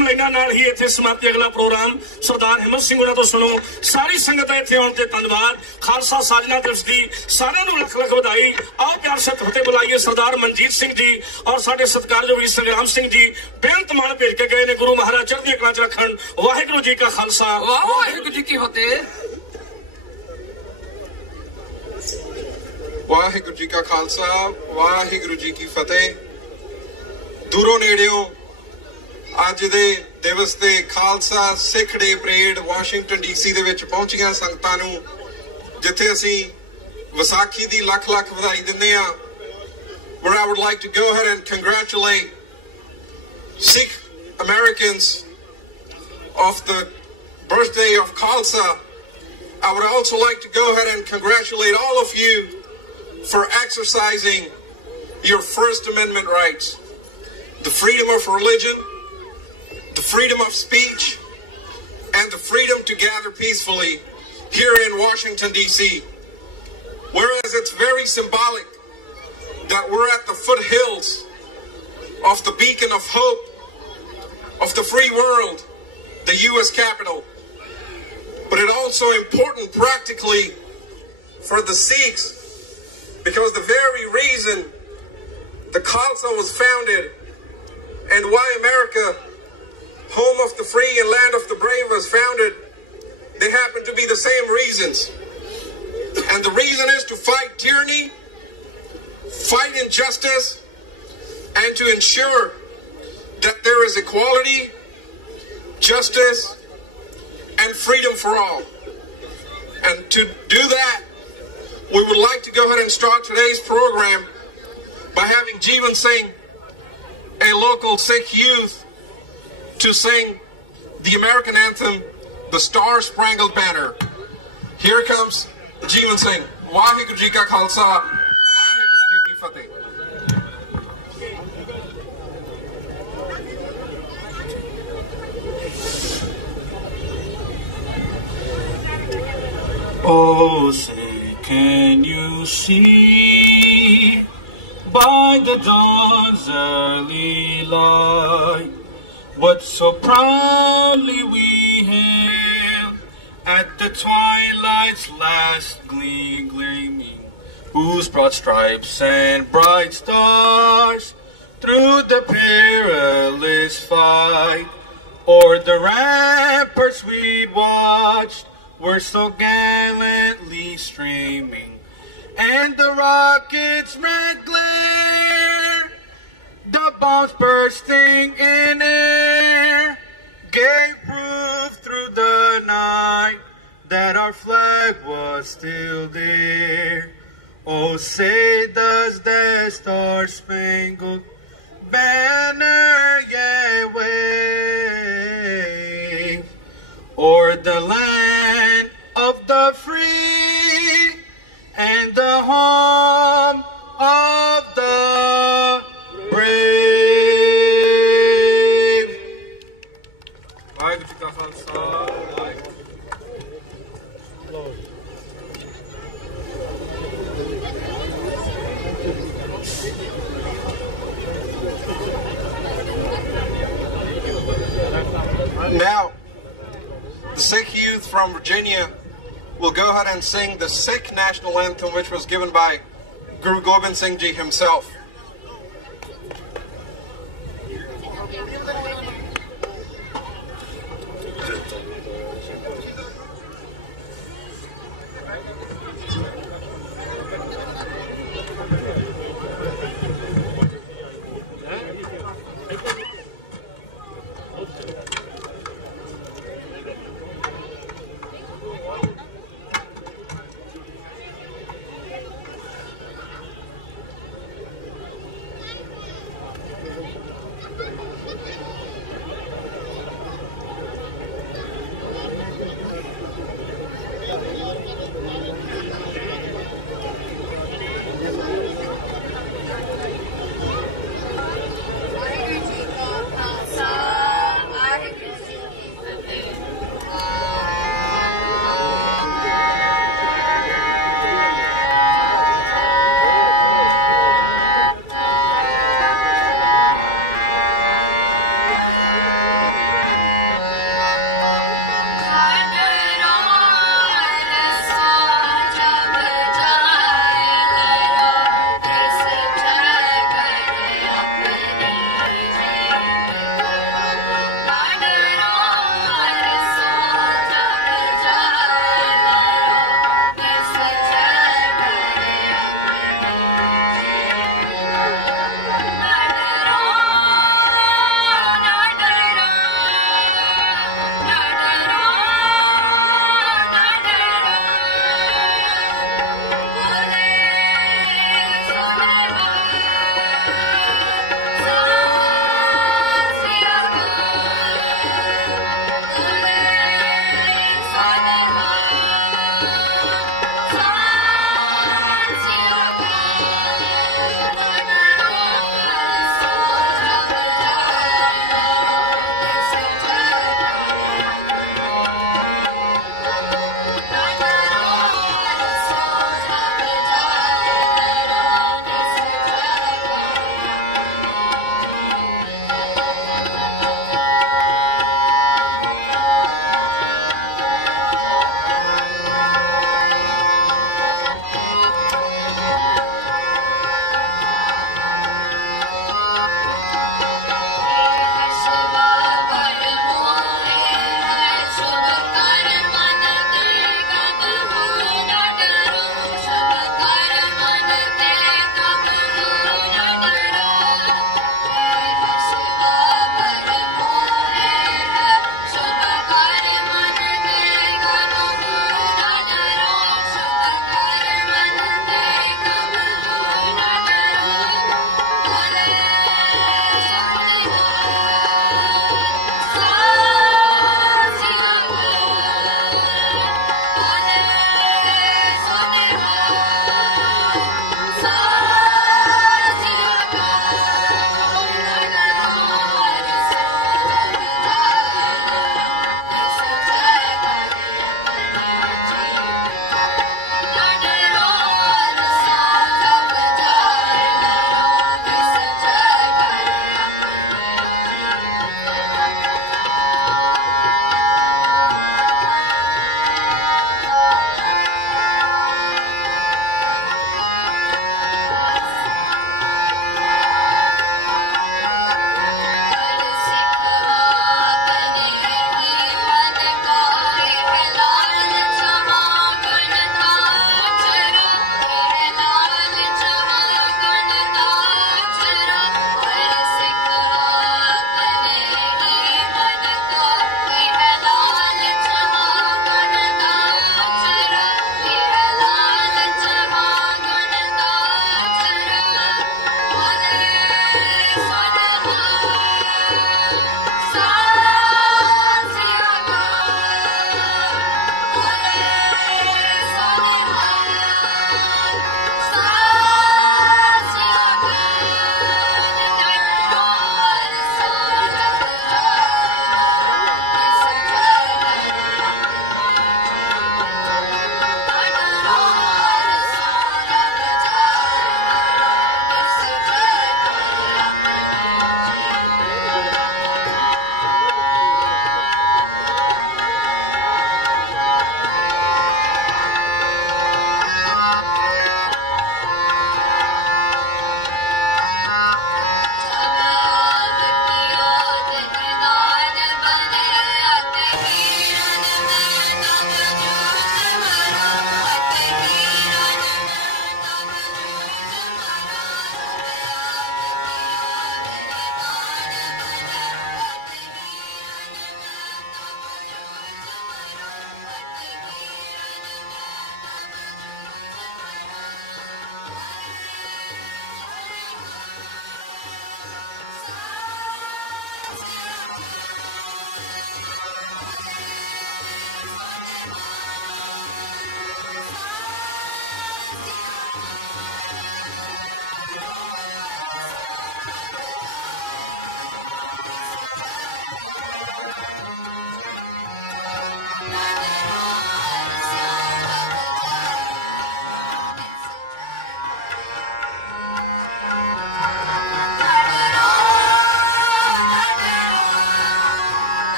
ਰਸਮ ਲੈਣਾ ਨਾਲ ਹੀ ਇੱਥੇ ਸਮਾਪਤੀ ਅਗਲਾ ਪ੍ਰੋਗਰਾਮ ਸਰਦਾਰ ਹਿੰਮਤ ਸਿੰਘ ਉਹਨਾਂ ਤੋਂ ਸੁਣੋ। ਸਾਰੀ ਸੰਗਤ ਇੱਥੇ ਆਉਣ ਤੇ ਧੰਨਵਾਦ। ਖਾਲਸਾ ਸਾਜਨਾ ਦਿਵਸ ਦੀ ਸਾਰਿਆਂ ਨੂੰ ਲੱਖ ਲੱਖ ਵਧਾਈ। ਆਓ ਪਿਆਰ ਸਤਿ ਫਤਿਹ ਬੁਲਾਈਏ ਸਰਦਾਰ ਮਨਜੀਤ ਸਿੰਘ ਜੀ ਔਰ ਸਾਡੇ ਸਤਿਕਾਰਯੋਗ ਵੀਰ ਸੰਗਰਾਮ ਸਿੰਘ ਜੀ ਬੇਅੰਤ ਮਾਣ ਭੇਜ ਕੇ ਗਏ ਨੇ। ਗੁਰੂ ਮਹਾਰਾਜ ਚੜ੍ਹਦੀਆਂ ਕਲਾਂ 'ਚ ਰੱਖਣ। ਵਾਹਿਗੁਰੂ ਜੀ ਕਾ ਖਾਲਸਾ ਵਾਹਿਗੁਰੂ ਜੀ ਕੀ ਫਤਿਹ। ਵਾਹਿਗੁਰੂ ਜੀ ਕਾ ਖਾਲਸਾ ਵਾਹਿਗੁਰੂ ਜੀ ਕੀ ਫਤਿਹ। ਦੂਰੋਂ ਨੇੜਿਓਂ ਅੱਜ ਦੇ ਦਿਵਸ ਤੇ ਖਾਲਸਾ ਸਿੱਖ ਡੇ ਪਰੇਡ ਵਾਸ਼ਿੰਗਟਨ ਡੀਸੀ ਦੇ ਵਿੱਚ ਪਹੁੰਚੀਆਂ ਸੰਗਤਾਂ ਨੂੰ, ਜਿੱਥੇ ਅਸੀਂ ਵਿਸਾਖੀ ਦੀ ਲੱਖ ਲੱਖ ਵਧਾਈ ਦਿੰਦੇ ਆ। Where I would like to go ahead and congratulate Sikh Americans of the birthday of Khalsa. I would also like to go ahead and congratulate all of you for exercising your First Amendment rights. The freedom of religion, the freedom of speech, and the freedom to gather peacefully here in Washington, D.C. Whereas it's very symbolic that we're at the foothills of the beacon of hope of the free world, the U.S. Capitol. But it's also important practically for the Sikhs, because the very reason the Khalsa was founded and why America, home of the free and land of the brave, was founded, they happen to be the same reasons. And the reason is to fight tyranny, fight injustice, and to ensure that there is equality, justice, and freedom for all. And to do that, we would like to go ahead and start today's program by having Jeevan Singh, a local Sikh youth, to sing the American anthem, the Star Spangled Banner. Here comes Jeevan Singh. Waheguru Ji Ka Khalsa, Waheguru Ji Ki Fateh. Oh, say, can you see by the dawn's early light what so proudly we hailed at the twilight's last gleaming, whose broad stripes and bright stars through the perilous fight o'er the ramparts we'd watched were so gallantly streaming, and the rockets' red glare, the bombs bursting in air, gave proof through the night that our flag was still there. Oh, say does that star-spangled banner yet wave o'er the land of the free and the home of the brave. Now, the Sikh youth from Virginia will go ahead and sing the Sikh national anthem, which was given by Guru Gobind Singh Ji himself.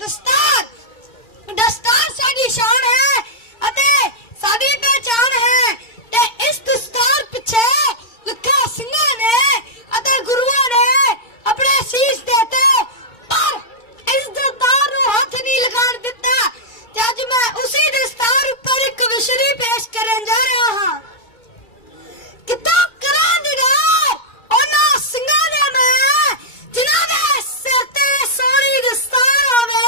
दस्तार साडी शान है अते साडी पहचान है ते इस दस्तार पिछे लखा सिंघां ने अते गुरुआं ने अपने शीश देते पर इस दस्तार नूं हाथ नहीं लगाण दिता ते अज मैं उसी दस्तार उपर एक विशरी पेश करन जा रहा हां कितां करां दिगार ओना सिंघां दे मैं जिन्हां दे सिर ते सोहणी दस्तार होवे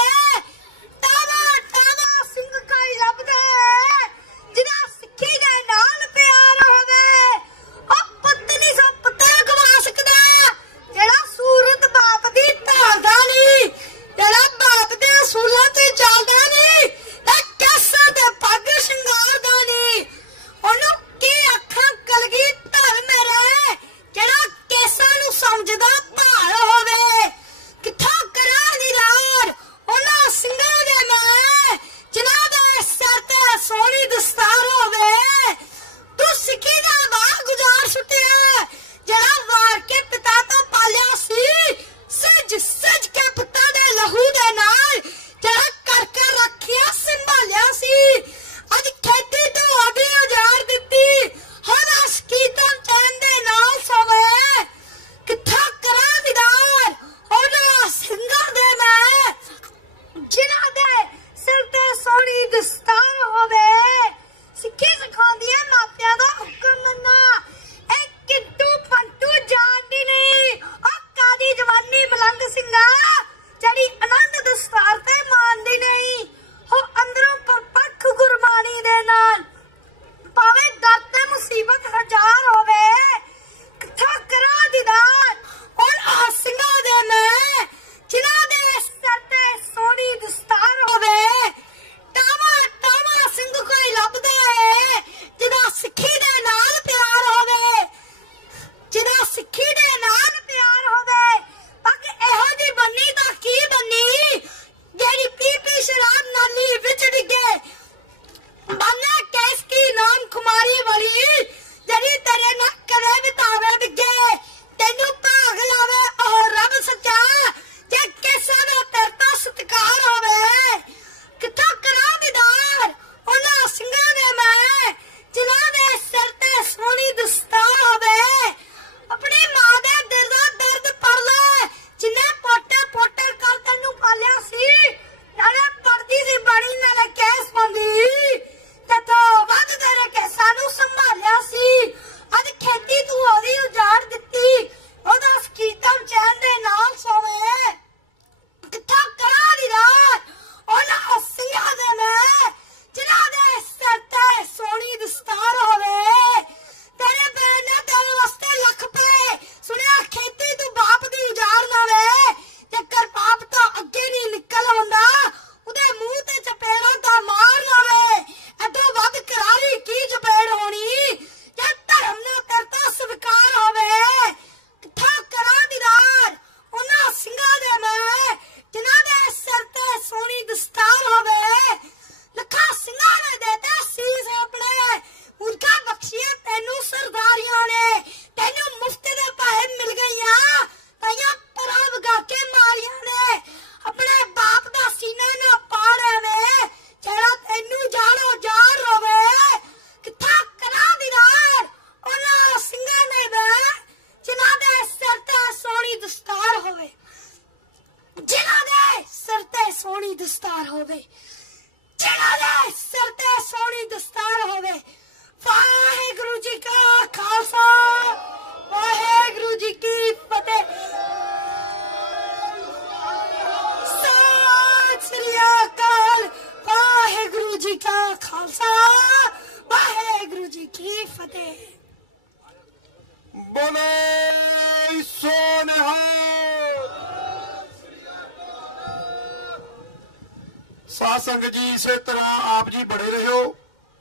साध संगत जी इसे तरह आप जी बड़े रहो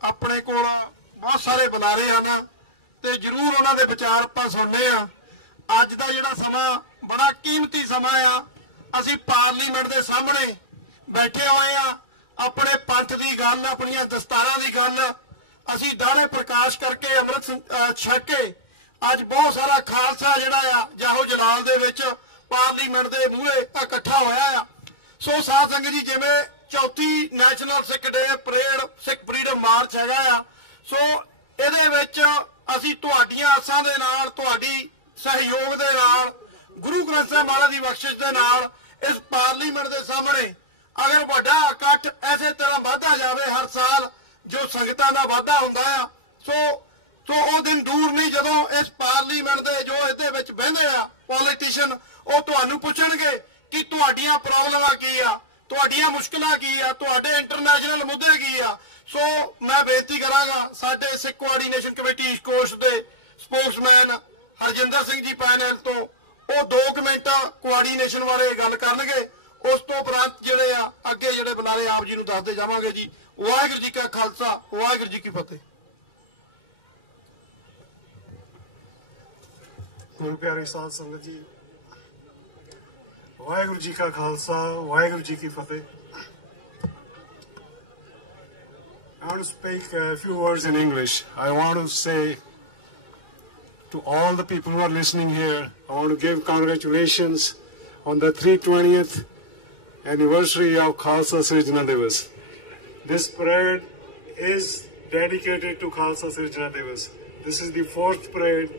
अपने को बहुत सारे बुलारे हैं तो जरूर उन्होंने विचार आप सुनने अज का जोड़ा समा बड़ा कीमती समा आ असी पार्लीमेंट के सामने बैठे हुए हैं अपने पंथ की गल अपन दस्तारा की गल असी दाने प्रकाश करके अमृत छक के अज बहुत सारा खालसा जोड़ा आ जाहो जलाल दे विच पार्लीमेंट के मूहरे इकट्ठा होया आ ਸੋ ਸਾਧ ਸੰਗਤ ਜੀ, ਜਿਵੇਂ ਚੌਥੀ ਨੈਸ਼ਨਲ ਸਿੱਖ ਡੇ ਪਰੇਡ ਸਿੱਖ ਫਰੀडम ਮਾਰਚ ਹੈਗਾ ਆ, ਸੋ ਇਹਦੇ ਵਿੱਚ ਅਸੀਂ ਤੁਹਾਡੀਆਂ ਆਸਾਂ ਦੇ ਨਾਲ, ਤੁਹਾਡੀ ਸਹਿਯੋਗ ਦੇ ਨਾਲ, ਗੁਰੂ ਗ੍ਰੰਥ ਸਾਹਿਬ ਮਹਾਰਾਜ ਦੀ ਬਖਸ਼ਿਸ਼ ਦੇ ਨਾਲ ਇਸ ਪਾਰਲੀਮੈਂਟ ਦੇ ਸਾਹਮਣੇ ਅਗਰ ਵੱਡਾ ਇਕੱਠ ਐਸੇ ਤਰ੍ਹਾਂ ਵਧਦਾ ਜਾਵੇ ਹਰ ਸਾਲ ਜੋ ਸੰਗਤਾਂ ਦਾ ਵਾਧਾ ਹੁੰਦਾ ਆ, ਸੋ ਉਹ ਦਿਨ ਦੂਰ ਨਹੀਂ ਜਦੋਂ ਇਸ ਪਾਰਲੀਮੈਂਟ ਦੇ ਜੋ ਇਹਦੇ ਵਿੱਚ ਬਹਿੰਦੇ ਆ ਪੋਲੀਟੀਸ਼ੀਅਨ, ਉਹ ਤੁਹਾਨੂੰ ਪੁੱਛਣਗੇ ਕਿ ਤੁਹਾਡੀਆਂ ਪ੍ਰੋਬਲਮਾਂ ਕੀ ਆ, ਤੁਹਾਡੀਆਂ ਮੁਸ਼ਕਲਾਂ ਕੀ ਆ, ਤੁਹਾਡੇ ਇੰਟਰਨੈਸ਼ਨਲ ਮੁੱਦੇ ਕੀ ਆ। ਸੋ ਮੈਂ ਬੇਨਤੀ ਕਰਾਂਗਾ ਸਾਡੇ ਸਿੱਖ ਕੋਆਰਡੀਨੇਸ਼ਨ ਕਮੇਟੀ ਈਸਟ ਕੋਸਟ ਦੇ ਸਪੋਕਸਮੈਨ ਹਰਜਿੰਦਰ ਸਿੰਘ ਜੀ ਪੈਨਲ ਤੋਂ ਉਹ 2 ਮਿੰਟ ਕੋਆਰਡੀਨੇਸ਼ਨ ਬਾਰੇ ਗੱਲ ਕਰਨਗੇ। ਉਸ ਤੋਂ ਉਪਰੰਤ ਜਿਹੜੇ ਆ ਅੱਗੇ ਜਿਹੜੇ ਬੁਲਾਰੇ ਆਪ ਜੀ ਨੂੰ ਦੱਸਦੇ ਜਾਵਾਂਗੇ ਜੀ। ਵਾਹਿਗੁਰੂ ਜੀ ਕਾ ਖਾਲਸਾ, ਵਾਹਿਗੁਰੂ ਜੀ ਕੀ ਫਤਿਹ। ਗੁਰੂ ਪਿਆਰੇ ਸਾਧ ਸੰਗਤ ਜੀ, ਵਾਹਿਗੁਰੂ ਜੀ ਕਾ ਖਾਲਸਾ, ਵਾਹਿਗੁਰੂ ਜੀ ਕੀ ਫਤਿਹ। I want to speak a few words in English. I want to say to all the people who are listening here, I want to give congratulations on the 320th anniversary of Khalsa Sirjana Divas. This parade is dedicated to Khalsa Sirjana Divas. This is the 4th parade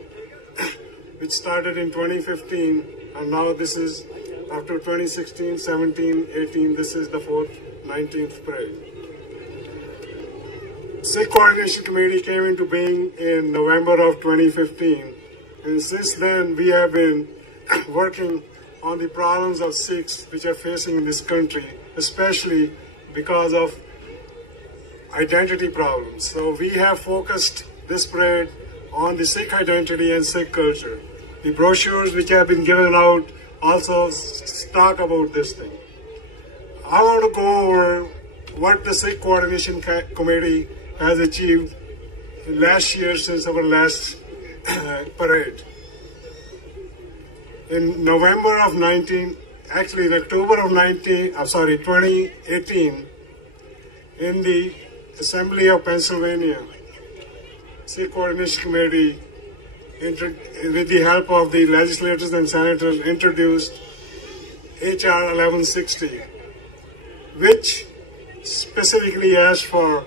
which started in 2015, and now this is after 2016, 17, 18, this is the 4th, 19th parade. Sikh Coordination Committee came into being in November of 2015, and since then we have been working on the problems of Sikhs which are facing in this country, especially because of identity problems. So we have focused this parade on the Sikh identity and Sikh culture. The brochures which have been given out also talk about this thing. I want to go over what the Sikh Coordination Committee has achieved last year since our last parade. In October of 2018, in the Assembly of Pennsylvania, Sikh Coordination Committee, with the help of the legislators and senators, introduced HR 1160, which specifically asked for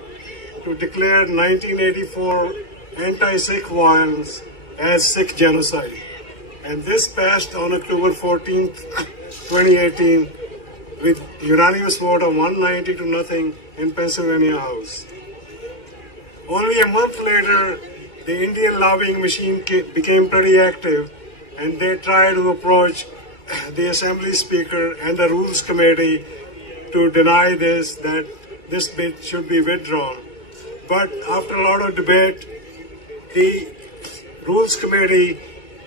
to declare 1984 anti-Sikh violence as Sikh genocide. And this passed on October 14th, 2018 with unanimous vote of 190 to nothing in Pennsylvania House. Only a month later, the Indian lobbying machine became pretty active, and they tried to approach the Assembly Speaker and the Rules Committee to deny this, that this bill should be withdrawn. But after a lot of debate, the Rules Committee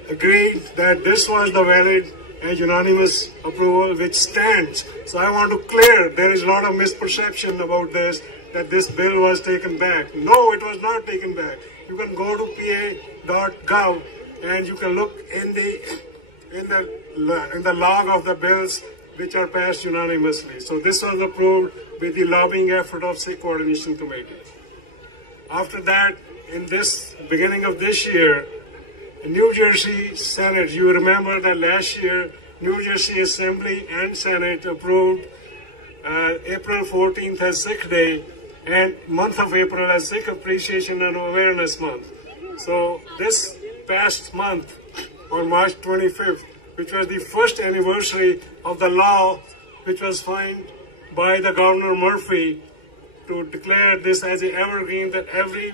agreed that this was the valid and unanimous approval which stands. So I want to clear, there is a lot of misperception about this, that this bill was taken back. No, it was not taken back. You can go to pa.gov and you can look in the log of the bills which are passed unanimously. So this was approved with the lobbying effort of Sikh Coordination Committee. After that, in this beginning of this year, New Jersey Senate, you remember that last year, New Jersey Assembly and Senate approved April 14th as Sikh Day and month of April as Sikh Appreciation and Awareness Month. So this past month, on March 25th, which was the first anniversary of the law which was signed by the Governor Murphy to declare this as an evergreen, that every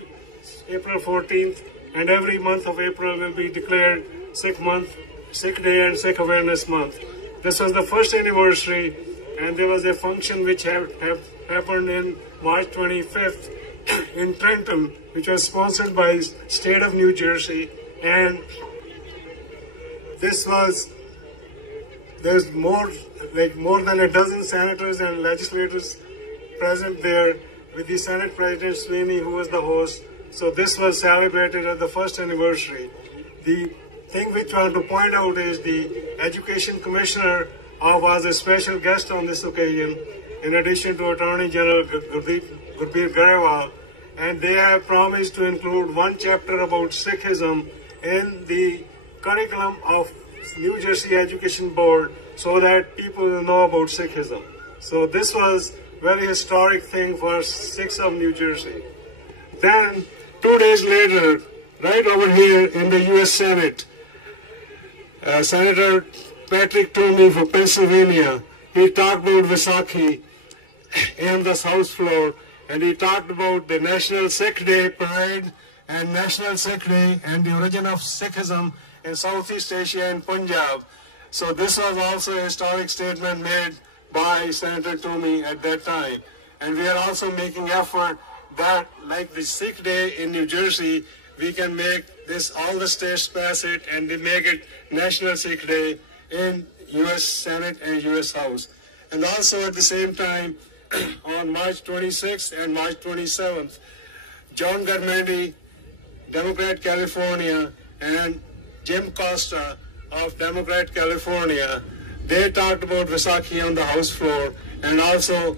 April 14th and every month of April will be declared Sikh Month, Sikh Day and Sikh Awareness Month. This was the first anniversary, and there was a function which happened in March 25th in Trenton, which was sponsored by State of New Jersey, and there's more than a dozen senators and legislators present there, with the Senate President Sweeney, who was the host. So this was celebrated at the first anniversary. The thing which I want to point out is the Education Commissioner was a special guest on this occasion, in addition to Attorney General Gurpreet Grewal, and they have promised to include one chapter about Sikhism in the curriculum of New Jersey Education Board so that people will know about Sikhism. So this was very historic thing for Sikhs of New Jersey. Then 2 days later, right over here in the U.S. Senate, Senator Patrick Toomey for Pennsylvania, he talked about Vaisakhi in the House floor, and he talked about the National Sikh Day Parade and National Sikh Day and the origin of Sikhism in Southeast Asia and Punjab. So this was also a historic statement made by Senator Toomey at that time. And we are also making effort that, like the Sikh Day in New Jersey, we can make this, all the states pass it, and they make it National Sikh Day in U.S. Senate and U.S. House. And also at the same time, on March 26th and March 27th, John Garmendi, Democrat California, and Jim Costa of Democrat California, they talked about Vaisakhi on the House floor, and also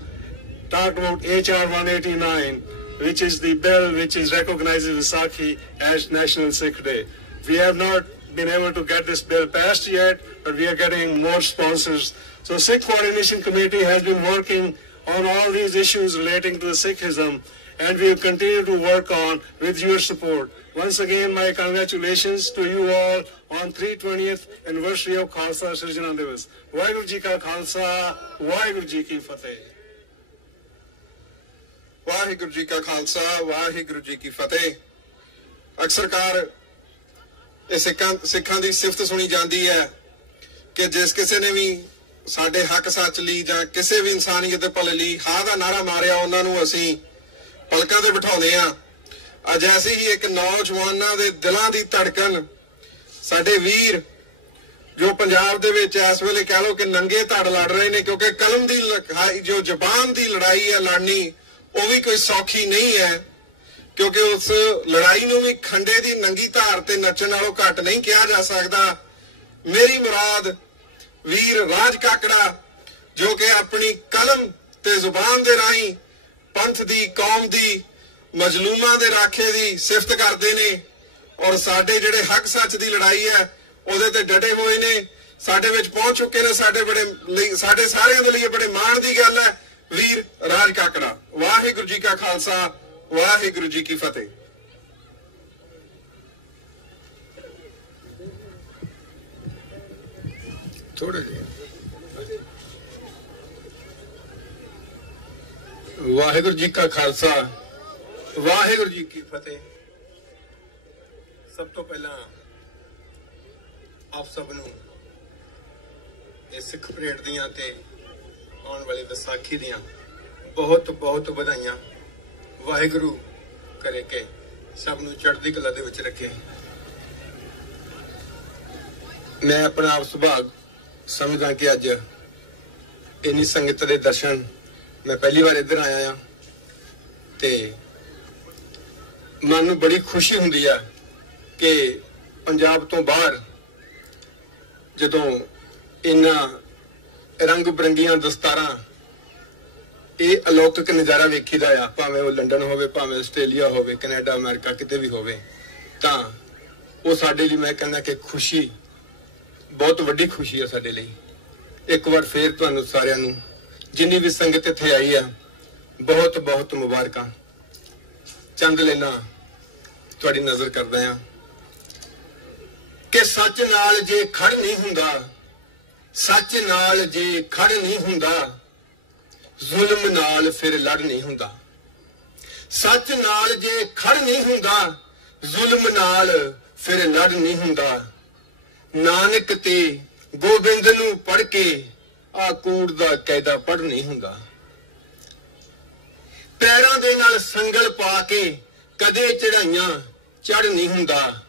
talked about H.R. 189, which is the bill which recognizes Vaisakhi as National Sikh Day. We have not been able to get this bill passed yet, but we are getting more sponsors. So Sikh Coordination Committee has been working on all these issues relating to the Sikhism, and we will continue to work on with your support. Once again, my congratulations to you all on 320th anniversary of Khalsa Sirjana Divas. Waheguru Ji Ka Khalsa, Waheguru Ji Ki Fateh. Waheguru ji ਕਾ ਖਾਲਸਾ ਵਾਹਿਗੁਰੂ ਜੀ ਕੀ ਫਤਿਹ। ਅਕਸਰਕਾਰ ਇਹ ਸਿੱਖਾਂ ਦੀ ਸਿਫਤ ਸੁਣੀ ਜਾਂਦੀ ਹੈ ਕਿ ਜਿਸ ਕਿਸੇ ਨੇ ਵੀ ਸਾਡੇ ਹੱਕ ਸੱਚ ਲਈ ਜਾਂ ਕਿਸੇ ਵੀ ਇਨਸਾਨੀਅਤ ਦੇ ਭਲੇ ਲਈ ਹਾਂ ਦਾ ਨਾਰਾ ਮਾਰਿਆ, ਉਹਨਾਂ ਨੂੰ ਅਸੀਂ ਪਲਕਾਂ ਤੇ ਬਿਠਾਉਂਦੇ ਆ। ਅੱਜ ਐਸੀ ਹੀ ਇੱਕ ਨੌਜਵਾਨਾਂ ਦੇ ਦਿਲਾਂ ਦੀ ਧੜਕਨ, ਸਾਡੇ ਵੀਰ ਜੋ ਪੰਜਾਬ ਦੇ ਵਿੱਚ ਇਸ ਵੇਲੇ ਕਹਿ ਲਓ ਕਿ ਨੰਗੇ ਧੜ ਲੜ ਰਹੇ ਨੇ, ਕਿਉਂਕਿ ਕਲਮ ਦੀ ਜੋ ਜ਼ਬਾਨ ਦੀ ਲੜਾਈ ਹੈ ਲੜਨੀ, ਉਹ ਵੀ ਕੋਈ ਸੌਖੀ ਨਹੀਂ ਹੈ, ਕਿਉਂਕਿ ਉਸ ਲੜਾਈ ਨੂੰ ਵੀ ਖੰਡੇ ਦੀ ਨੰਗੀ ਧਾਰ ਤੇ ਨੱਚਣ ਨਾਲੋਂ ਘੱਟ ਨਹੀਂ ਕਿਹਾ ਜਾ ਸਕਦਾ। ਮੇਰੀ ਮੁਰਾਦ ਵੀਰ ਰਾਜ ਕਾਕੜਾ, ਜੋ ਕਿ ਆਪਣੀ ਕਲਮ ਤੇ ਜ਼ੁਬਾਨ ਦੇ ਰਾਹੀਂ ਪੰਥ ਦੀ, ਕੌਮ ਦੀ, ਮਜ਼ਲੂਮਾਂ ਦੇ ਰਾਖੇ ਦੀ ਸਿਫਤ ਕਰਦੇ ਨੇ, ਔਰ ਸਾਡੇ ਜਿਹੜੇ ਹੱਕ ਸੱਚ ਦੀ ਲੜਾਈ ਹੈ ਉਹਦੇ ਤੇ ਡਟੇ ਹੋਏ ਨੇ, ਸਾਡੇ ਵਿੱਚ ਪਹੁੰਚ ਚੁੱਕੇ ਨੇ। ਸਾਡੇ ਸਾਰਿਆਂ ਦੇ ਲਈ ਬੜੇ ਮਾਣ ਦੀ ਗੱਲ ਹੈ ਵੀਰ ਰਾਜ ਕਾਕੜਾ। ਵਾਹਿਗੁਰੂ ਜੀ ਕਾ ਖਾਲਸਾ, ਵਾਹਿਗੁਰੂ ਜੀ ਕੀ ਫਤਿਹ। ਥੋੜੇ ਵਾਹਿਗੁਰੂ ਜੀ ਕਾ ਖਾਲਸਾ, ਵਾਹਿਗੁਰੂ ਜੀ ਕੀ ਫਤਿਹ। ਸਭ ਤੋਂ ਪਹਿਲਾਂ ਆਪ ਸਭ ਨੂੰ ਇਹ ਸਿੱਖ ਪਰੇਡ ਦੀਆਂ ਤੇ ਆਉਣ ਵਾਲੀ ਵਿਸਾਖੀ ਦੀਆਂ ਬਹੁਤ ਬਹੁਤ ਵਧਾਈਆਂ। ਵਾਹਿਗੁਰੂ ਕਰੇ ਕਿ ਸਭ ਨੂੰ ਚੜ੍ਹਦੀ ਕਲਾ ਦੇ ਵਿੱਚ ਰੱਖੇ। ਮੈਂ ਆਪਣਾ ਆਪ ਸੁਭਾਗ ਸਮਝਦਾ ਕਿ ਅੱਜ ਇੰਨੀ ਸੰਗਤ ਦੇ ਦਰਸ਼ਨ, ਮੈਂ ਪਹਿਲੀ ਵਾਰ ਇੱਧਰ ਆਇਆ ਹਾਂ ਤੇ ਮਨ ਨੂੰ ਬੜੀ ਖੁਸ਼ੀ ਹੁੰਦੀ ਆ ਕਿ ਪੰਜਾਬ ਤੋਂ ਬਾਹਰ ਜਦੋਂ ਇਹਨਾਂ ਰੰਗ ਬਰੰਗੀਆਂ ਦਸਤਾਰਾਂ, ਇਹ ਅਲੌਕਿਕ ਨਜ਼ਾਰਾ ਵੇਖੀਦਾ ਆ, ਭਾਵੇਂ ਉਹ ਲੰਡਨ ਹੋਵੇ, ਭਾਵੇਂ ਆਸਟ੍ਰੇਲੀਆ ਹੋਵੇ, ਕੈਨੇਡਾ, ਅਮਰੀਕਾ, ਕਿਤੇ ਵੀ ਹੋਵੇ, ਤਾਂ ਉਹ ਸਾਡੇ ਲਈ, ਮੈਂ ਕਹਿੰਦਾ ਕਿ ਖੁਸ਼ੀ, ਬਹੁਤ ਵੱਡੀ ਖੁਸ਼ੀ ਹੈ ਸਾਡੇ ਲਈ। ਇੱਕ ਵਾਰ ਫੇਰ ਤੁਹਾਨੂੰ ਸਾਰਿਆਂ ਨੂੰ, ਜਿੰਨੀ ਵੀ ਸੰਗਤ ਇੱਥੇ ਆਈ ਆ, ਬਹੁਤ ਬਹੁਤ ਮੁਬਾਰਕਾਂ। ਚੰਦ ਲੈਣਾ ਤੁਹਾਡੀ ਨਜ਼ਰ ਕਰਦਾ ਆ ਕਿ ਸੱਚ ਨਾਲ ਜੇ ਖੜ ਨਹੀਂ ਹੁੰਦਾ, ਸੱਚ ਨਾਲ ਜੇ ਖੜ ਨਹੀਂ ਹੁੰਦਾ, ਜ਼ੁਲਮ ਨਾਲ ਫਿਰ ਲੜ ਨਹੀਂ ਹੁੰਦਾ। ਸੱਚ ਨਾਲ ਜੇ ਖੜ ਨਹੀਂ ਹੁੰਦਾ, ਜ਼ੁਲਮ ਨਾਲ ਫਿਰ ਲੜ ਨਹੀਂ ਹੁੰਦਾ। ਨਾਨਕ ਤੇ ਗੋਬਿੰਦ ਨੂੰ ਪੜ੍ਹ ਕੇ ਆ ਕੂੜ ਦਾ ਕਾਇਦਾ ਪੜ੍ਹ ਨਹੀਂ ਹੁੰਦਾ। ਪੈਰਾਂ ਦੇ ਨਾਲ ਸੰਗਲ ਪਾ ਕੇ ਕਦੇ ਚੜਾਈਆਂ ਚੜ ਨਹੀਂ ਹੁੰਦਾ।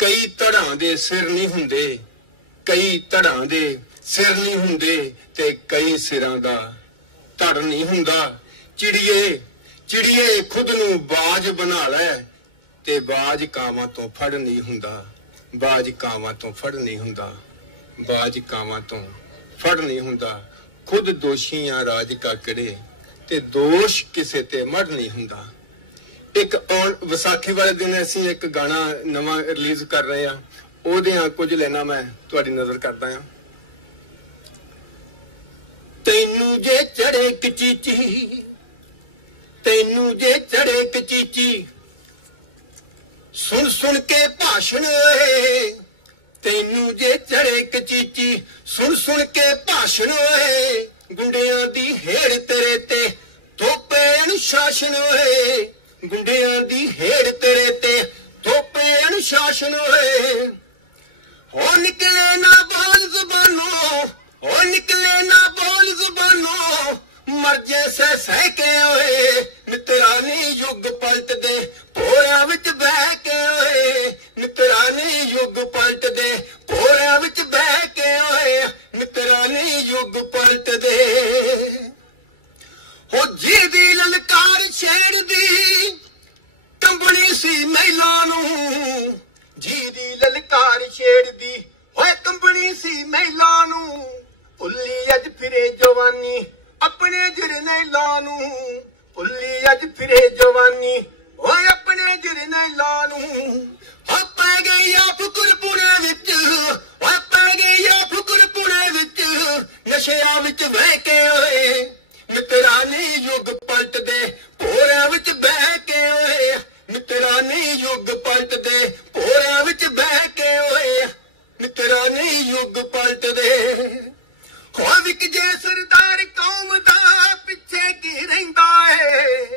ਕਈ ਧੜਾਂ ਦੇ ਸਿਰ ਨਹੀਂ ਹੁੰਦੇ, ਕਈ ਧੜਾਂ ਦੇ ਸਿਰ ਨਹੀਂ ਹੁੰਦੇ, ਤੇ ਕਈ ਸਿਰਾਂ ਦਾ ਧੜ ਨਹੀਂ ਹੁੰਦਾ। ਚਿੜੀਏ ਚਿੜੀਏ ਖੁਦ ਨੂੰ ਬਾਜ ਬਣਾ ਲੈ, ਤੇ ਬਾਜ ਕਾਵਾਂ ਤੋਂ ਫੜ ਨਹੀਂ ਹੁੰਦਾ। ਬਾਜ ਕਾਵਾਂ ਤੋਂ ਫੜ ਨਹੀਂ ਹੁੰਦਾ, ਬਾਜ ਕਾਵਾਂ ਤੋਂ ਫੜ ਨਹੀਂ ਹੁੰਦਾ। ਖੁਦ ਦੋਸ਼ੀਆਂ ਰਾਜ ਕਾਕੜੇ, ਤੇ ਦੋਸ਼ ਕਿਸੇ ਤੇ ਮੜ ਨਹੀਂ ਹੁੰਦਾ। ਇੱਕ ਵਿਸਾਖੀ ਵਾਲੇ ਦਿਨ ਅਸੀਂ ਇੱਕ ਗਾਣਾ ਨਵਾਂ ਰਿਲੀਜ਼ ਕਰ ਰਹੇ ਹਾਂ, ਉਹਦੇ ਕੁਝ ਲੈਣਾ ਮੈਂ ਤੁਹਾਡੀ ਨਜ਼ਰ ਕਰਦਾ ਹਾਂ। ਤੈਨੂੰ ਜੇ ਚੜੇ ਕਚੀਚੀ, ਤੈਨੂੰ ਜੇ ਚੜੇ ਕਚੀਚੀ, ਸੁਣ ਸੁਣ ਕੇ ਭਾਸ਼ਣ ਓਏ, ਤੈਨੂੰ ਜੇ ਚੜੇ ਕਚੀਚੀ, ਸੁਣ ਸੁਣ ਕੇ ਭਾਸ਼ਣ ਓਏ, ਗੁੰਡਿਆਂ ਦੀ ਹੇੜ ਤੇਰੇ ਤੇ ਥੋਪੇ ਅਨੁਸ਼ਾਸਨ ਓਏ, ਗੁੰਡਿਆਂ ਦੀ ਹੇੜ ਤੇਰੇ ਤੇ ਥੋਪੇ ਅਨੁਸ਼ਾਸਨ ਓਏ। ਹੋ ਨਿਕਲੇ ਨਾ ਬੋਲ ਜ਼ੁਬਾਨੋਂ, ਹੋ ਨਿਕਲੇ ਨਾ ਬੋਲ ਜ਼ੁਬਾਨੋਂ, ਮਰ ਜੈਸੇ ਸਹਿ ਕੇ ਓਏ, ਮਿੱਤਰਾਂ ਨੀ ਯੁੱਗ ਪਲਟਦੇ ਭੋਰਿਆਂ ਵਿੱਚ ਬਹਿ ਕੇ ਓਏ, ਮਿੱਤਰਾਂ ਨੀ ਯੁੱਗ ਪਲਟਦੇ ਭੋਰਿਆਂ ਵਿੱਚ ਬਹਿ ਕੇ ਓਏ, ਮਿੱਤਰਾਂ ਨੀ ਯੁੱਗ ਪਲਟਦੇ। ਹੋ ਜਿਹਦੀ ਲਲਕਾਰ ਛੇੜਦੀ ਕੰਬਣੀ ਸੀ ਮਹਿਲਾ ਨੂੰ, ਜਿਹਦੀ ਲਲਕਾਰ ਛੇੜਦੀ ਹੋਏ ਕੰਬਣੀ ਸੀ ਮਹਿਲਾ ਨੂੰ, ਭੁੱਲੀ ਅੱਜ ਫਿਰੇ ਜਵਾਨੀ ਆਪਣੇ ਜਰਨੈਲਾਂ ਨੂੰ, ਭੁੱਲੀ ਅੱਜ ਫਿਰੇ ਜਵਾਨੀ ਓਏ ਆਪਣੇ ਜਰਨੈਲਾਂ ਨੂੰ। ਹੋ ਪੈ ਗਈ ਆ ਫੁਕਰਪੁਰੇ ਵਿੱਚ, ਹੋ ਪੈ ਗਈ ਆ ਫੁਕਰਪੁਰੇ ਵਿੱਚ, ਨਸ਼ਿਆਂ ਵਿੱਚ ਵਹਿ ਕੇ ਓਏ, ਮਿੱਤਰਾਂ ਨੀ ਯੁੱਗ ਪਲਟਦੇ ਭੋਰਿਆਂ ਵਿੱਚ ਬਹਿ ਕੇ ਓਏ, ਮਿੱਤਰਾਂ ਨੀ ਯੁੱਗ ਪਲਟਦੇ ਭੋਰਿਆਂ ਵਿੱਚ ਬਹਿ ਕੇ ਓਏ, ਮਿੱਤਰਾਂ ਨੀ ਯੁੱਗ ਪਲਟਦੇ। ਹੋ ਵਿਕ ਜੇ ਸਰਦਾਰ ਕੌਮ ਦਾ ਪਿੱਛੇ ਕੀ ਰਹਿੰਦਾ ਏ,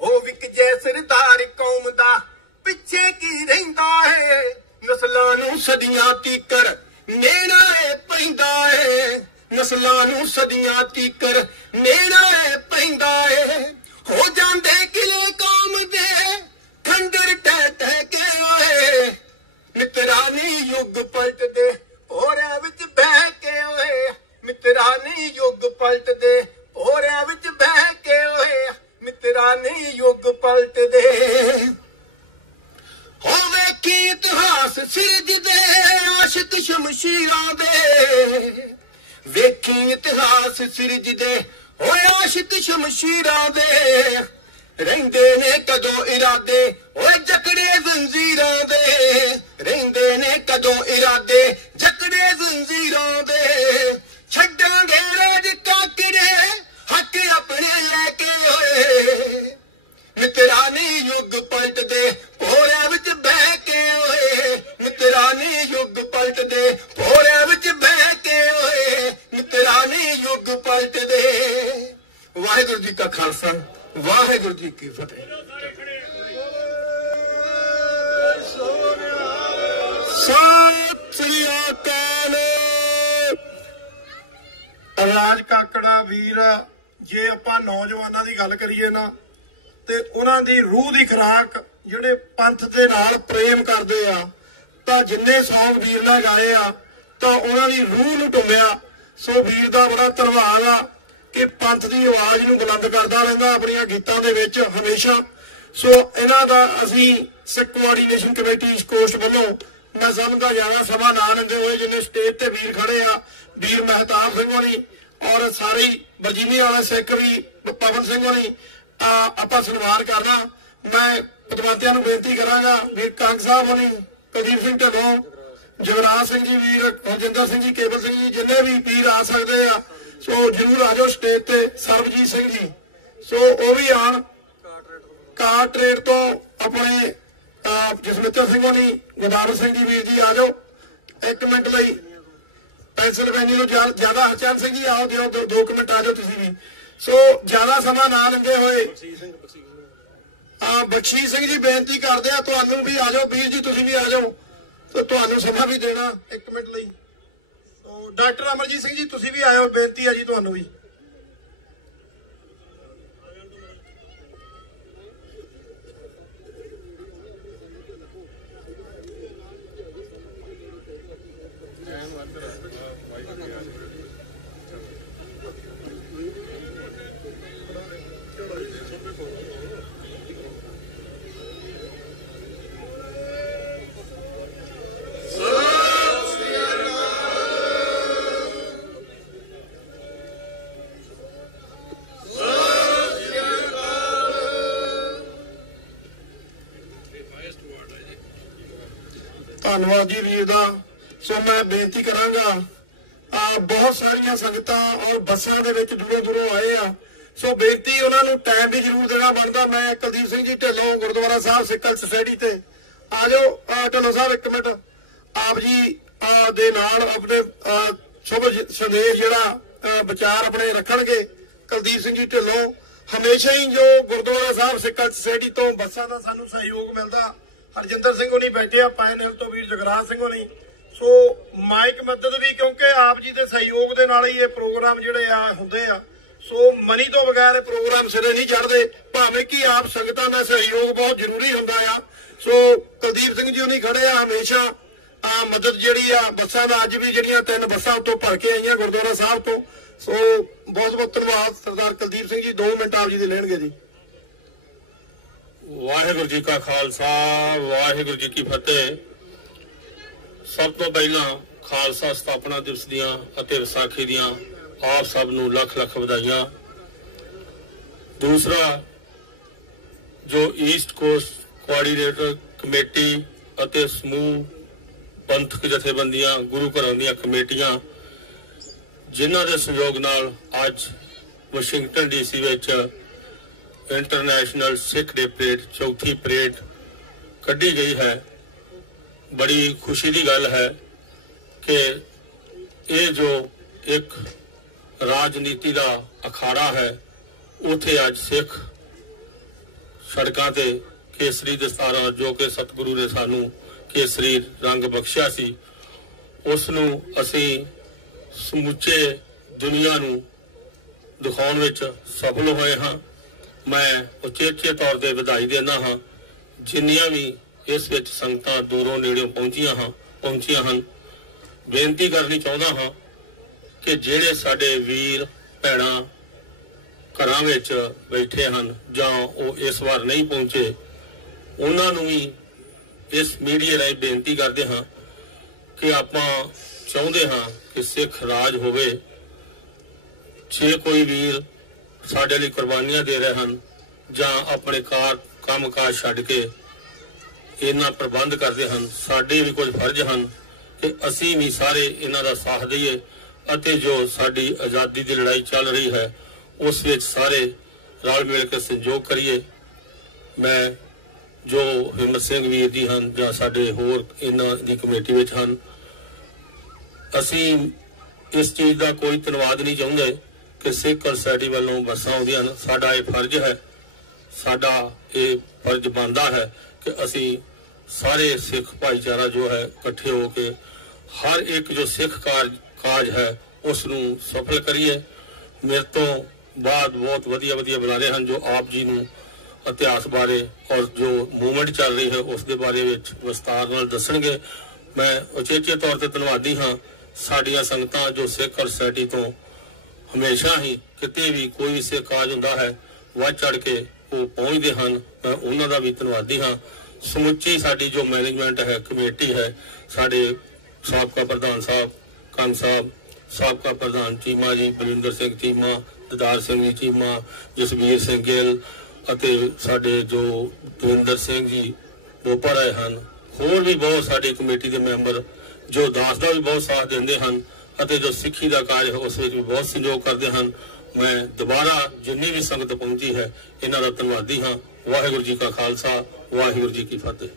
ਹੋ ਵਿਕ ਜੇ ਸਰਦਾਰ ਕੌਮ ਦਾ ਪਿੱਛੇ ਕੀ ਰਹਿੰਦਾ ਏ, ਨਸਲਾਂ ਨੂੰ ਸਦੀਆਂ ਤੀਕਰ ਨੇੜਾ ਏ ਪੈਂਦਾ ਏ, ਨਸਲਾਂ ਨੂੰ ਸਦੀਆਂ ਤੀਕਰ ਨੇੜਾ ਏ ਪੈਂਦਾ ਏ। ਹੋ ਜਾਂਦੇ ਕਿਲੇ ਕੌਮ ਦੇ ਖੰਡਰ ਟਹਿ ਟਹਿ ਕੇ ਓਏ, ਮਿੱਤਰਾਂ ਨੀ ਯੁੱਗ ਪਲਟਦੇ ਭੋਰਿਆਂ ਵਿੱਚ ਬਹਿ ਕੇ ਓਏ, ਮਿੱਤਰਾਂ ਨੀ ਯੁੱਗ ਪਲਟਦੇ ਭੋਰਿਆਂ ਵਿੱਚ ਬਹਿ ਕੇ ਓਏ, ਮਿੱਤਰਾਂ ਨੀ ਯੁੱਗ ਪਲਟਦੇ। ਹੋ ਵੇਖੀ ਇਤਿਹਾਸ ਸਿਰਜਦੇ ਆਸ਼ਿਕ ਸ਼ਮਸ਼ੀਰਾਂ ਦੇ, ਵੇਖੀ ਇਤਿਹਾਸ ਸਿਰਜਦੇ ਹੋਏ ਆਸ਼ਿਕ ਸ਼ਮਸ਼ੀਰਾਂ ਦੇ, ਰਹਿੰਦੇ ਨੇ ਕਦੋਂ ਇਰਾਦੇ ਓਏ ਜਕੜੇ ਜ਼ੰਜੀਰਾਂ ਦੇ, ਰਹਿੰਦੇ ਨੇ ਕਦੋਂ ਇਰਾਦੇ ਜਕੜੇ ਜ਼ੰਜੀਰਾਂ ਦੇ। ਛੱਡਾਂਗੇ ਰਾਜ ਕਾਕੜੇ ਹੱਕ ਆਪਣੇ ਲੈ ਕੇ ਓਏ, ਮਿੱਤਰਾਂ ਨੀ ਯੁੱਗ ਪਲਟਦੇ ਭੋਰਿਆਂ ਵਿੱਚ ਬਹਿ ਕੇ ਓਏ, ਮਿੱਤਰਾਂ ਨੀ ਯੁੱਗ ਪਲਟਦੇ ਭੋਰਿਆਂ ਵਿੱਚ ਬਹਿ ਕੇ ਓਏ, ਮਿੱਤਰਾਂ ਨੀ ਯੁੱਗ ਪਲਟਦੇ। ਵਾਹਿਗੁਰੂ ਜੀ ਕਾ ਖਾਲਸਾ, ਵਾਹਿਗੁਰੂ ਜੀ ਕੀ ਫਤਿਹ। ਸਤਿ ਸ੍ਰੀ ਅਕਾਲ। ਰਾਜ ਕਾਕੜਾ ਵੀਰ, ਜੇ ਆਪਾਂ ਨੌਜਵਾਨਾਂ ਦੀ ਗੱਲ ਕਰੀਏ ਨਾ, ਤੇ ਉਹਨਾਂ ਦੀ ਰੂਹ ਦੀ ਖੁਰਾਕ ਜਿਹੜੇ ਪੰਥ ਦੇ ਨਾਲ ਪ੍ਰੇਮ ਕਰਦੇ ਆ, ਤਾਂ ਜਿੰਨੇ ਸੌਂਗ ਵੀਰ ਨੇ ਗਾਏ ਆ ਤਾਂ ਉਹਨਾਂ ਦੀ ਰੂਹ ਨੂੰ ਟੁੰਬਿਆ। ਸੋ ਵੀਰ ਦਾ ਬੜਾ ਧੰਨਵਾਦ ਆ ਕਿ ਪੰਥ ਦੀ ਆਵਾਜ਼ ਨੂੰ ਬੁਲੰਦ ਕਰਦਾ ਰਹਿੰਦਾ ਆਪਣੀਆਂ ਗੀਤਾਂ ਦੇ ਵਿੱਚ ਹਮੇਸ਼ਾ। ਸੋ ਇਹਨਾਂ ਦਾ ਅਸੀਂ ਸਿੱਖ ਕੋਆਰਡੀਨੇਸ਼ਨ ਕਮੇਟੀ ਈਸਟ ਕੋਸਟ ਵੱਲੋਂ ਮੈਂ ਸਮਝਦਾ ਜ਼ਿਆਦਾ ਸਮਾਂ ਨਾ ਲੈਂਦੇ ਹੋਏ, ਜਿੰਨੇ ਸਟੇਜ ਤੇ ਵੀਰ ਖੜੇ ਆ, ਵੀਰ ਮਹਿਤਾਬ ਸਿੰਘ ਹੋਣੀ ਔਰ ਸਾਰੇ ਵਰਜੀਨੀਆ ਵਾਲੇ ਸਿੱਖ ਵੀ ਪਵਨ ਸਿੰਘ ਹੋਣੀ, ਆਪਾਂ ਸਨਮਾਨ ਕਰਨਾ। ਮੈਂ ਪਤਵੰਤਿਆਂ ਨੂੰ ਬੇਨਤੀ ਕਰਾਂਗਾ, ਵੀਰ ਕੰਗ ਸਾਹਿਬ ਹੋਣੀ, ਕੁਲਦੀਪ ਸਿੰਘ ਢਿੱਲੋਂ, ਜਗਰਾਜ ਸਿੰਘ ਜੀ, ਵੀਰ ਹਰਜਿੰਦਰ ਸਿੰਘ ਜੀ, ਕੇਵਲ ਸਿੰਘ ਜੀ, ਜਿੰਨੇ ਵੀ ਵੀਰ ਆ ਸਕਦੇ ਆ ਸੋ ਜਰੂਰ ਆ ਜਾਓ ਸਟੇਜ ਤੇ। ਸਰਬਜੀਤ ਸਿੰਘ ਜੀ ਸੋ ਉਹ ਵੀ ਆਣ। ਕਾਰ ਟ੍ਰੇਡ ਤੋਂ ਆਪਣੇ ਜਸਮਿੱਤਰ ਸਿੰਘ ਹੋਣੀ, ਗੁਰਦਾਵਰ ਸਿੰਘ ਜੀ, ਵੀਰ ਜੀ ਆ ਜਾਓ 1 ਮਿੰਟ ਲਈ। ਪੈਂਸਿਲਵੇਨੀਆ ਨੂੰ ਜ਼ਿਆਦਾ ਹਰਚੰਦ ਸਿੰਘ ਜੀ ਆਓ, ਦਿਓ 2 ਮਿੰਟ ਆ ਜਾਓ ਤੁਸੀਂ ਵੀ। ਸੋ ਜ਼ਿਆਦਾ ਸਮਾਂ ਨਾ ਲੈਂਦੇ ਹੋਏ ਬਖਸ਼ੀਸ਼ ਸਿੰਘ ਜੀ ਬੇਨਤੀ ਕਰਦੇ ਆ ਤੁਹਾਨੂੰ ਵੀ ਆ ਜਾਓ, ਵੀਰ ਜੀ ਤੁਸੀਂ ਵੀ ਆ ਜਾਓ, ਤੇ ਤੁਹਾਨੂੰ ਸਮਾਂ ਵੀ ਦੇਣਾ 1 ਮਿੰਟ ਲਈ। ਡਾਕਟਰ ਅਮਰਜੀਤ ਸਿੰਘ ਜੀ ਤੁਸੀਂ ਵੀ ਆਇਓ, ਬੇਨਤੀ ਆ ਜੀ ਤੁਹਾਨੂੰ ਵੀ। ਧੰਨਵਾਦ ਜੀ ਵੀਰ ਦਾ। ਸੋ ਮੈਂ ਬੇਨਤੀ ਕਰਾਂਗਾ ਬਹੁਤ ਸਾਰੀਆਂ ਸੰਗਤਾਂ ਔਰ ਬੱਸਾਂ ਦੇ ਵਿੱਚ ਦੂਰੋਂ ਦੂਰੋਂ ਆਏ ਆ। ਸੋ ਬੇਨਤੀ ਉਹਨਾਂ ਨੂੰ ਟਾਈਮ ਵੀ ਜ਼ਰੂਰ ਦੇਣਾ ਬਣਦਾ। ਮੈਂ ਕੁਲਦੀਪ ਸਿੰਘ ਜੀ ਢਿੱਲੋਂ ਗੁਰਦੁਆਰਾ ਸਾਹਿਬ ਸਿੱਕਲ ਸੁਸਾਇਟੀ ਤੇ ਆ ਜਾਓ। ਢਿੱਲੋਂ ਸਾਹਿਬ ਇੱਕ ਮਿੰਟ ਆਪ ਜੀ ਦੇ ਨਾਲ ਆਪਣੇ ਸ਼ੁਭ ਸੰਦੇਸ਼ ਜਿਹੜਾ ਵਿਚਾਰ ਆਪਣੇ ਰੱਖਣਗੇ। ਕੁਲਦੀਪ ਸਿੰਘ ਜੀ ਢਿੱਲੋਂ ਹਮੇਸ਼ਾ ਹੀ ਜੋ ਗੁਰਦੁਆਰਾ ਸਾਹਿਬ ਸਿੱਕਲ ਸੁਸਾਇਟੀ ਤੋਂ ਬੱਸਾਂ ਦਾ ਸਾਨੂੰ ਸਹਿਯੋਗ ਮਿਲਦਾ। ਹਰਜਿੰਦਰ ਸਿੰਘ ਹੋਣੀ ਬੈਠੇ ਆ, ਪਾਇਨਲ ਤੋਂ ਵੀਰ ਜਗਰਾਜ ਸਿੰਘ ਹੋਣੀ। ਸੋ ਮਾਈਕ ਮਦਦ ਵੀ ਕਿਉਂਕਿ ਆਪ ਜੀ ਦੇ ਸਹਿਯੋਗ ਦੇ ਨਾਲ ਹੀ ਇਹ ਪ੍ਰੋਗਰਾਮ ਜਿਹੜੇ ਆ ਹੁੰਦੇ ਆ। ਸੋ ਮਨੀ ਤੋਂ ਬਗੈਰ ਇਹ ਪ੍ਰੋਗਰਾਮ ਸਿਰੇ ਨਹੀਂ ਚੜ੍ਹਦੇ, ਭਾਵੇਂ ਕਿ ਆਪ ਸੰਗਤਾਂ ਦਾ ਸਹਿਯੋਗ ਬਹੁਤ ਜ਼ਰੂਰੀ ਹੁੰਦਾ ਆ। ਸੋ ਕੁਲਦੀਪ ਸਿੰਘ ਜੀ ਹੋਣੀ ਖੜੇ ਆ ਹਮੇਸ਼ਾ ਮਦਦ ਜਿਹੜੀ ਆ ਬੱਸਾਂ ਦਾ। ਅੱਜ ਵੀ ਜਿਹੜੀਆਂ 3 ਬੱਸਾਂ ਉੱਤੋਂ ਭਰ ਕੇ ਆਈਆਂ ਗੁਰਦੁਆਰਾ ਸਾਹਿਬ ਤੋਂ। ਸੋ ਬਹੁਤ ਬਹੁਤ ਧੰਨਵਾਦ। ਸਰਦਾਰ ਕੁਲਦੀਪ ਸਿੰਘ ਜੀ 2 ਮਿੰਟ ਆਪ ਜੀ ਦੇ ਲੈਣਗੇ ਜੀ। ਵਾਹਿਗੁਰੂ ਜੀ ਕਾ ਖਾਲਸਾ ਵਾਹਿਗੁਰੂ ਜੀ ਕੀ ਫਤਿਹ। ਸਭ ਤੋਂ ਪਹਿਲਾਂ ਖਾਲਸਾ ਸਥਾਪਨਾ ਦਿਵਸ ਦੀਆਂ ਅਤੇ ਵਿਸਾਖੀ ਦੀਆਂ ਆਪ ਸਭ ਨੂੰ ਲੱਖ ਲੱਖ ਵਧਾਈਆਂ। ਦੂਸਰਾ, ਜੋ ਈਸਟ ਕੋਸਟ ਕੋਆਰਡੀਨੇਟਰ ਕਮੇਟੀ ਅਤੇ ਸਮੂਹ ਪੰਥਕ ਜਥੇਬੰਦੀਆਂ ਗੁਰੂ ਘਰਾਂ ਦੀਆਂ ਕਮੇਟੀਆਂ ਜਿਨ੍ਹਾਂ ਦੇ ਸਹਿਯੋਗ ਨਾਲ ਅੱਜ ਵਾਸ਼ਿੰਗਟਨ DC ਵਿੱਚ ਇੰਟਰਨੈਸ਼ਨਲ ਸਿੱਖ ਡੇ ਪਰੇਡ ਚੌਥੀ ਪਰੇਡ ਕੱਢੀ ਗਈ ਹੈ। ਬੜੀ ਖੁਸ਼ੀ ਦੀ ਗੱਲ ਹੈ ਕਿ ਇਹ ਜੋ ਇੱਕ ਰਾਜਨੀਤੀ ਦਾ ਅਖਾੜਾ ਹੈ ਉੱਥੇ ਅੱਜ ਸਿੱਖ ਸੜਕਾਂ ਤੇ ਕੇਸਰੀ ਦਸਤਾਰਾਂ ਜੋ ਕਿ ਸਤਿਗੁਰੂ ਨੇ ਸਾਨੂੰ ਕੇਸਰੀ ਰੰਗ ਬਖਸ਼ਿਆ ਸੀ ਉਸ ਨੂੰ ਅਸੀਂ ਸਮੁੱਚੇ ਦੁਨੀਆ ਨੂੰ ਦਿਖਾਉਣ ਵਿੱਚ ਸਫਲ ਹੋਏ ਹਾਂ। ਮੈਂ ਉਚੇਚੇ ਤੌਰ ਤੇ ਵਧਾਈ ਦਿੰਦਾ ਹਾਂ ਜਿੰਨੀਆਂ ਵੀ ਇਸ ਵਿੱਚ ਸੰਗਤਾਂ ਦੂਰੋਂ ਨੇੜਿਓਂ ਪਹੁੰਚੀਆਂ ਹਨ। ਬੇਨਤੀ ਕਰਨੀ ਚਾਹੁੰਦਾ ਹਾਂ ਕਿ ਜਿਹੜੇ ਸਾਡੇ ਵੀਰ ਭੈਣਾਂ ਘਰਾਂ ਵਿੱਚ ਬੈਠੇ ਹਨ ਜਾਂ ਉਹ ਇਸ ਵਾਰ ਨਹੀਂ ਪਹੁੰਚੇ ਉਹਨਾਂ ਨੂੰ ਵੀ ਇਸ ਮੀਡੀਆ ਰਾਹੀਂ ਬੇਨਤੀ ਕਰਦੇ ਹਾਂ ਕਿ ਆਪਾਂ ਚਾਹੁੰਦੇ ਹਾਂ ਕਿ ਸਿੱਖ ਰਾਜ ਹੋਵੇ। ਜੇ ਕੋਈ ਵੀਰ ਸਾਡੇ ਲਈ ਕੁਰਬਾਨੀਆਂ ਦੇ ਰਹੇ ਹਨ ਜਾਂ ਆਪਣੇ ਕੰਮਕਾਜ ਛੱਡ ਕੇ ਇਹਨਾਂ ਪ੍ਰਬੰਧ ਕਰਦੇ ਹਨ, ਸਾਡੇ ਵੀ ਕੁਝ ਫਰਜ਼ ਹਨ ਕਿ ਅਸੀਂ ਵੀ ਸਾਰੇ ਇਹਨਾਂ ਦਾ ਸਾਥ ਦਈਏ ਅਤੇ ਜੋ ਸਾਡੀ ਆਜ਼ਾਦੀ ਦੀ ਲੜਾਈ ਚੱਲ ਰਹੀ ਹੈ ਉਸ ਵਿੱਚ ਸਾਰੇ ਰਲ ਮਿਲ ਕੇ ਸਹਿਯੋਗ ਕਰੀਏ। ਮੈਂ ਜੋ ਹਿੰਮਤ ਸਿੰਘ ਵੀਰ ਜੀ ਹਨ ਜਾਂ ਸਾਡੇ ਹੋਰ ਇਹਨਾਂ ਦੀ ਕਮੇਟੀ ਵਿੱਚ ਹਨ, ਅਸੀਂ ਇਸ ਚੀਜ਼ ਦਾ ਕੋਈ ਧੰਨਵਾਦ ਨਹੀਂ ਚਾਹੁੰਦੇ ਕਿ ਸਿੱਖ ਸੁਸਾਇਟੀ ਵੱਲੋਂ ਬੱਸਾਂ ਆਉਂਦੀਆਂ ਹਨ। ਸਾਡਾ ਇਹ ਫਰਜ਼ ਹੈ, ਸਾਡਾ ਇਹ ਫਰਜ਼ ਬਣਦਾ ਹੈ ਕਿ ਅਸੀਂ ਸਾਰੇ ਸਿੱਖ ਭਾਈਚਾਰਾ ਜੋ ਹੈ ਇਕੱਠੇ ਹੋ ਕੇ ਹਰ ਇੱਕ ਜੋ ਸਿੱਖ ਕਾਜ ਹੈ ਉਸ ਨੂੰ ਸਫਲ ਕਰੀਏ। ਮੇਰੇ ਤੋਂ ਬਾਅਦ ਬਹੁਤ ਵਧੀਆ ਬੁਲਾਰੇ ਹਨ ਜੋ ਆਪ ਜੀ ਨੂੰ ਇਤਿਹਾਸ ਬਾਰੇ ਔਰ ਜੋ ਮੂਵਮੈਂਟ ਚੱਲ ਰਹੀ ਹੈ ਉਸ ਦੇ ਬਾਰੇ ਵਿੱਚ ਵਿਸਤਾਰ ਨਾਲ ਦੱਸਣਗੇ। ਮੈਂ ਉਚੇਚੇ ਤੌਰ ਤੇ ਧੰਨਵਾਦੀ ਹਾਂ ਸਾਡੀਆਂ ਸੰਗਤਾਂ ਜੋ ਸਿੱਖ ਸੁਸਾਇਟੀ ਤੋਂ ਹਮੇਸ਼ਾ ਹੀ ਕਿਤੇ ਵੀ ਕੋਈ ਵੀ ਸਿੱਖ ਕਾਜ ਹੁੰਦਾ ਹੈ ਵੱਧ ਚੜ ਕੇ ਉਹ ਪਹੁੰਚਦੇ ਹਨ। ਮੈਂ ਉਹਨਾਂ ਦਾ ਵੀ ਧੰਨਵਾਦੀ ਹਾਂ। ਸਮੁੱਚੀ ਸਾਡੀ ਜੋ ਮੈਨੇਜਮੈਂਟ ਹੈ ਕਮੇਟੀ ਹੈ, ਸਾਡੇ ਸਾਬਕਾ ਪ੍ਰਧਾਨ ਸਾਹਿਬ ਕੰਗ ਸਾਹਿਬ, ਸਾਬਕਾ ਪ੍ਰਧਾਨ ਚੀਮਾ ਜੀ ਬਲਵਿੰਦਰ ਸਿੰਘ ਚੀਮਾ, ਦਦਾਰ ਸਿੰਘ ਜੀ ਚੀਮਾ, ਜਸਵੀਰ ਸਿੰਘ ਗਿੱਲ ਅਤੇ ਸਾਡੇ ਜੋ ਦਵਿੰਦਰ ਸਿੰਘ ਜੀ ਬੋਪਾ ਰਹੇ ਹਨ, ਹੋਰ ਵੀ ਬਹੁਤ ਸਾਡੀ ਕਮੇਟੀ ਦੇ ਮੈਂਬਰ ਜੋ ਦਾਸ ਦਾ ਵੀ ਬਹੁਤ ਸਾਥ ਦਿੰਦੇ ਹਨ ਅਤੇ ਜੋ ਸਿੱਖੀ ਦਾ ਕਾਜ ਹੈ ਉਸ ਵਿੱਚ ਵੀ ਬਹੁਤ ਸਹਿਯੋਗ ਕਰਦੇ ਹਨ। ਮੈਂ ਦੁਬਾਰਾ ਜਿੰਨੀ ਵੀ ਸੰਗਤ ਪਹੁੰਚੀ ਹੈ ਇਹਨਾਂ ਦਾ ਧੰਨਵਾਦੀ ਹਾਂ। ਵਾਹਿਗੁਰੂ ਜੀ ਕਾ ਖਾਲਸਾ ਵਾਹਿਗੁਰੂ ਜੀ ਕੀ ਫਤਿਹ।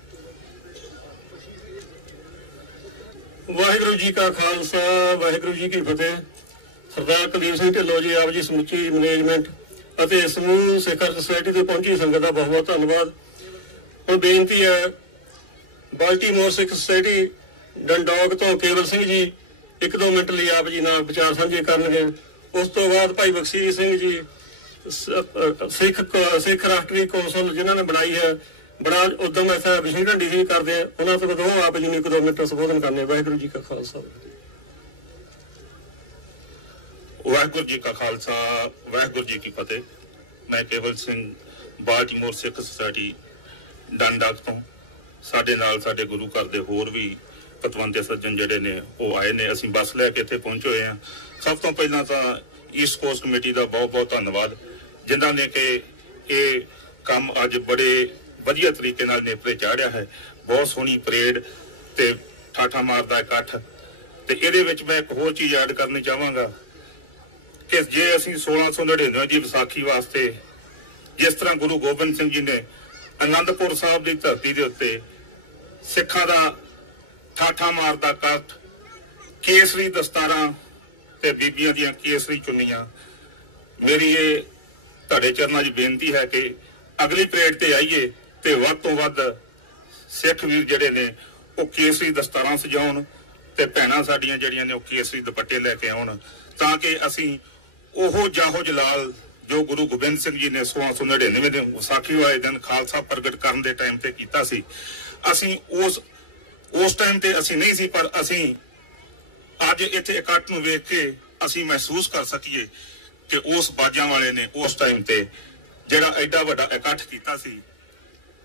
ਵਾਹਿਗੁਰੂ ਜੀ ਕਾ ਖਾਲਸਾ ਵਾਹਿਗੁਰੂ ਜੀ ਕੀ ਫਤਿਹ। ਸਰਦਾਰ ਕੁਲਦੀਪ ਸਿੰਘ ਢਿੱਲੋਂ ਜੀ, ਆਪ ਜੀ ਸਮੁੱਚੀ ਮੈਨੇਜਮੈਂਟ ਅਤੇ ਸਮੂਹ ਸਿੱਖ ਸੁਸਾਇਟੀ ਤੇ ਪਹੁੰਚੀ ਸੰਗਤ ਦਾ ਬਹੁਤ ਬਹੁਤ ਧੰਨਵਾਦ। ਹੁਣ ਬੇਨਤੀ ਹੈ ਬਾਲਟੀਮੋਰ ਸਿੱਖ ਸੁਸਾਇਟੀ ਡੰਡੌਗ ਤੋਂ ਕੇਵਲ ਸਿੰਘ ਜੀ 1-2 ਮਿੰਟ ਲਈ ਆਪ ਜੀ ਨਾਲ ਵਿਚਾਰ ਸਾਂਝੇ ਕਰਨਗੇ। ਉਸ ਤੋਂ ਬਾਅਦ ਭਾਈ ਬਖਸ਼ੀਸ਼ ਸਿੰਘ ਜੀ ਸਿੱਖ ਰਾਸ਼ਟਰੀ ਕੌਂਸਲ ਜਿਨ੍ਹਾਂ ਨੇ ਬਣਾਈ ਹੈ, ਬੜਾ ਉਦਮ ਐਸਾ ਵਾਸ਼ਿੰਗਟਨ DC ਕਰਦੇ ਆ, ਉਹਨਾਂ ਤੋਂ ਵਧੋ ਆਪ ਜੀ ਨੂੰ 1-2 ਮਿੰਟ ਸੰਬੋਧਨ ਕਰਨੇ। ਵਾਹਿਗੁਰੂ ਜੀ ਕਾ ਖਾਲਸਾ ਵਾਹਿਗੁਰੂ ਜੀ ਕਾ ਖਾਲਸਾ ਵਾਹਿਗੁਰੂ ਜੀ ਕੀ ਫਤਿਹ। ਮੈਂ ਕੇਵਲ ਸਿੰਘ ਬਾਲਟੀਮੋਰ ਸਿੱਖ ਸੁਸਾਇਟੀ ਡੰਡੌਗ ਤੋਂ। ਸਾਡੇ ਨਾਲ ਸਾਡੇ ਗੁਰੂ ਘਰ ਦੇ ਹੋਰ ਵੀ ਪਤਵੰਤੇ ਸੱਜਣ ਜਿਹੜੇ ਨੇ ਉਹ ਆਏ ਨੇ। ਅਸੀਂ ਬੱਸ ਲੈ ਕੇ ਇੱਥੇ ਪਹੁੰਚੇ ਹੋਏ ਹਾਂ। ਸਭ ਤੋਂ ਪਹਿਲਾਂ ਤਾਂ ਈਸਟ ਕੋਸਟ ਕਮੇਟੀ ਦਾ ਬਹੁਤ ਬਹੁਤ ਧੰਨਵਾਦ ਜਿਨ੍ਹਾਂ ਨੇ ਕਿ ਇਹ ਕੰਮ ਅੱਜ ਬੜੇ ਵਧੀਆ ਤਰੀਕੇ ਨਾਲ ਨੇਪਰੇ ਚਾੜਿਆ ਹੈ। ਬਹੁਤ ਸੋਹਣੀ ਪਰੇਡ ਤੇ ਠਾਠਾ ਮਾਰਦਾ ਇਕੱਠ ਤੇ ਇਹਦੇ ਵਿੱਚ ਮੈਂ ਇੱਕ ਹੋਰ ਚੀਜ਼ ਐਡ ਕਰਨੀ ਚਾਹਾਂਗਾ ਕਿ ਜੇ ਅਸੀਂ 1699 ਦੀ ਵਿਸਾਖੀ ਵਾਸਤੇ ਜਿਸ ਤਰ੍ਹਾਂ ਗੁਰੂ ਗੋਬਿੰਦ ਸਿੰਘ ਜੀ ਨੇ ਅਨੰਦਪੁਰ ਸਾਹਿਬ ਦੀ ਧਰਤੀ ਦੇ ਉੱਤੇ ਸਿੱਖਾਂ ਦਾ ਠਾਠਾ ਮਾਰਦਾ ਕੱਠ, ਕੇਸਰੀ ਦਸਤਾਰਾਂ ਤੇ ਬੀਬੀਆਂ ਦੀਆਂ ਕੇਸਰੀ ਚੁੰਨੀਆਂ, ਮੇਰੀ ਇਹ ਤੁਹਾਡੇ ਚਰਨਾਂ 'ਚ ਬੇਨਤੀ ਹੈ ਕਿ ਅਗਲੀ ਪਰੇਡ ਤੇ ਆਈਏ ਤੇ ਵੱਧ ਤੋਂ ਵੱਧ ਸਿੱਖ ਵੀਰ ਜਿਹੜੇ ਨੇ ਉਹ ਕੇਸਰੀ ਦਸਤਾਰਾਂ ਸਜਾਉਣ ਤੇ ਭੈਣਾਂ ਸਾਡੀਆਂ ਜਿਹੜੀਆਂ ਨੇ ਉਹ ਕੇਸਰੀ ਦੁਪੱਟੇ ਲੈ ਕੇ ਆਉਣ, ਤਾਂ ਕਿ ਅਸੀਂ ਉਹ ਜਾਹੋ ਜਲਾਲ ਜੋ ਗੁਰੂ ਗੋਬਿੰਦ ਸਿੰਘ ਜੀ ਨੇ 1699 ਦੇ ਵਿਸਾਖੀ ਵਾਲੇ ਦਿਨ ਖਾਲਸਾ ਪ੍ਰਗਟ ਕਰਨ ਦੇ ਟਾਈਮ ਤੇ ਕੀਤਾ ਸੀ, ਅਸੀਂ ਉਸ ਟਾਈਮ ਤੇ ਅਸੀਂ ਨਹੀਂ ਸੀ, ਪਰ ਅਸੀਂ ਅੱਜ ਇੱਥੇ ਇਕੱਠ ਨੂੰ ਵੇਖ ਕੇ ਅਸੀਂ ਮਹਿਸੂਸ ਕਰ ਸਕੀਏ ਕਿ ਉਸ ਬਾਜਾਂ ਵਾਲੇ ਨੇ ਉਸ ਟਾਈਮ ਤੇ ਜਿਹੜਾ ਐਡਾ ਵੱਡਾ ਇਕੱਠ ਕੀਤਾ ਸੀ,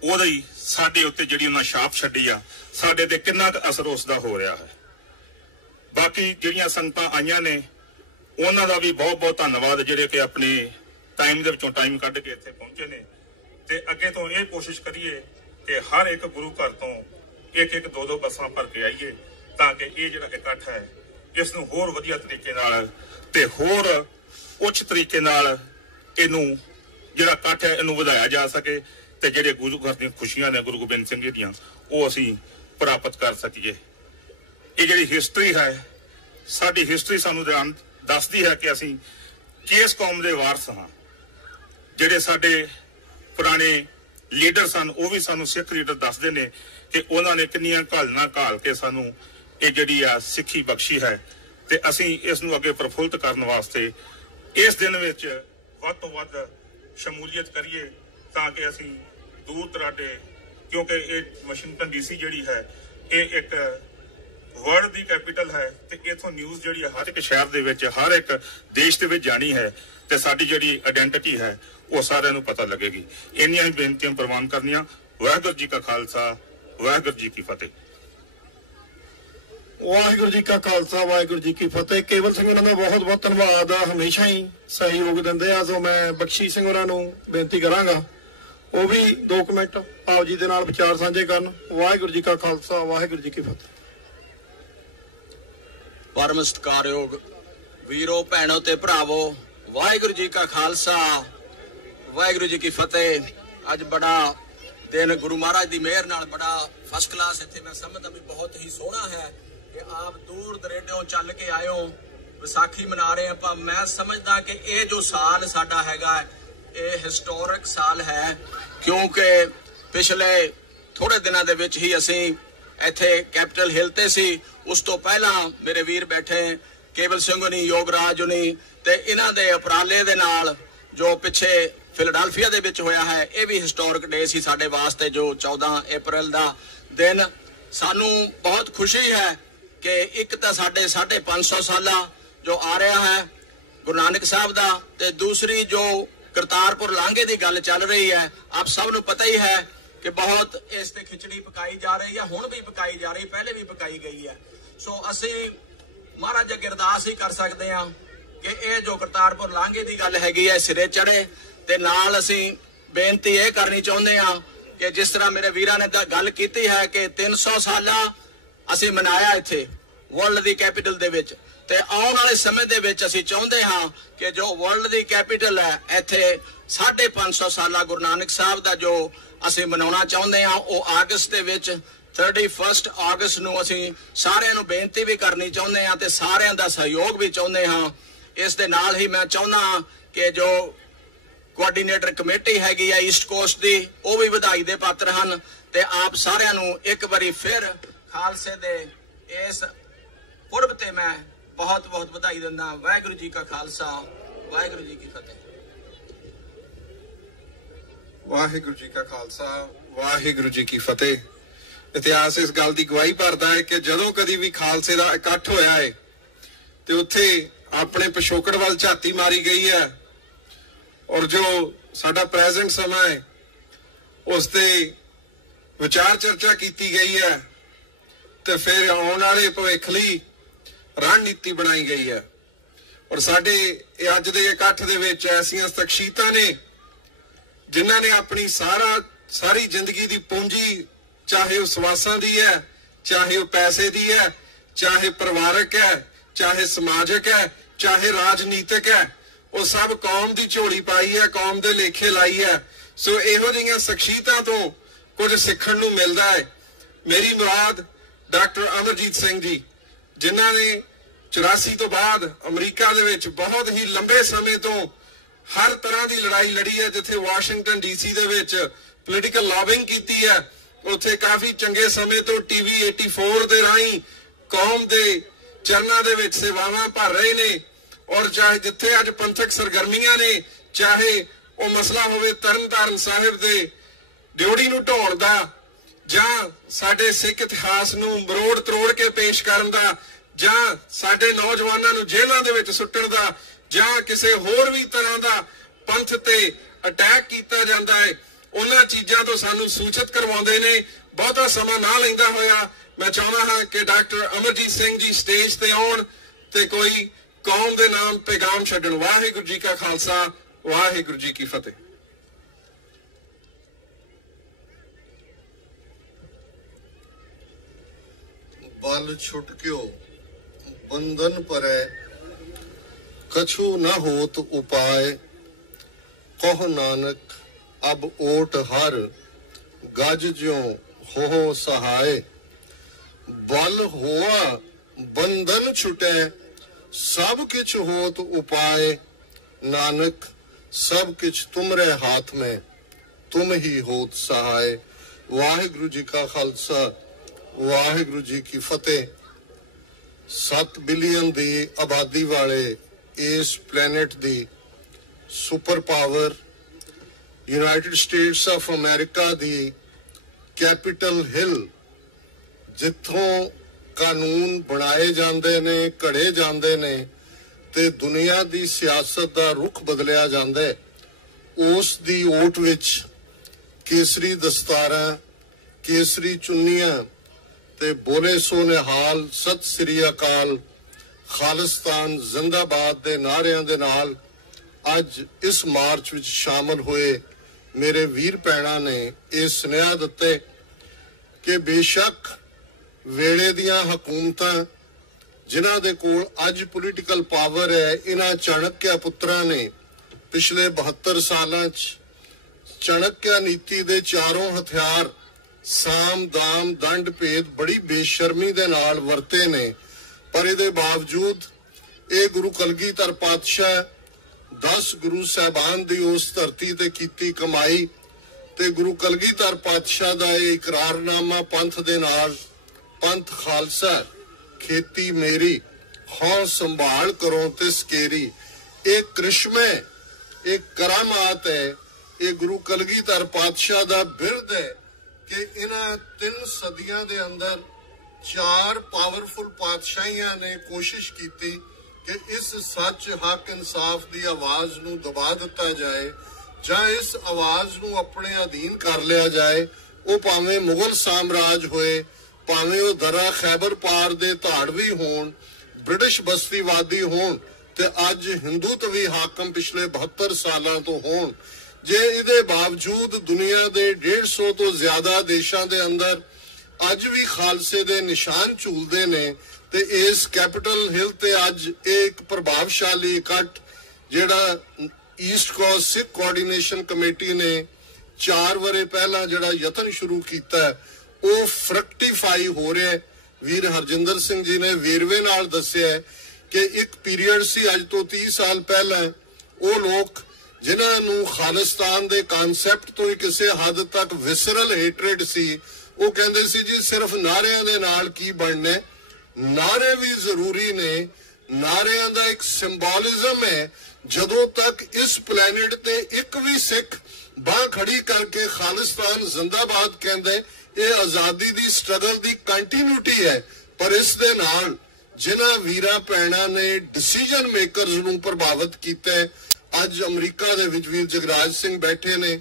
ਉਹਦੀ ਸਾਡੇ ਉੱਤੇ ਜਿਹੜੀ ਉਹਨਾਂ ਛਾਪ ਛੱਡੀ ਆ, ਸਾਡੇ ਤੇ ਕਿੰਨਾ ਕੁ ਅਸਰ ਉਸਦਾ ਹੋ ਰਿਹਾ ਹੈ। ਬਾਕੀ ਜਿਹੜੀਆਂ ਸੰਗਤਾਂ ਆਈਆਂ ਨੇ ਉਹਨਾਂ ਦਾ ਵੀ ਬਹੁਤ ਬਹੁਤ ਧੰਨਵਾਦ, ਜਿਹੜੇ ਕਿ ਆਪਣੇ ਟਾਈਮ ਦੇ ਵਿੱਚੋਂ ਟਾਈਮ ਕੱਢ ਕੇ ਇੱਥੇ ਪਹੁੰਚੇ ਨੇ। ਤੇ ਅੱਗੇ ਤੋਂ ਇਹ ਕੋਸ਼ਿਸ਼ ਕਰੀਏ ਕਿ ਹਰ ਇੱਕ ਗੁਰੂ ਘਰ ਤੋਂ ਇੱਕ ਦੋ ਬੱਸਾਂ ਭਰ ਕੇ ਆਈਏ, ਤਾਂ ਕਿ ਇਹ ਜਿਹੜਾ ਇਕੱਠ ਹੈ ਇਸ ਨੂੰ ਹੋਰ ਵਧੀਆ ਤਰੀਕੇ ਨਾਲ ਤੇ ਹੋਰ ਉੱਚ ਤਰੀਕੇ ਨਾਲ ਇਹਨੂੰ ਜਿਹੜਾ ਇਕੱਠ ਹੈ ਇਹਨੂੰ ਵਧਾਇਆ ਜਾ ਸਕੇ, ਤੇ ਜਿਹੜੇ ਗੁਰੂ ਘਰ ਦੀਆਂ ਖੁਸ਼ੀਆਂ ਨੇ ਗੁਰੂ ਗੋਬਿੰਦ ਸਿੰਘ ਜੀ ਦੀਆਂ ਉਹ ਅਸੀਂ ਪ੍ਰਾਪਤ ਕਰ ਸਕੀਏ। ਇਹ ਜਿਹੜੀ ਹਿਸਟਰੀ ਹੈ, ਸਾਡੀ ਹਿਸਟਰੀ ਸਾਨੂੰ ਦੱਸਦੀ ਹੈ ਕਿ ਅਸੀਂ ਕਿਸ ਕੌਮ ਦੇ ਵਾਰਸ ਹਾਂ। ਜਿਹੜੇ ਸਾਡੇ ਪੁਰਾਣੇ ਲੀਡਰ ਸਨ ਉਹ ਵੀ ਸਾਨੂੰ ਸਿੱਖ ਲੀਡਰ ਦੱਸਦੇ ਨੇ ਕਿ ਉਹਨਾਂ ਨੇ ਕਿੰਨੀਆਂ ਘਾਲਣਾ ਘਾਲ ਕੇ ਸਾਨੂੰ ਇਹ ਜਿਹੜੀ ਆ ਸਿੱਖੀ ਬਖਸ਼ੀ ਹੈ, ਤੇ ਅਸੀਂ ਇਸ ਨੂੰ ਅੱਗੇ ਪ੍ਰਫੁੱਲਤ ਕਰਨ ਵਾਸਤੇ ਇਸ ਦਿਨ ਵਿੱਚ ਵੱਧ ਤੋਂ ਵੱਧ ਸ਼ਮੂਲੀਅਤ ਕਰੀਏ, ਤਾਂ ਕਿ ਅਸੀਂ ਦੂਰ ਦਰਾਡੇ, ਕਿਉਂਕਿ ਇਹ ਵਾਸ਼ਿੰਗਟਨ ਡੀਸੀ ਜਿਹੜੀ ਹੈ ਇਹ ਇੱਕ ਵਰਲਡ ਦੀ ਕੈਪੀਟਲ ਹੈ, ਤੇ ਇਥੋਂ ਨਿਊਜ਼ ਜਿਹੜੀ ਹਰ ਇੱਕ ਸ਼ਹਿਰ ਦੇ ਵਿੱਚ ਹਰ ਇੱਕ ਦੇਸ਼ ਦੇ ਵਿੱਚ ਜਾਣੀ ਹੈ, ਤੇ ਸਾਡੀ ਜਿਹੜੀ ਆਇਡੈਂਟੀਟੀ ਹੈ ਉਹ ਸਾਰਿਆਂ ਨੂੰ ਪਤਾ ਲੱਗੇਗੀ। ਇੰਨੀਆਂ ਹੀ ਬੇਨਤੀਆਂ ਪ੍ਰਵਾਨ ਕਰਨੀਆਂ। ਵਾਹਿਗੁਰੂ ਜੀ ਕਾ ਖਾਲਸਾ, ਵਾਹਿਗੁਰੂ ਜੀ ਕੀ ਫਤਿਹ। ਵਾਹਿਗੁਰੂ ਜੀ ਕਾ ਖਾਲਸਾ, ਵਾਹਿਗੁਰੂ ਜੀ ਕੀ ਫਤਿਹ। ਕੇਵਲ ਸਿੰਘ ਉਹਨਾਂ ਦਾ ਬਹੁਤ ਬਹੁਤ ਧੰਨਵਾਦ, ਹਮੇਸ਼ਾ ਹੀ ਸਹਿਯੋਗ ਦਿੰਦੇ ਆ। ਸੋ ਮੈਂ ਬਖਸ਼ੀ ਸਿੰਘ ਉਹਨਾਂ ਨੂੰ ਬੇਨਤੀ ਕਰਾਂਗਾ ਉਹ ਵੀ 2 ਮਿੰਟ ਆਪ ਜੀ ਦੇ ਨਾਲ ਵਿਚਾਰ ਸਾਂਝੇ ਕਰਨ। ਵਾਹਿਗੁਰੂ ਜੀ ਕਾ ਖਾਲਸਾ, ਵਾਹਿਗੁਰੂ ਜੀ ਕੀ ਫਤਿਹ। ਪਰਮ ਸਤਿਕਾਰਯੋਗ ਵੀਰੋ, ਭੈਣੋ ਤੇ ਭਰਾਵੋ, ਵਾਹਿਗੁਰੂ ਜੀ ਕਾ ਖਾਲਸਾ, ਵਾਹਿਗੁਰੂ ਜੀ ਕੀ ਫਤਿਹ। ਅੱਜ ਬੜਾ ਦਿਨ ਗੁਰੂ ਮਹਾਰਾਜ ਦੀ ਮਿਹਰ ਨਾਲ ਬੜਾ ਫਸਟ ਕਲਾਸ ਇੱਥੇ ਮੈਂ ਸਮਝਦਾ ਵੀ ਬਹੁਤ ਹੀ ਸੋਹਣਾ ਹੈ ਕਿ ਆਪ ਦੂਰ ਦਰੇਡਿਓਂ ਚੱਲ ਕੇ ਆਇਓ, ਵਿਸਾਖੀ ਮਨਾ ਰਹੇ ਆਪਾਂ। ਮੈਂ ਸਮਝਦਾ ਕਿ ਇਹ ਜੋ ਸਾਲ ਸਾਡਾ ਹੈਗਾ ਇਹ ਹਿਸਟੋਰਿਕ ਸਾਲ ਹੈ, ਕਿਉਂਕਿ ਪਿਛਲੇ ਥੋੜੇ ਦਿਨਾਂ ਦੇ ਵਿੱਚ ਹੀ ਅਸੀਂ ਇੱਥੇ ਕੈਪੀਟਲ ਹਿੱਲ ਤੇ ਸੀ। ਉਸ ਤੋਂ ਪਹਿਲਾਂ ਮੇਰੇ ਵੀਰ ਬੈਠੇ ਕੇਵਲ ਸਿੰਘ ਹੋਣੀ, ਯੋਗਰਾਜ ਹੋਣੀ, ਤੇ ਇਹਨਾਂ ਦੇ ਉਪਰਾਲੇ ਦੇ ਨਾਲ ਜੋ ਪਿੱਛੇ ਫਿਲਾਡੈਲਫੀਆ ਦੇ ਵਿੱਚ ਹੋਇਆ ਹੈ, ਇਹ ਵੀ ਹਿਸਟੋਰਿਕ ਡੇ ਸੀ ਸਾਡੇ ਵਾਸਤੇ, ਜੋ 14 ਅਪ੍ਰੈਲ ਦਾ ਦਿਨ। ਸਾਨੂੰ ਬਹੁਤ ਖੁਸ਼ੀ ਹੈ ਕਿ ਇੱਕ ਤਾਂ ਸਾਡੇ 550 ਸਾਲਾ ਜੋ ਆ ਰਿਹਾ ਹੈ ਗੁਰੂ ਨਾਨਕ ਸਾਹਿਬ ਦਾ, ਤੇ ਦੂਸਰੀ ਜੋ ਕਰਤਾਰਪੁਰ ਲਾਂਘੇ ਦੀ ਗੱਲ ਚੱਲ ਰਹੀ ਹੈ। ਆਪ ਸਭ ਨੂੰ ਪਤਾ ਹੀ ਹੈ ਕਿ ਬਹੁਤ ਇਸ ਤੇ ਖਿਚੜੀ ਪਕਾਈ ਜਾ ਰਹੀ ਹੈ, ਹੁਣ ਵੀ ਪਕਾਈ ਜਾ ਰਹੀ, ਪਹਿਲੇ ਵੀ ਪਕਾਈ ਗਈ ਹੈ। ਸੋ ਅਸੀਂ ਮਹਾਰਾਜ ਅੱਗੇ ਅਰਦਾਸ ਹੀ ਕਰ ਸਕਦੇ ਹਾਂ ਕਿ ਇਹ ਜੋ ਕਰਤਾਰਪੁਰ ਲਾਂਘੇ ਦੀ ਗੱਲ ਹੈਗੀ ਹੈ ਸਿਰੇ ਚੜੇ। ਤੇ ਨਾਲ ਅਸੀਂ ਬੇਨਤੀ ਇਹ ਕਰਨੀ ਚਾਹੁੰਦੇ ਹਾਂ ਕਿ ਜਿਸ ਤਰ੍ਹਾਂ ਮੇਰੇ ਵੀਰਾਂ ਨੇ ਗੱਲ ਕੀਤੀ ਹੈ ਕਿ 300 ਸਾਲਾ ਅਸੀਂ ਮਨਾਇਆ ਇੱਥੇ ਵਰਲਡ ਦੀ ਕੈਪੀਟਲ ਦੇ ਵਿੱਚ, ਤੇ ਆਉਣ ਵਾਲੇ ਸਮੇਂ ਦੇ ਵਿੱਚ ਅਸੀਂ ਚਾਹੁੰਦੇ ਹਾਂ ਕਿ ਜੋ ਵਰਲਡ ਦੀ ਕੈਪੀਟਲ ਹੈ ਇੱਥੇ 550 ਸਾਲਾ ਗੁਰੂ ਨਾਨਕ ਸਾਹਿਬ ਦਾ ਜੋ ਅਸੀਂ ਮਨਾਉਣਾ ਚਾਹੁੰਦੇ ਹਾਂ, ਉਹ ਅਗਸਤ ਦੇ ਵਿੱਚ 31 ਅਗਸਤ ਨੂੰ ਅਸੀਂ ਸਾਰਿਆਂ ਨੂੰ ਬੇਨਤੀ ਵੀ ਕਰਨੀ ਚਾਹੁੰਦੇ ਹਾਂ ਤੇ ਸਾਰਿਆਂ ਦਾ ਸਹਿਯੋਗ ਵੀ ਚਾਹੁੰਦੇ ਹਾਂ। ਇਸ ਦੇ ਨਾਲ ਹੀ ਮੈਂ ਚਾਹੁੰਦਾ ਕਿ ਜੋ ਕੋਆਰਡੀਨੇਟਰ ਕਮੇਟੀ ਹੈਗੀ ਆ ਈਸਟ ਕੋਸਟ ਦੀ, ਉਹ ਵੀ ਵਧਾਈ ਦੇ ਪਾਤਰ ਹਨ, ਤੇ ਆਪ ਸਾਰਿਆਂ ਨੂੰ ਇੱਕ ਵਾਰੀ ਫਿਰ ਖਾਲਸੇ ਦੇ ਇਸ ਪੁਰਬ ਤੇ ਮੈਂ ਬਹੁਤ ਬਹੁਤ ਵਧਾਈ ਦਿੰਦਾ। ਵਾਹਿਗੁਰੂ ਜੀ ਕਾ ਖਾਲਸਾ, ਵਾਹਿਗੁਰੂ ਜੀ ਕੀ ਫਤਿਹ। ਵਾਹਿਗੁਰੂ ਜੀ ਕਾ ਖਾਲਸਾ, ਵਾਹਿਗੁਰੂ ਜੀ ਕੀ ਫਤਿਹ। ਇਤਿਹਾਸ ਇਸ ਗੱਲ ਦੀ ਗਵਾਹੀ ਭਰਦਾ ਹੈ ਕਿ ਜਦੋਂ ਕਦੀ ਵੀ ਖਾਲਸੇ ਦਾ ਇਕੱਠ ਹੋਇਆ ਹੈ ਤੇ ਉੱਥੇ ਆਪਣੇ ਪਿਛੋਕੜ ਵੱਲ ਝਾਤੀ ਮਾਰੀ ਗਈ ਹੈ, ਔਰ ਜੋ ਸਾਡਾ ਪ੍ਰੈਜ਼ੈਂਟ ਸਮਾਂ ਹੈ ਉਸ ਤੇ ਵਿਚਾਰ ਚਰਚਾ ਕੀਤੀ ਗਈ ਹੈ, ਤੇ ਫਿਰ ਆਉਣ ਵਾਲੇ ਭਵਿੱਖ ਲਈ ਰਣਨੀਤੀ ਬਣਾਈ ਗਈ ਹੈ। ਔਰ ਸਾਡੇ ਅੱਜ ਦੇ ਇਕੱਠ ਦੇ ਵਿੱਚ ਐਸੀਆਂ ਸ਼ਖਸੀਅਤਾਂ ਨੇ ਜਿਨ੍ਹਾਂ ਨੇ ਆਪਣੀ ਸਾਰੀ ਜ਼ਿੰਦਗੀ ਦੀ ਪੂੰਜੀ, ਚਾਹੇ ਉਹ ਸਵਾਸਾਂ ਦੀ ਹੈ, ਚਾਹੇ ਉਹ ਪੈਸੇ ਦੀ ਹੈ, ਚਾਹੇ ਪਰਿਵਾਰਕ ਹੈ, ਚਾਹੇ ਸਮਾਜਿਕ ਹੈ, ਚਾਹੇ ਰਾਜਨੀਤਿਕ ਹੈ, ਉਹ ਸਭ ਕੌਮ ਦੀ ਝੋਲੀ ਪਾਈ ਹੈ, ਕੌਮ ਦੇ ਲੇਖੇ ਲਾਈ ਹੈ। ਸੋ ਇਹੋ ਜਿਹੀਆਂ ਸ਼ਖਸੀਅਤਾਂ ਤੋਂ ਕੁਝ ਸਿੱਖਣ ਨੂੰ ਮਿਲਦਾ ਹੈ। ਮੇਰੀ ਮੁਰਾਦ ਡਾਕਟਰ ਅਮਰਜੀਤ ਸਿੰਘ ਜੀ, ਜਿਨ੍ਹਾਂ ਨੇ 84 ਤੋਂ ਬਾਅਦ ਅਮਰੀਕਾ ਦੇ ਵਿੱਚ ਬਹੁਤ ਹੀ ਲੰਬੇ ਸਮੇਂ ਤੋਂ ਹਰ ਤਰ੍ਹਾਂ ਦੀ ਲੜਾਈ ਲੜੀ ਹੈ। ਜਿੱਥੇ ਵਾਸ਼ਿੰਗਟਨ DC ਦੇ ਵਿੱਚ ਪੋਲੀਟੀਕਲ ਲੌਬਿੰਗ ਕੀਤੀ ਹੈ, ਉੱਥੇ ਕਾਫੀ ਚੰਗੇ ਸਮੇਂ ਤੋਂ TV 84 ਦੇ ਰਾਹੀਂ ਕੌਮ ਦੇ ਚਰਨਾਂ ਦੇ ਵਿੱਚ ਸੇਵਾਵਾਂ ਭਰ ਰਹੇ ਨੇ। ਔਰ ਚਾਹੇ ਜਿੱਥੇ ਅੱਜ ਪੰਥਕ ਸਰਗਰਮੀਆਂ ਨੇ, ਚਾਹੇ ਉਹ ਮਸਲਾ ਹੋਵੇ ਤਰਨਤਾਰਨ ਸਾਹਿਬ ਦੇ ਡਿਓੜੀ ਨੂੰ ਢਾਉਣ ਦਾ, ਜਾਂ ਸਾਡੇ ਸਿੱਖ ਇਤਿਹਾਸ ਨੂੰ ਮਰੋੜ ਤਰੋੜ ਕੇ ਪੇਸ਼ ਕਰਨ ਦਾ, ਜਾਂ ਸਾਡੇ ਨੌਜਵਾਨਾਂ ਨੂੰ ਜੇਲ੍ਹਾਂ ਦੇ ਵਿੱਚ ਸੁੱਟਣ ਦਾ, ਜਾਂ ਕਿਸੇ ਹੋਰ ਵੀ ਤਰ੍ਹਾਂ ਦਾ ਪੰਥ ਤੇ ਅਟੈਕ ਕੀਤਾ ਜਾਂਦਾ ਹੈ, ਉਹਨਾਂ ਚੀਜ਼ਾਂ ਤੋਂ ਸਾਨੂੰ ਸੂਚਿਤ ਕਰਵਾਉਂਦੇ ਨੇ। ਬਹੁਤਾ ਸਮਾਂ ਨਾ ਲੈਂਦਾ ਹੋਇਆ ਮੈਂ ਚਾਹੁੰਦਾ ਹਾਂ ਕਿ ਡਾਕਟਰ ਅਮਰਜੀਤ ਸਿੰਘ ਜੀ ਸਟੇਜ ਤੇ ਆਉਣ ਤੇ ਕੋਈ ਕੌਮ ਦੇ ਨਾਮ ਪੈਗਾਮ ਛੱਡਣ। ਵਾਹਿਗੁਰੂ ਜੀ ਕਾ ਖਾਲਸਾ, ਵਾਹਿਗੁਰੂ ਜੀ ਕੀ ਫਤਿਹ। बल छुटक्यो बंधन परै कछु न होत उपाय, कह नानक अब ओट हर गज ज्यों हो सहाय। बल होआ बंधन छुटै सब किछ होत उपाय, नानक सब किछ तुमरे हाथ में तुम ही होत सहाय। वाहिगुरु जी का खालसा, वाहिगुरु जी की फतेह। 7 बिलियन की आबादी वाले इस प्लैनेट की super power United states of America की कैपिटल हिल, जिथों कानून बनाए जाते ने, घड़े जाते ने ते दुनिया की सियासत का रुख बदलिया जाता है, उस दी ओट विच केसरी दस्तारा, केसरी चुन्नियां ते बोले सो निहाल सत श्री अकाल खालिस्तान जिंदाबाद दे नारियां दे नाल अज इस मार्च विच शामिल हुए मेरे वीर भैणां ने यह सुनेहा दिते कि बेशक वेले दियां हुकूमतां जिन्हां दे कोल अज पोलीटिकल पावर है, इन्हां चाणक्य पुत्रां ने पिछले 72 सालां च चाणक्य नीति दे चारों हथियार साम दाम दंड भेद बड़ी बेशर्मी दे नाल वरते ने। पर इहदे बावजूद ये गुरु कलगीधर पातशाह 10 गुरु साहबान दी उस धरती ते कीती कमाई ते गुरु कलगीधर पातशाह दा ये इकरारनामा पंथ दे नाल, पंथ खालसा खेती मेरी हों संभाल करो ते सकेरी, एक करिश्मे एक करामात है। ये गुरु कलगीधर पातशाह दा बिरद है कि इन्हां 3 सदियां दे अंदर 4 पावरफुल पातशाहियां ने कोशिश की कि इस सच हक इंसाफ की आवाज नूं दबा दिता जाए, जां इस आवाज नूं अपने अधीन कर लिया जाए। वो भावें मुगल साम्राज होए, भावें वो दरा खैबर पार दे धाड़वी होण, ब्रिटिश बस्तीवादी होण ते अज हिंदूत्वी हाकम पिछले 72 सालां तो होण। जे इहदे बावजूद दुनिया के 150 तो ज्यादा देशों के अंदर अज भी खालसे दे निशान झूलते ने ते इस कैपिटल हिल ते अज एक प्रभावशाली इकट्ठ जिहड़ा East Coast Sikh Coordination Committee ने 4 वरे पहला जिहड़ा यतन शुरू किया वो फ्रक्टिफाई हो रहा है। वीर हरजिंदर सिंह जी ने वेरवे नाल दस्सिया है कि एक पीरियड सी अज तो 30 साल पहला वो लोग जिन्हां नूं खालिस्तान दे कॉन्सैप्ट तो ही किसी हद तक विसरल हेटरेड सी, वो कहंदे सी जी सिर्फ नारियां दे नाल की बनना, नारे भी जरूरी ने, नारियां दा एक सिंबोलिज्म है। जदों तक इस प्लैनेट ते एक भी सिख बांह खड़ी करके खालिस्तान जिंदाबाद कहंदे, ये आजादी दी स्ट्रगल दी कंटिन्यूटी है। पर इस दे नाल जिन्हां वीरां भैणां ने डिसीजन मेकरस नूं प्रभावित कीता है, अज अमरीका दे विच वीर जगराज सिंह बैठे ने,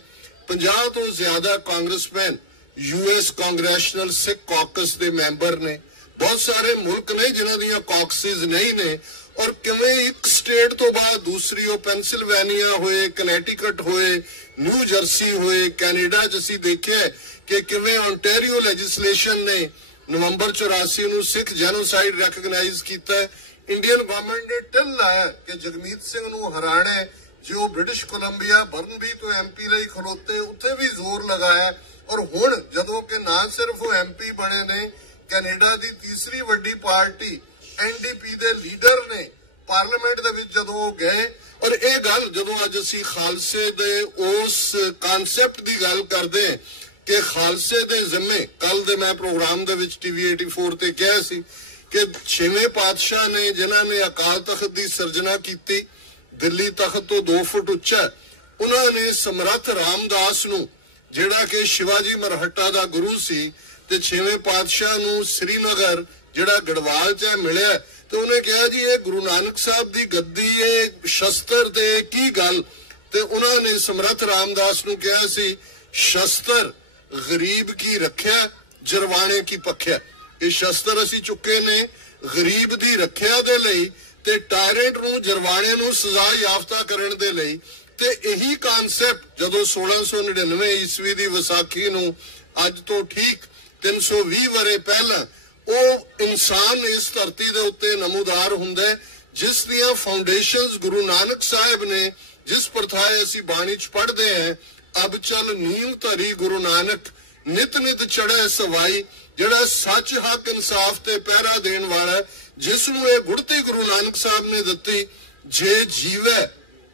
50 तो ज्यादा congressman US congressional Sikh caucus दे मैंबर ने, बहुत सारे मुल्क ने जिन्हां दी कॉकसेस नहीं ने, और किवें एक स्टेट तो बाद दूसरी वो पेंसिल्वेनिया होए, कनेटिकट होए, न्यू जर्सी होए, कैनेडा च असीं देखिआ कि किवें ओंटारियो लैजिस्लेशन ने ਨਵੰਬਰ 84 ਨੂੰ ਸਿੱਖ ਜੈਨੋਸਾਈਡ ਰੈਕਗਨਾਈਜ਼ ਕੀਤਾ। ਇੰਡੀਅਨ ਗਵਰਨਮੈਂਟ ਨੇ ਟਿਲ ਲਾਇਆ ਕਿ ਜਗਮੀਤ ਸਿੰਘ ਨੂੰ ਹਰਾਣਾ, ਜੋ ਬ੍ਰਿਟਿਸ਼ ਕੋਲੰਬੀਆ ਬਰਨਬੀ ਤੋਂ MP ਲਈ ਖਲੋਤੇ, ਉੱਥੇ ਵੀ ਜ਼ੋਰ ਲਗਾਇਆ। ਔਰ ਹੁਣ ਜਦੋਂ ਕਿ ਨਾ ਸਿਰਫ ਉਹ MP ਬਣੇ ਨੇ, ਕੈਨੇਡਾ ਦੀ ਤੀਸਰੀ ਵੱਡੀ ਪਾਰਟੀ NDP ਦੇ ਲੀਡਰ ਨੇ ਪਾਰਲੀਮੈਂਟ ਦੇ ਵਿੱਚ ਜਦੋਂ ਉਹ ਗਏ। ਔਰ ਇਹ ਗੱਲ ਜਦੋਂ ਅੱਜ ਅਸੀਂ ਖਾਲਸੇ ਦੇ ਉਸ ਕਨਸੈਪਟ ਦੀ ਗੱਲ ਕਰਦੇ ਕਿ ਖਾਲਸੇ ਦੇ ਜ਼ਿੰਮੇ, ਕੱਲ ਦੇ ਮੈਂ ਪ੍ਰੋਗਰਾਮ ਦੇ ਵਿੱਚ TV 84 ਤੇ ਕਿਹਾ ਸੀ ਕਿ 6ਵੇਂ ਪਾਤਸ਼ਾਹ ਨੇ ਜਿਨ੍ਹਾਂ ਨੇ ਅਕਾਲ ਤਖਤ ਦੀ ਸਿਰਜਣਾ ਕੀਤੀ, ਦਿੱਲੀ ਤਖਤ ਤੋਂ 2 ਫੁੱਟ ਉੱਚਾ, ਉਹਨਾਂ ਨੇ ਸਮਰੱਥ ਰਾਮਦਾਸ ਨੂੰ ਜਿਹੜਾ ਕਿ ਸ਼ਿਵਾਜੀ ਮਰਹੱਟਾ ਦਾ ਗੁਰੂ ਸੀ ਤੇ 6ਵੇਂ ਪਾਤਸ਼ਾਹ ਨੂੰ ਸ੍ਰੀਨਗਰ ਜਿਹੜਾ ਗੜਵਾਲ 'ਚ ਮਿਲਿਆ ਤੇ ਉਹਨੇ ਕਿਹਾ ਜੀ ਇਹ ਗੁਰੂ ਨਾਨਕ ਸਾਹਿਬ ਦੀ ਗੱਦੀ, ਇਹ ਸ਼ਸਤਰ ਤੇ ਕੀ ਗੱਲ। ਤੇ ਉਹਨਾਂ ਨੇ ਸਮਰੱਥ ਰਾਮਦਾਸ ਨੂੰ ਕਿਹਾ ਸੀ ਸ਼ਸਤਰ ਗਰੀਬ ਕੀ ਰੱਖਿਆ, ਜਰਵਾਣੇ ਕੀ ਪੱਖਿਆ। ਇਹ ਸ਼ਸਤਰ ਅਸੀਂ ਚੁੱਕੇ ਨੇ ਗਰੀਬ ਦੀ ਰੱਖਿਆ ਦੇ ਲਈ ਤੇ ਟਾਇਰੈਂਟ ਨੂੰ, ਜਰਵਾਣੇ ਨੂੰ ਸਜ਼ਾ ਯਾਫਤਾ ਕਰਨ ਦੇ ਲਈ। ਤੇ ਇਹੀ ਕਨਸੈਪਟ ਜਦੋਂ 1699 ਈਸਵੀ ਦੀ ਵਿਸਾਖੀ ਨੂੰ ਅੱਜ ਤੋਂ ਠੀਕ 320 ਵਰੇ ਪਹਿਲਾਂ ਉਹ ਇਨਸਾਨ ਇਸ ਧਰਤੀ ਦੇ ਉੱਤੇ ਨਮੂਦਾਰ ਹੁੰਦਾ ਹੈ ਜਿਸ ਦੀਆਂ ਫਾਊਂਡੇਸ਼ਨਸ ਗੁਰੂ ਨਾਨਕ ਸਾਹਿਬ ਨੇ, ਜਿਸ ਪ੍ਰਥਾਏ ਅਸੀਂ ਬਾਣੀ 'ਚ ਪੜ੍ਹਦੇ ਹਾਂ, ਅਬ ਚਲ ਨੀਂਵ ਧਰੀ ਗੁਰੂ ਨਾਨਕ, ਨਿਤ ਨਿਤ ਚੜ੍ਹੇ ਸਵਾਈ, ਜਿਹੜਾ ਸੱਚ ਹੱਕ ਇਨਸਾਫ ਤੇ ਪਹਿਰਾ ਦੇਣ ਵਾਲਾ, ਜਿਸ ਨੂੰ ਇਹ ਗੁੜਤੀ ਗੁਰੂ ਨਾਨਕ ਸਾਹਿਬ ਨੇ ਦਿੱਤੀ, ਜੇ ਜੀਵੇ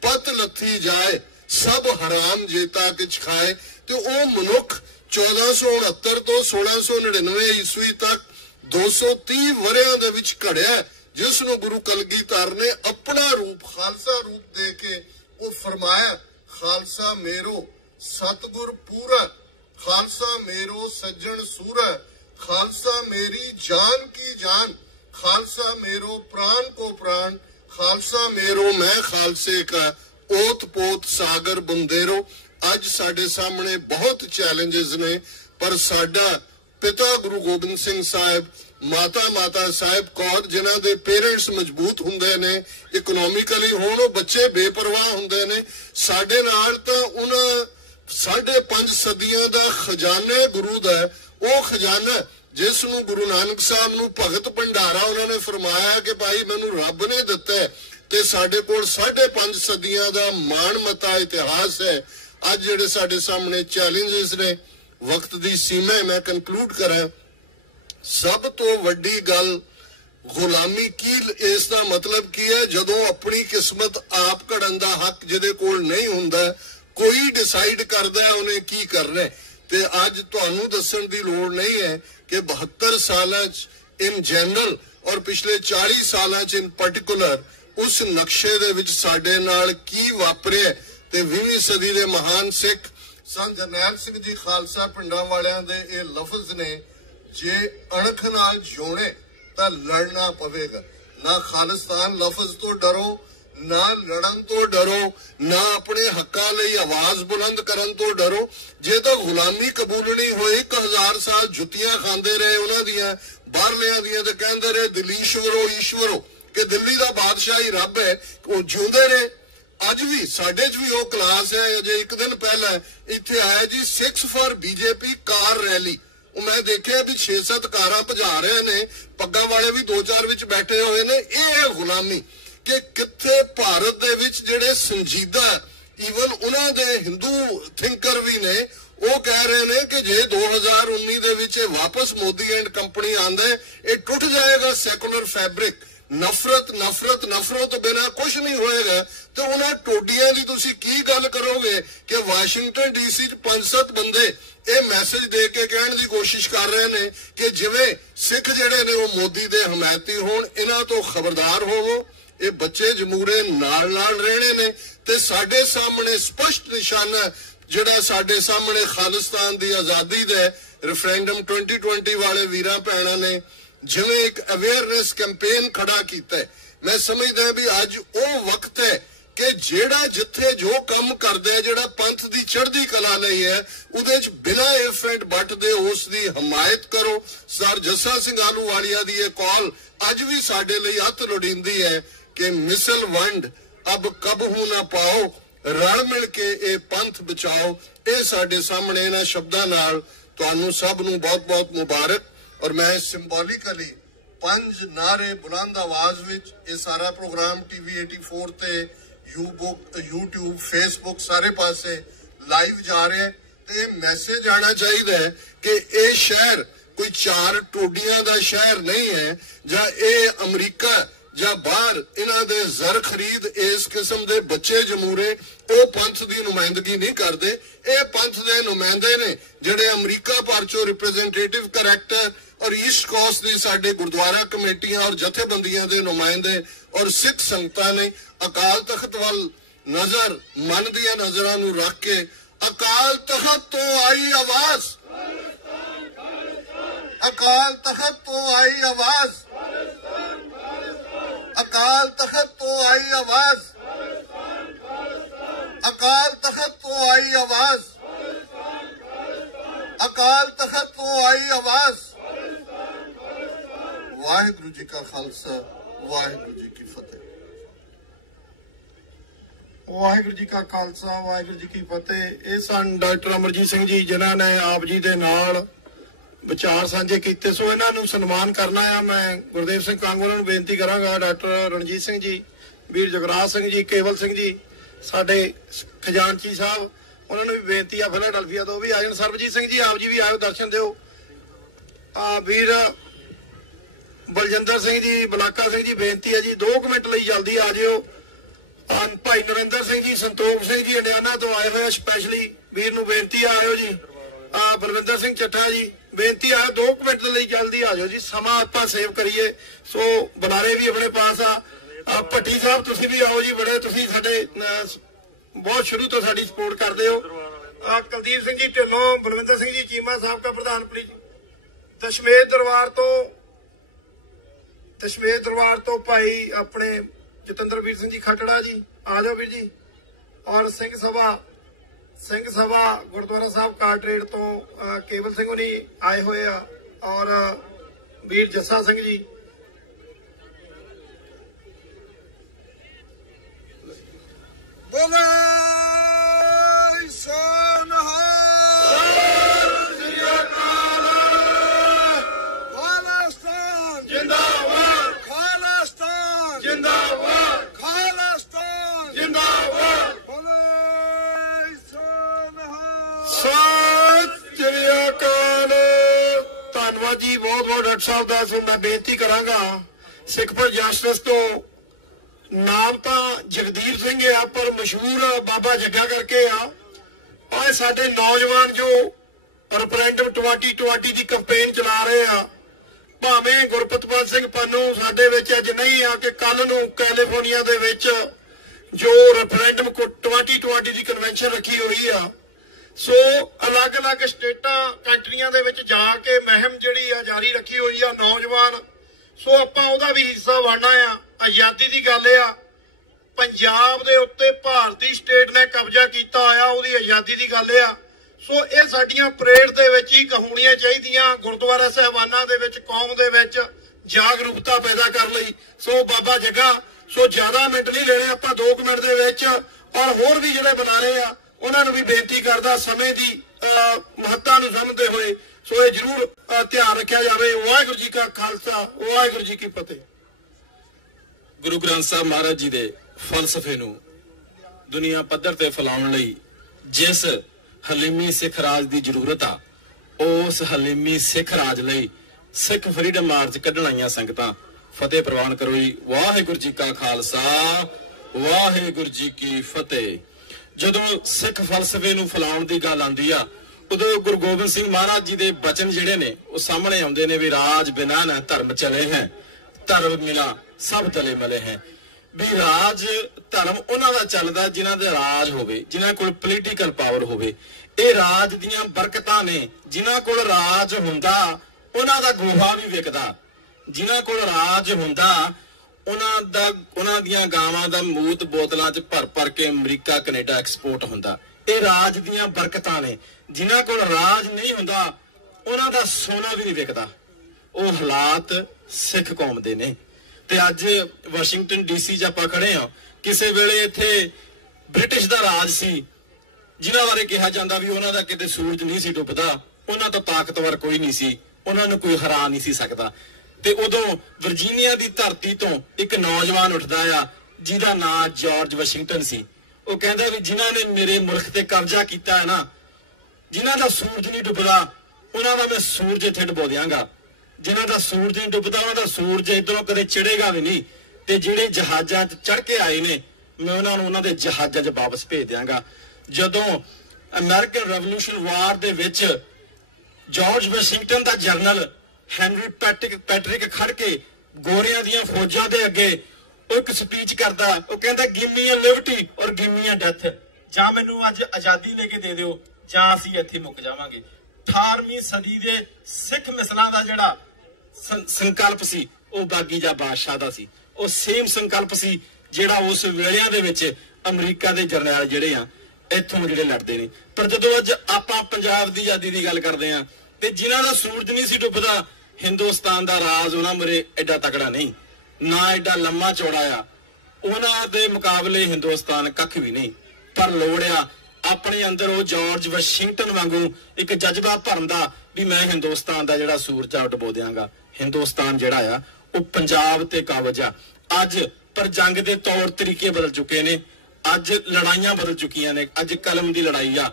ਪਤ ਲੱਥੀ ਜਾਏ ਸਭ ਹਰਾਮ ਜੇਤਾ ਕਿਛ ਖਾਏ। ਤੇ ਉਹ ਮਨੁੱਖ 1469 ਤੋਂ 1699 ਈਸਵੀ ਤੱਕ 230 ਵਰਿਆਂ ਦੇ ਵਿੱਚ ਘੜਿਆ, ਜਿਸ ਨੂੰ ਗੁਰੂ ਕਲਗੀਧਰ ਨੇ ਆਪਣਾ ਰੂਪ, ਖਾਲਸਾ ਰੂਪ ਦੇ ਕੇ ਉਹ ਫਰਮਾਇਆ, ਖਾਲਸਾ ਮੇਰੋ ਸਤਿਗੁਰ ਪੂਰਾ, ਖਾਲਸਾ ਮੇਰੋ ਸੱਜਣ ਸੂਰਾ, ਖਾਲਸਾ ਮੇਰੀ ਜਾਨ ਕੀ ਜਾਨ, ਖਾਲਸਾ मेरो प्राण को प्राण, खालसा मेरो मैं खालसे का ओत पोत सागर बंदेरो। ਅੱਜ ਸਾਡੇ ਸਾਹਮਣੇ ਬਹੁਤ ਚੈਲੰਜਸ ਨੇ, ਪਰ ਸਾਡਾ ਪਿਤਾ ਗੁਰੂ ਗੋਬਿੰਦ ਸਿੰਘ ਸਾਹਿਬ, ਮਾਤਾ ਸਾਹਿਬ ਕੌਰ, ਜਿਨ੍ਹਾਂ ਦੇ ਪੇਰੈਂਟਸ ਮਜ਼ਬੂਤ ਹੁੰਦੇ ਨੇ ਇਕਨੋਮਿਕਲੀ, ਹੁਣ ਉਹ ਬੱਚੇ ਬੇਪਰਵਾਹ ਹੁੰਦੇ ਨੇ। ਸਾਡੇ ਨਾਲ ਤਾਂ ਉਹਨਾਂ 5.5 ਸਦੀਆਂ ਦਾ ਖਜ਼ਾਨਾ ਗੁਰੂ ਦਾ, ਉਹ ਖਜ਼ਾਨਾ ਜਿਸ ਨੂੰ ਗੁਰੂ ਨਾਨਕ ਸਾਹਿਬ ਨੂੰ ਭਗਤ ਭੰਡਾਰਾ ਉਹਨਾਂ ਨੇ ਫਰਮਾਇਆ ਕਿ ਭਾਈ ਮੈਨੂੰ ਰੱਬ ਨੇ ਦਿੱਤਾ ਤੇ ਸਾਡੇ ਕੋਲ 5.5 ਸਦੀਆਂ ਦਾ ਮਾਣ ਮਤਾ ਇਤਿਹਾਸ ਹੈ। ਅੱਜ ਜਿਹੜੇ ਸਾਡੇ ਸਾਹਮਣੇ ਚੈਲੰਜਸ ਨੇ, ਵਕਤ ਦੀ ਸੀਮਾ ਮੈਂ ਕਨਕਲੂਡ ਕਰਾਂ, ਸਭ ਤੋਂ ਵੱਡੀ ਗੱਲ ਗੁਲਾਮੀ ਕੀ, ਇਸ ਦਾ ਮਤਲਬ ਕੀ ਹੈ? ਜਦੋਂ ਆਪਣੀ ਕਿਸਮਤ ਆਪ ਘੜਨ ਦਾ ਹੱਕ ਜਿਹਦੇ ਕੋਲ ਨਹੀਂ ਹੁੰਦਾ, ਕੋਈ ਡਿਸਾਈਡ ਕਰਦਾ ਉਹਨੇ ਕੀ ਕਰਨਾ। ਤੇ ਅੱਜ ਤੁਹਾਨੂੰ ਦੱਸਣ ਦੀ ਲੋੜ ਨਹੀਂ ਹੈ ਕਿ 72 ਸਾਲਾਂ 'ਚ ਇਨ ਜਨਰਲ ਔਰ ਪਿਛਲੇ 40 ਸਾਲਾਂ 'ਚ ਇਨ ਪਾਰਟਿਕੂਲਰ ਉਸ ਨਕਸ਼ੇ ਦੇ ਵਿੱਚ ਸਾਡੇ ਨਾਲ ਕੀ ਵਾਪਰਿਆ। ਤੇ 20ਵੀਂ ਸਦੀ ਦੇ ਮਹਾਨ ਸਿੱਖ ਸੰਤ ਜਰਨੈਲ ਸਿੰਘ ਜੀ ਖਾਲਸਾ ਪਿੰਡਾਂ ਵਾਲਿਆਂ ਦੇ ਇਹ ਲਫ਼ਜ਼ ਨੇ, ਜੇ ਅਣਖ ਨਾਲ ਜਿਉਣੇ ਤਾਂ ਲੜਨਾ ਪਵੇਗਾ। ਨਾ ਖਾਲਿਸਤਾਨ ਲਫ਼ਜ਼ ਤੋਂ ਡਰੋ, ਨਾ ਲੜਨ ਤੋਂ ਡਰੋ, ਨਾ ਆਪਣੇ ਹੱਕਾਂ ਲਈ ਆਵਾਜ਼ ਬੁਲੰਦ ਕਰਨ ਤੋਂ ਡਰੋ। ਜੇ ਤਾਂ ਗੁਲਾਮੀ ਕਬੂਲਣੀ ਹੋਈ, 1000 ਸਾਲ ਜੁੱਤੀਆਂ ਖਾਂਦੇ ਰਹੇ ਉਹਨਾਂ ਦੀਆਂ, ਬਾਹਰਲਿਆਂ ਦੀਆਂ, ਤੇ ਕਹਿੰਦੇ ਰਹੇ ਦਿੱਲੀਸ਼ਵਰੋ ਈਸ਼ਵਰੋ ਕਿ ਦਿੱਲੀ ਦਾ ਬਾਦਸ਼ਾਹ ਹੀ ਰੱਬ ਹੈ, ਉਹ ਜਿਉਂਦੇ ਰਹੇ। ਅੱਜ ਵੀ ਸਾਡੇ 'ਚ ਵੀ ਉਹ ਕਲਾਸ ਹੈ। ਅਜੇ ਇੱਕ ਦਿਨ ਪਹਿਲਾਂ ਇੱਥੇ ਆਇਆ ਜੀ 6 ਫॉर BJP ਕਾਰ ਰੈਲੀ, ਉਹ ਮੈਂ ਦੇਖਿਆ ਵੀ 6-7 ਕਾਰਾਂ ਭਜਾ ਰਹੇ ਨੇ, ਪੱਗਾਂ ਵਾਲੇ ਵੀ 2-4 ਵਿੱਚ ਬੈਠੇ ਹੋਏ ਨੇ। ਇਹ ਗੁਲਾਮੀ ਕਿ ਕਿੱਥੇ ਭਾਰਤ ਦੇ ਵਿੱਚ ਜਿਹੜੇ ਸੰਜੀਦਾ, ਈਵਨ ਉਹਨਾਂ ਦੇ ਹਿੰਦੂ ਥਿੰਕਰ ਵੀ ਨੇ, ਉਹ ਕਹਿ ਰਹੇ ਨੇ ਕਿ ਜੇ 2019 ਦੇ ਵਿੱਚ ਵਾਪਸ ਮੋਦੀ ਐਂਡ ਕੰਪਨੀ ਆਂਦਾ, ਇਹ ਟੁੱਟ ਜਾਏਗਾ ਸੈਕੂਲਰ ਫੈਬਰਿਕ। ਨਫ਼ਰਤ ਤੋਂ ਬਿਨਾਂ ਕੁਝ ਨਹੀਂ ਹੋਏਗਾ। ਤੇ ਉਹਨਾਂ ਟੋਡੀਆਂ ਦੀ ਤੁਸੀਂ ਕੀ ਗੱਲ ਕਰੋਗੇ ਕਿ ਵਾਸ਼ਿੰਗਟਨ DC 'ਚ 5-7 ਬੰਦੇ ਇਹ ਮੈਸੇਜ ਦੇ ਕੇ ਕਹਿਣ ਦੀ ਕੋਸ਼ਿਸ਼ ਕਰ ਰਹੇ ਨੇ ਕਿ ਜਿਵੇਂ ਸਿੱਖ ਜਿਹੜੇ ਨੇ ਉਹ ਮੋਦੀ ਦੇ ਹਮਾਇਤੀ ਹੋਣ, ਇਹਨਾਂ ਤੋਂ ਖਬਰਦਾਰ ਹੋਵੋ। ਇਹ ਬੱਚੇ ਜਮਹੂਰੇ ਨਾਲ ਰਹਿਣੇ ਨੇ। ਤੇ ਸਾਡੇ ਸਾਹਮਣੇ ਸਪਸ਼ਟ ਨਿਸ਼ਾਨਾ ਜਿਹੜਾ ਸਾਡੇ ਸਾਹਮਣੇ ਖਾਲਿਸਤਾਨ ਦੀ ਆਜ਼ਾਦੀ ਦਾ ਰੈਫਰੈਂਡਮ 2020 ਵਾਲੇ ਵੀਰਾਂ ਭੈਣਾਂ ਨੇ ਜਿਵੇਂ ਇੱਕ ਅਵੇਅਰਨੈਸ ਕੈਂਪੇਨ ਖੜਾ ਕੀਤਾ, ਮੈਂ ਸਮਝਦਾ ਵੀ ਅੱਜ ਉਹ ਵਕਤ ਹੈ ਕਿ ਜਿਹੜਾ ਜਿੱਥੇ ਜੋ ਕੰਮ ਕਰਦਾ ਹੈ, ਜਿਹੜਾ ਪੰਥ ਦੀ ਚੜ੍ਹਦੀ ਕਲਾ ਲਈ ਹੈ, ਉਹਦੇ 'ਚ ਬਿਨਾਂ ਇਫ ਐਂਡ ਬਟ ਦੇ ਉਸ ਦੀ ਹਮਾਇਤ ਕਰੋ। ਸਰ ਜੱਸਾ ਸਿੰਘ ਆਹਲੂਵਾਲੀਆ ਦੀ ਇਹ ਕਾਲ ਅੱਜ ਵੀ ਸਾਡੇ ਲਈ ਹੱਥ ਲੋੜੀਂਦੀ ਹੈ ਕਿ ਮਿਸਲ ਵੰਡ ਅਬ ਕਬਹੂ ਨਾ ਪਾਓ, ਰਲ ਮਿਲ ਕੇ ਇਹ ਪੰਥ ਬਚਾਓ। ਇਹ ਸਾਡੇ ਸਾਹਮਣੇ ਇਹਨਾਂ ਸ਼ਬਦਾਂ ਨਾਲ ਤੁਹਾਨੂੰ ਸਭ ਨੂੰ ਬਹੁਤ-ਬਹੁਤ ਮੁਬਾਰਕ। और मैं ਸਿੰਬੋਲਿਕਲੀ 5 नारे बुलंद आवाज विच ये सारा प्रोग्राम TV 84 ते YouTube Facebook सारे पासे लाइव जा रहे हैं। तो ये मैसेज आना चाहिए कि ये शहर कोई 4 टोडियां दा शहर नहीं है जां ये अमरीका ਜਾਂ ਬਾਹਰ ਇਹਨਾਂ ਦੇ ਜ਼ਰ ਖਰੀਦ ਇਸ ਕਿਸਮ ਦੇ ਬੱਚੇ ਜਮੂਰੇ ਉਹ ਪੰਥ ਦੀ ਨੁਮਾਇੰਦਗੀ ਨਹੀਂ ਕਰਦੇ। ਇਹ ਪੰਥ ਦੇ ਨੁਮਾਇੰਦੇ ਨੇ ਜਿਹੜੇ ਅਮਰੀਕਾ ਭਰ ਚੋਂ ਰਿਪਰੈਜ਼ੈਂਟੇਟਿਵ ਕਰੈਕਟਰ ਔਰ ਈਸਟ ਕੋਸਟ ਦੀ ਸਾਡੇ ਗੁਰਦੁਆਰਾ ਕਮੇਟੀਆਂ ਔਰ ਜਥੇਬੰਦੀਆਂ ਦੇ ਨੁਮਾਇੰਦੇ ਔਰ ਸਿੱਖ ਸੰਗਤਾਂ ਨੇ ਅਕਾਲ ਤਖਤ ਵੱਲ ਨਜ਼ਰ ਮਨ ਦੀਆਂ ਨਜ਼ਰਾਂ ਨੂੰ ਰੱਖ ਕੇ ਅਕਾਲ ਤਖਤ ਤੋਂ ਆਈ ਆਵਾਜ਼, ਅਕਾਲ ਤਖਤ ਤੋਂ ਆਈ ਆਵਾਜ਼, अकाल तख्त तो आई आवाज, अकाल तख्त तो आई आवाज, अकाल तख्त तो आई आवाज। वाहिगुरु जी का खालसा, वाहिगुरु जी की फतेह। वाहिगुरु जी का खालसा, वाहिगुरु जी की फतेह। ये सन डॉक्टर अमरजीत सिंह जी जिन्हां ने आप जी दे नाल विचार साझे किए। सो इन्हां नूं सन्मान करना है। मैं गुरदेव सिंह कांगोला नूं बेनती करांगा, डॉक्टर रणजीत सिंह जी, वीर जगराज सिंह जी, केवल सिंह जी, साडे खजानची साहब, उन्होंने भी बेनती है फिलाडेल्फिया तो भी आ जाण। सरबजीत सिंह जी आप जी भी आयो, दर्शन दिओ। वीर बलजिंदर सिंह जी, बलाका सिंह जी, बेनती है जी 2 मिनट लई जल्दी आ जिओ। भाई नरेंद्र सिंह जी, संतोख सिंह जी इंडियाना तो आए हुए स्पैशली, वीर नूं बेनती आयो जी। बलविंदर सिंह चट्ठा जी बेनती है 2 मिनट ਲਈ जल्दी आ जाओ जी, समा ਆਪਾਂ सेव करिए। सो बुलारे भी अपने पास आ। भट्टी साहब तुसी भी आओ जी, बड़े तुसी साडे बहुत शुरू तो साडी सपोर्ट करदे हो। कुलदीप सिंह जी ढिल्लों, बलविंदर सिंह जी चीमा साहब का प्रधान पुलिस, दशमेश दरबार तो भाई अपने जतिंदरवीर सिंह जी खटड़ा जी आ जाओ वीर जी। और सिंह सभा गुरुद्वारा साहब काटरेड तो केवल सिंह होनी आए हुए आ, और वीर जस्सा सिंह जी। बोले खालिस्तान जिंदाबाद, खालिस्तान जिंदाबाद, खालिस्तान जिंदाबाद। धन्यवाद जी, बहुत बहुत डॉक्टर साहब का। सो मैं बेनती करांगा सिख फॉर जस्टिस तो नाम तो जगदीप सिंह है पर मशहूर बाबा जग्गा करके आ। साडे नौजवान जो रेफरेंडम 2020 की कंपेन चला रहे आ, भावें गुरपतपाल सिंह पन्नू साडे विच अज नहीं आ कि कल नूं कैलीफोर्निया दे विच जो रेफरेंडम 2020 की कन्वेंशन रखी हुई आ। सो अलग अलग स्टेटां कंट्रियां दे विच जाके मुहिम जिहड़ी आ जारी रखी हुई आ नौजवान। सो आपां ओहदा भी हिस्सा बनना आ। आजादी की गल आ, पंजाब दे उत्ते भारती स्टेट ने कब्जा किया होया, ओहदी आजादी की गल आ। सो ये साडियां परेड दे विच ही होणीआं चाहीदियां, गुरुद्वारा साहिबानां दे विच कौम दे विच जागरूकता पैदा कर लई। सो बाबा जग्गा, सो ज्यादा मिनट नहीं लेने आपां 2 मिनट दे विच। और होर भी जिहड़े बुलारे आ उन्हां नूं भी बेनती करदा समय की महत्ता नूं समझदे होए सो ये जरूर ध्यान रखिया जावे। वाहिगुरू जी का खालसा, वाहिगुरू जी की फतेह। गुरु ग्रंथ साहब महाराज जी दे फलसफे नूं दुनिया पद्धर ते फैलाउण लई जिस हलीमी सिख राज की जरूरत आ, उस हलीमी सिख राज लई सिख फ्रीडम मार्च कढण आईआं संगतां फतेह प्रवान करो जी। वाहिगुरू जी का खालसा, वाहिगुरू जी की फतेह। जदों सिख फलसफे नूं फैलाउण दी गल आंदी आ, उदों गुरु गोबिंद सिंह महाराज जी दे बचन जिहड़े ने वो सामने आउंदे ने भी राज बिना न धर्म चले हैं, धर्म मिला सब तले मले हैं। भी राज धर्म उन्हां दा चलदा जिन्हां दे राज होवे, जिन्हां कोल पोलीटिकल पावर होवे। ये राज दियां बरकतां ने। जिन्हां कोल राज हुंदा उन्हां दा गोहा भी विकदा, जिन्हां कोल राज हुंदा उन्हां दियां गावां दा मूत बोतलां च भर भर के अमरीका कनेडा एक्सपोर्ट हुंदा। ये राज दियां बरकतां ने। जिन्हां कोल राज नहीं हुंदा उन्हां दा सोना भी नहीं विकदा। वो हालात सिख कौम दे ने। ते अज वाशिंगटन DC च आपां खड़े हां, किसे वेले इत्थे ब्रिटिश दा राज सी जिन्हां बारे कहा जांदा भी उन्हां दा किते सूरज नहीं सी डुबदा, उन्हां तो ताकतवर कोई नहीं सी, ਉਹਨਾਂ ਨੂੰ ਕੋਈ ਹਰਾ ਨਹੀਂ ਸੀ ਸਕਦਾ। ਤੇ ਉਦੋਂ ਵਰਜੀਨੀਆ ਦੀ ਧਰਤੀ ਤੋਂ ਇੱਕ ਨੌਜਵਾਨ ਉੱਠਦਾ ਆ ਜਿਹਦਾ ਨਾਂ ਜਾਰਜ ਵਾਸ਼ਿੰਗਟਨ ਸੀ। ਉਹ ਕਹਿੰਦਾ ਵੀ ਜਿਨ੍ਹਾਂ ਨੇ ਮੇਰੇ ਮੁਲਕ ਤੇ ਕਬਜ਼ਾ ਕੀਤਾ ਹੈ ਨਾ, ਜਿਨ੍ਹਾਂ ਦਾ ਸੂਰਜ ਨਹੀਂ ਡੁੱਬਦਾ ਉਹਨਾਂ ਦਾ ਮੈਂ ਸੂਰਜ ਇੱਥੇ ਡੁਬੋ ਦਿਆਂਗਾ। ਜਿਨ੍ਹਾਂ ਦਾ ਸੂਰਜ ਨਹੀਂ ਡੁੱਬਦਾ ਉਹਨਾਂ ਦਾ ਸੂਰਜ ਇੱਧਰੋਂ ਕਦੇ ਚੜ੍ਹੇਗਾ ਵੀ ਨਹੀਂ। ਤੇ ਜਿਹੜੇ ਜਹਾਜ਼ਾਂ 'ਚ ਚੜ੍ਹ ਕੇ ਆਏ ਨੇ ਮੈਂ ਉਹਨਾਂ ਨੂੰ ਉਹਨਾਂ ਦੇ ਜਹਾਜ਼ਾਂ 'ਚ ਵਾਪਸ ਭੇਜ ਦਿਆਂਗਾ। ਜਦੋਂ ਅਮਰੀਕਨ ਰੈਵੋਲੂਸ਼ਨ ਵਾਰ ਦੇ ਵਿੱਚ ਜਾਰਜ ਵਾਸ਼ਿੰਗਟਨ ਦਾ ਜਰਨਲ ਹੈਨਰੀ ਪੈਟਰਿਕ ਖੜ ਕੇ ਗੋਰਿਆਂ ਦੀਆਂ ਫੌਜਾਂ ਦੇ ਅੱਗੇ ਉਹ ਇੱਕ ਸਪੀਚ ਕਰਦਾ। ਉਹ ਕਹਿੰਦਾ ਗਿਵ ਮੀ ਅ ਲਿਬਰਟੀ ਔਰ ਗਿਵ ਮੀ ਅ ਡੈਥ, ਜਾਂ ਮੈਨੂੰ ਅੱਜ ਆਜ਼ਾਦੀ ਲੈ ਕੇ ਦੇ ਦਿਓ ਜਾਂ ਅਸੀਂ ਇੱਥੇ ਮੁੱਕ ਜਾਵਾਂਗੇ। 18ਵੀਂ ਸਦੀ ਦੇ ਸਿੱਖ ਮਿਸਲਾਂ ਦਾ ਜਿਹੜਾ ਸੰਕਲਪ ਸੀ ਉਹ ਬਾਗੀ ਜਾਂ ਬਾਦਸ਼ਾਹ ਦਾ ਸੀ। ਉਹ ਸੇਮ ਸੰਕਲਪ ਸੀ ਜਿਹੜਾ ਉਸ ਵੇਲਿਆਂ ਦੇ ਵਿੱਚ ਅਮਰੀਕਾ ਦੇ ਜਰਨੈਲ ਜਿਹੜੇ ਆ ਇੱਥੋਂ ਜਿਹੜੇ ਲੜਦੇ ਨੇ। ਪਰ ਜਦੋਂ ਅੱਜ ਆਪਾਂ ਪੰਜਾਬ ਦੀ ਆਜ਼ਾਦੀ ਦੀ ਗੱਲ ਕਰਦੇ ਆ ਤੇ ਜਿਨ੍ਹਾਂ ਦਾ ਸੂਰਜ ਨਹੀਂ ਸੀ ਡੁੱਬਦਾ, ਹਿੰਦੁਸਤਾਨ ਦਾ ਰਾਜ ਉਹਨਾਂ ਮਰੇ ਐਡਾ ਤਕੜਾ ਨਹੀਂ, ਨਾ ਐਡਾ ਲੰਮਾ ਚੌੜਾ ਆ। ਉਹਨਾਂ ਦੇ ਮੁਕਾਬਲੇ ਹਿੰਦੁਸਤਾਨ ਕੱਖ ਵੀ ਨਹੀਂ। ਪਰ ਲੋੜ ਆ ਆਪਣੇ ਅੰਦਰ ਉਹ ਜਾਰਜ ਵਾਸ਼ਿੰਗਟਨ ਵਾਂਗੂ ਇੱਕ ਜਜ਼ਬਾ ਭਰਨ ਦਾ ਵੀ ਮੈਂ ਹਿੰਦੁਸਤਾਨ ਦਾ ਜਿਹੜਾ ਸੂਰਜ ਆ ਡੁਬੋ ਦਿਆਂਗਾ। ਹਿੰਦੁਸਤਾਨ ਜਿਹੜਾ ਆ ਉਹ ਪੰਜਾਬ ਤੇ ਕਾਬਜ ਆ ਅੱਜ। ਪਰ ਜੰਗ ਦੇ ਤੌਰ ਤਰੀਕੇ ਬਦਲ ਚੁੱਕੇ ਨੇ, ਅੱਜ ਲੜਾਈਆਂ ਬਦਲ ਚੁੱਕੀਆਂ ਨੇ। ਅੱਜ ਕਲਮ ਦੀ ਲੜਾਈ ਆ।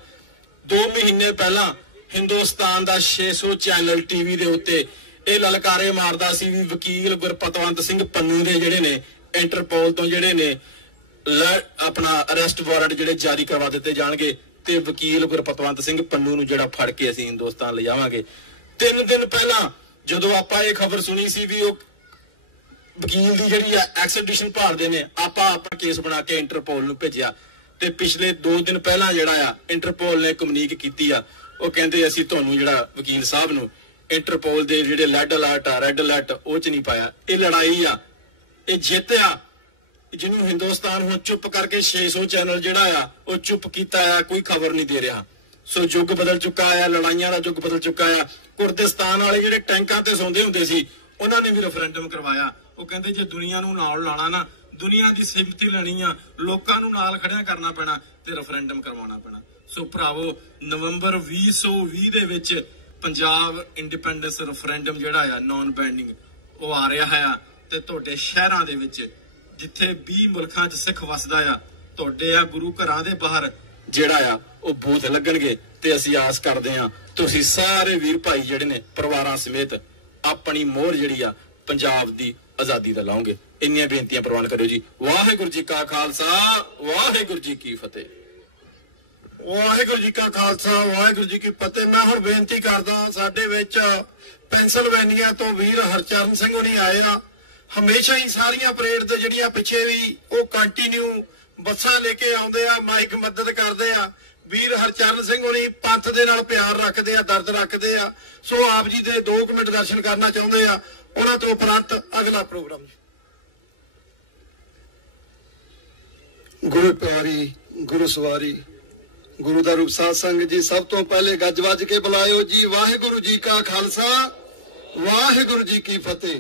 2 ਮਹੀਨੇ ਪਹਿਲਾਂ ਹਿੰਦੁਸਤਾਨ ਦਾ 600 ਚੈਨਲ ਟੀਵੀ ਦੇ ਉੱਤੇ ਇਹ ਲਲਕਾਰੇ ਮਾਰਦਾ ਸੀ ਵੀ ਵਕੀਲ ਗੁਰਪਤਵੰਤ ਸਿੰਘ ਪੰਨੂ ਦੇ ਜਿਹੜੇ ਨੇ ਇੰਟਰਪੋਲ ਤੋਂ ਜਿਹੜੇ ਨੇ ਆਪਣਾ ਅਰੈਸਟ ਵਾਰੰਟ ਜਿਹੜੇ ਜਾਰੀ ਕਰਵਾ ਦਿੱਤੇ ਜਾਣਗੇ ਤੇ ਵਕੀਲ ਗੁਰਪਤਵੰਤ ਸਿੰਘ ਪੰਨੂ ਨੂੰ ਜਿਹੜਾ ਫੜ ਕੇ ਅਸੀਂ ਹਿੰਦੁਸਤਾਨ ਲਿਜਾਵਾਂਗੇ। 3 ਦਿਨ ਪਹਿਲਾਂ ਜਦੋਂ ਆਪਾਂ ਇਹ ਖਬਰ ਸੁਣੀ ਸੀ ਵੀ ਉਹ ਵਕੀਲ ਦੀ ਜਿਹੜੀ ਐਕਸਟ੍ਰੈਡੀਸ਼ਨ ਭਾਲਦੇ ਨੇ, ਆਪਾਂ ਆਪਣਾ ਕੇਸ ਬਣਾ ਕੇ ਇੰਟਰਪੋਲ ਨੂੰ ਭੇਜਿਆ। ਤੇ ਪਿਛਲੇ 2 ਦਿਨ ਪਹਿਲਾਂ ਜਿਹੜਾ ਆ ਇੰਟਰਪੋਲ ਨੇ ਕਮਿਊਨੀਕ ਕੀਤੀ ਆ। ਉਹ ਕਹਿੰਦੇ ਅਸੀਂ ਤੁਹਾਨੂੰ ਜਿਹੜਾ ਵਕੀਲ ਸਾਹਿਬ ਨੂੰ ਇੰਟਰਪੋਲ ਦੇ ਜਿਹੜੇ ਰੈੱਡ ਅਲਰਟ ਉਹ 'ਚ ਨਹੀਂ ਪਾਇਆ। ਇਹ ਲੜਾਈ ਆ, ਇਹ ਜਿੱਤ ਆ ਜਿਹਨੂੰ ਹਿੰਦੁਸਤਾਨ ਹੁਣ ਚੁੱਪ ਕਰਕੇ 600 ਚੈਨਲ ਜਿਹੜਾ ਆ ਉਹ ਚੁੱਪ ਕੀਤਾ ਆ, ਕੋਈ ਖਬਰ ਨਹੀਂ ਦੇ ਰਿਹਾ। ਸੋ ਯੁੱਗ ਬਦਲ ਚੁੱਕਾ ਆ, ਲੜਾਈਆਂ ਦਾ ਯੁੱਗ ਬਦਲ ਚੁੱਕਾ ਆ। ਕੁਰਦਿਸਤਾਨ ਵਾਲੇ ਜਿਹੜੇ ਟੈਂਕਾਂ ਤੇ ਸੌਂਦੇ ਹੁੰਦੇ ਸੀ ਉਹਨਾਂ ਨੇ ਵੀ ਰੈਫਰੈਂਡਮ ਕਰਵਾਇਆ। ਉਹ ਕਹਿੰਦੇ ਜੇ ਦੁਨੀਆ ਨੂੰ ਨਾਲ ਲਾਣਾ ਨਾ, ਦੁਨੀਆ ਦੀ ਸਹਿਮਤੀ ਲੈਣੀ ਆ, ਲੋਕਾਂ ਨੂੰ ਨਾਲ ਖੜਿਆ ਕਰਨਾ ਪੈਣਾ ਤੇ ਰੈਫਰੈਂਡਮ ਕਰਵਾਉਣਾ ਪੈਣਾ। ਸੋ ਭਰਾਵੋ ਨਵੰਬਰ 2020 ਦੇ ਵਿੱਚ ਪੰਜਾਬ ਇੰਡੀਪੈਂਡੈਂਸ ਰੈਫਰੈਂਡਮ ਜਿਹੜਾ ਆ ਨਾਨ ਬੈਂਡਿੰਗ ਉਹ ਆ ਰਿਹਾ ਆ। ਤੇ ਤੁਹਾਡੇ ਸ਼ਹਿਰਾਂ ਦੇ ਵਿੱਚ ਜਿੱਥੇ 20 ਮੁਲਕਾਂ 'ਚ ਸਿੱਖ ਵਸਦਾ ਆ, ਤੁਹਾਡੇ ਆ ਗੁਰੂ ਘਰਾਂ ਦੇ ਬਾਹਰ ਜਿਹੜਾ ਆ ਉਹ ਬੂਥ ਲੱਗਣਗੇ। ਤੇ ਅਸੀਂ ਆਸ ਕਰਦੇ ਆ ਤੁਸੀਂ ਸਾਰੇ ਵੀਰ ਭਾਈ ਜਿਹੜੇ ਨੇ ਪਰਿਵਾਰਾਂ ਸਮੇਤ ਆਪਣੀ ਮੋਹਰ ਜਿਹੜੀ ਆ ਪੰਜਾਬ ਦੀ ਆਜ਼ਾਦੀ ਦਾ ਲਾਓਗੇ। ਇੰਨੀਆਂ ਬੇਨਤੀਆਂ ਪ੍ਰਵਾਨ ਕਰਿਓ ਜੀ। ਵਾਹਿਗੁਰੂ ਜੀ ਕਾ ਖਾਲਸਾ, ਵਾਹਿਗੁਰੂ ਜੀ ਕੀ ਫਤਿਹ। ਵਾਹਿਗੁਰੂ ਜੀ ਕਾ ਖਾਲਸਾ, ਵਾਹਿਗੁਰੂ ਜੀ ਕੀ ਫਤਿਹ। ਮੈਂ ਹੁਣ ਬੇਨਤੀ ਕਰਦਾ, ਸਾਡੇ ਵਿੱਚ ਪੈਂਸਲਵੇਨੀਆ ਤੋਂ ਵੀਰ ਹਰਚਰਨ ਸਿੰਘ ਹੁਣੀ ਆਏ ਆ। ਹਮੇਸ਼ਾ ਹੀ ਸਾਰੀਆਂ ਪਰੇਡ ਤੇ ਜਿਹੜੀਆਂ ਪਿੱਛੇ ਵੀ ਉਹ ਕੰਟੀਨਿਊ ਬੱਸਾਂ ਲੈ ਕੇ ਆਉਂਦੇ ਆ, ਮਾਈਕ ਮਦਦ ਕਰਦੇ ਆ। ਵੀਰ ਹਰਚਰਨ ਸਿੰਘ ਹੁਣੀ ਪੰਥ ਦੇ ਨਾਲ ਪਿਆਰ ਰੱਖਦੇ ਆ, ਦਰਦ ਰੱਖਦੇ ਆ। ਸੋ ਆਪ ਜੀ ਦੇ 2 ਮਿੰਟ ਦਰਸ਼ਨ ਕਰਨਾ ਚਾਹੁੰਦੇ ਆ। ਉਹਨਾਂ ਤੋਂ ਉਪਰੰਤ ਅਗਲਾ ਪ੍ਰੋਗਰਾਮ। ਗੁਰੂ ਪਿਆਰੀ, ਗੁਰੂ ਸਵਾਰੀ, ਗੁਰੂ ਦਾ ਰੂਪ ਸਾਧ ਸੰਗਤ ਜੀ, ਸਭ ਤੋਂ ਪਹਿਲੇ ਗੱਜ ਵੱਜ ਕੇ ਬੁਲਾਇਓ ਜੀ। ਵਾਹਿਗੁਰੂ ਜੀ ਕਾ ਖਾਲਸਾ, ਵਾਹਿਗੁਰੂ ਜੀ ਕੀ ਫਤਿਹ।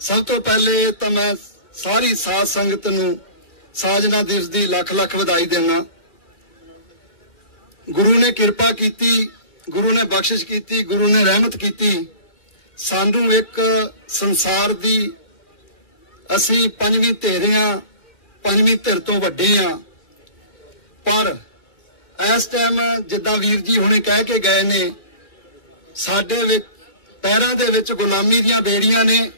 ਸਭ ਤੋਂ ਪਹਿਲੇ ਤਾਂ ਮੈਂ ਸਾਰੀ ਸਾਧ ਸੰਗਤ ਨੂੰ ਸਾਜਨਾ ਦਿਵਸ ਦੀ ਲੱਖ ਲੱਖ ਵਧਾਈ ਦੇਣਾ। ਗੁਰੂ ਨੇ ਕਿਰਪਾ ਕੀਤੀ, ਗੁਰੂ ਨੇ ਬਖਸ਼ਿਸ਼ ਕੀਤੀ, ਗੁਰੂ ਨੇ ਰਹਿਮਤ ਕੀਤੀ। ਸਾਨੂੰ ਇੱਕ ਸੰਸਾਰ ਦੀ, ਅਸੀਂ 5ਵੀਂ ਧਿਰ ਆ, 5ਵੀਂ ਧਿਰ ਤੋਂ ਵੱਡੇ ਆ। ਪਰ ਇਸ ਟਾਈਮ ਜਿੱਦਾਂ ਵੀਰ ਜੀ ਹੁਣੇ ਕਹਿ ਕੇ ਗਏ ਨੇ, ਸਾਡੇ ਪੈਰਾਂ ਦੇ ਵਿੱਚ ਗੁਲਾਮੀ ਦੀਆਂ ਬੇੜੀਆਂ ਨੇ।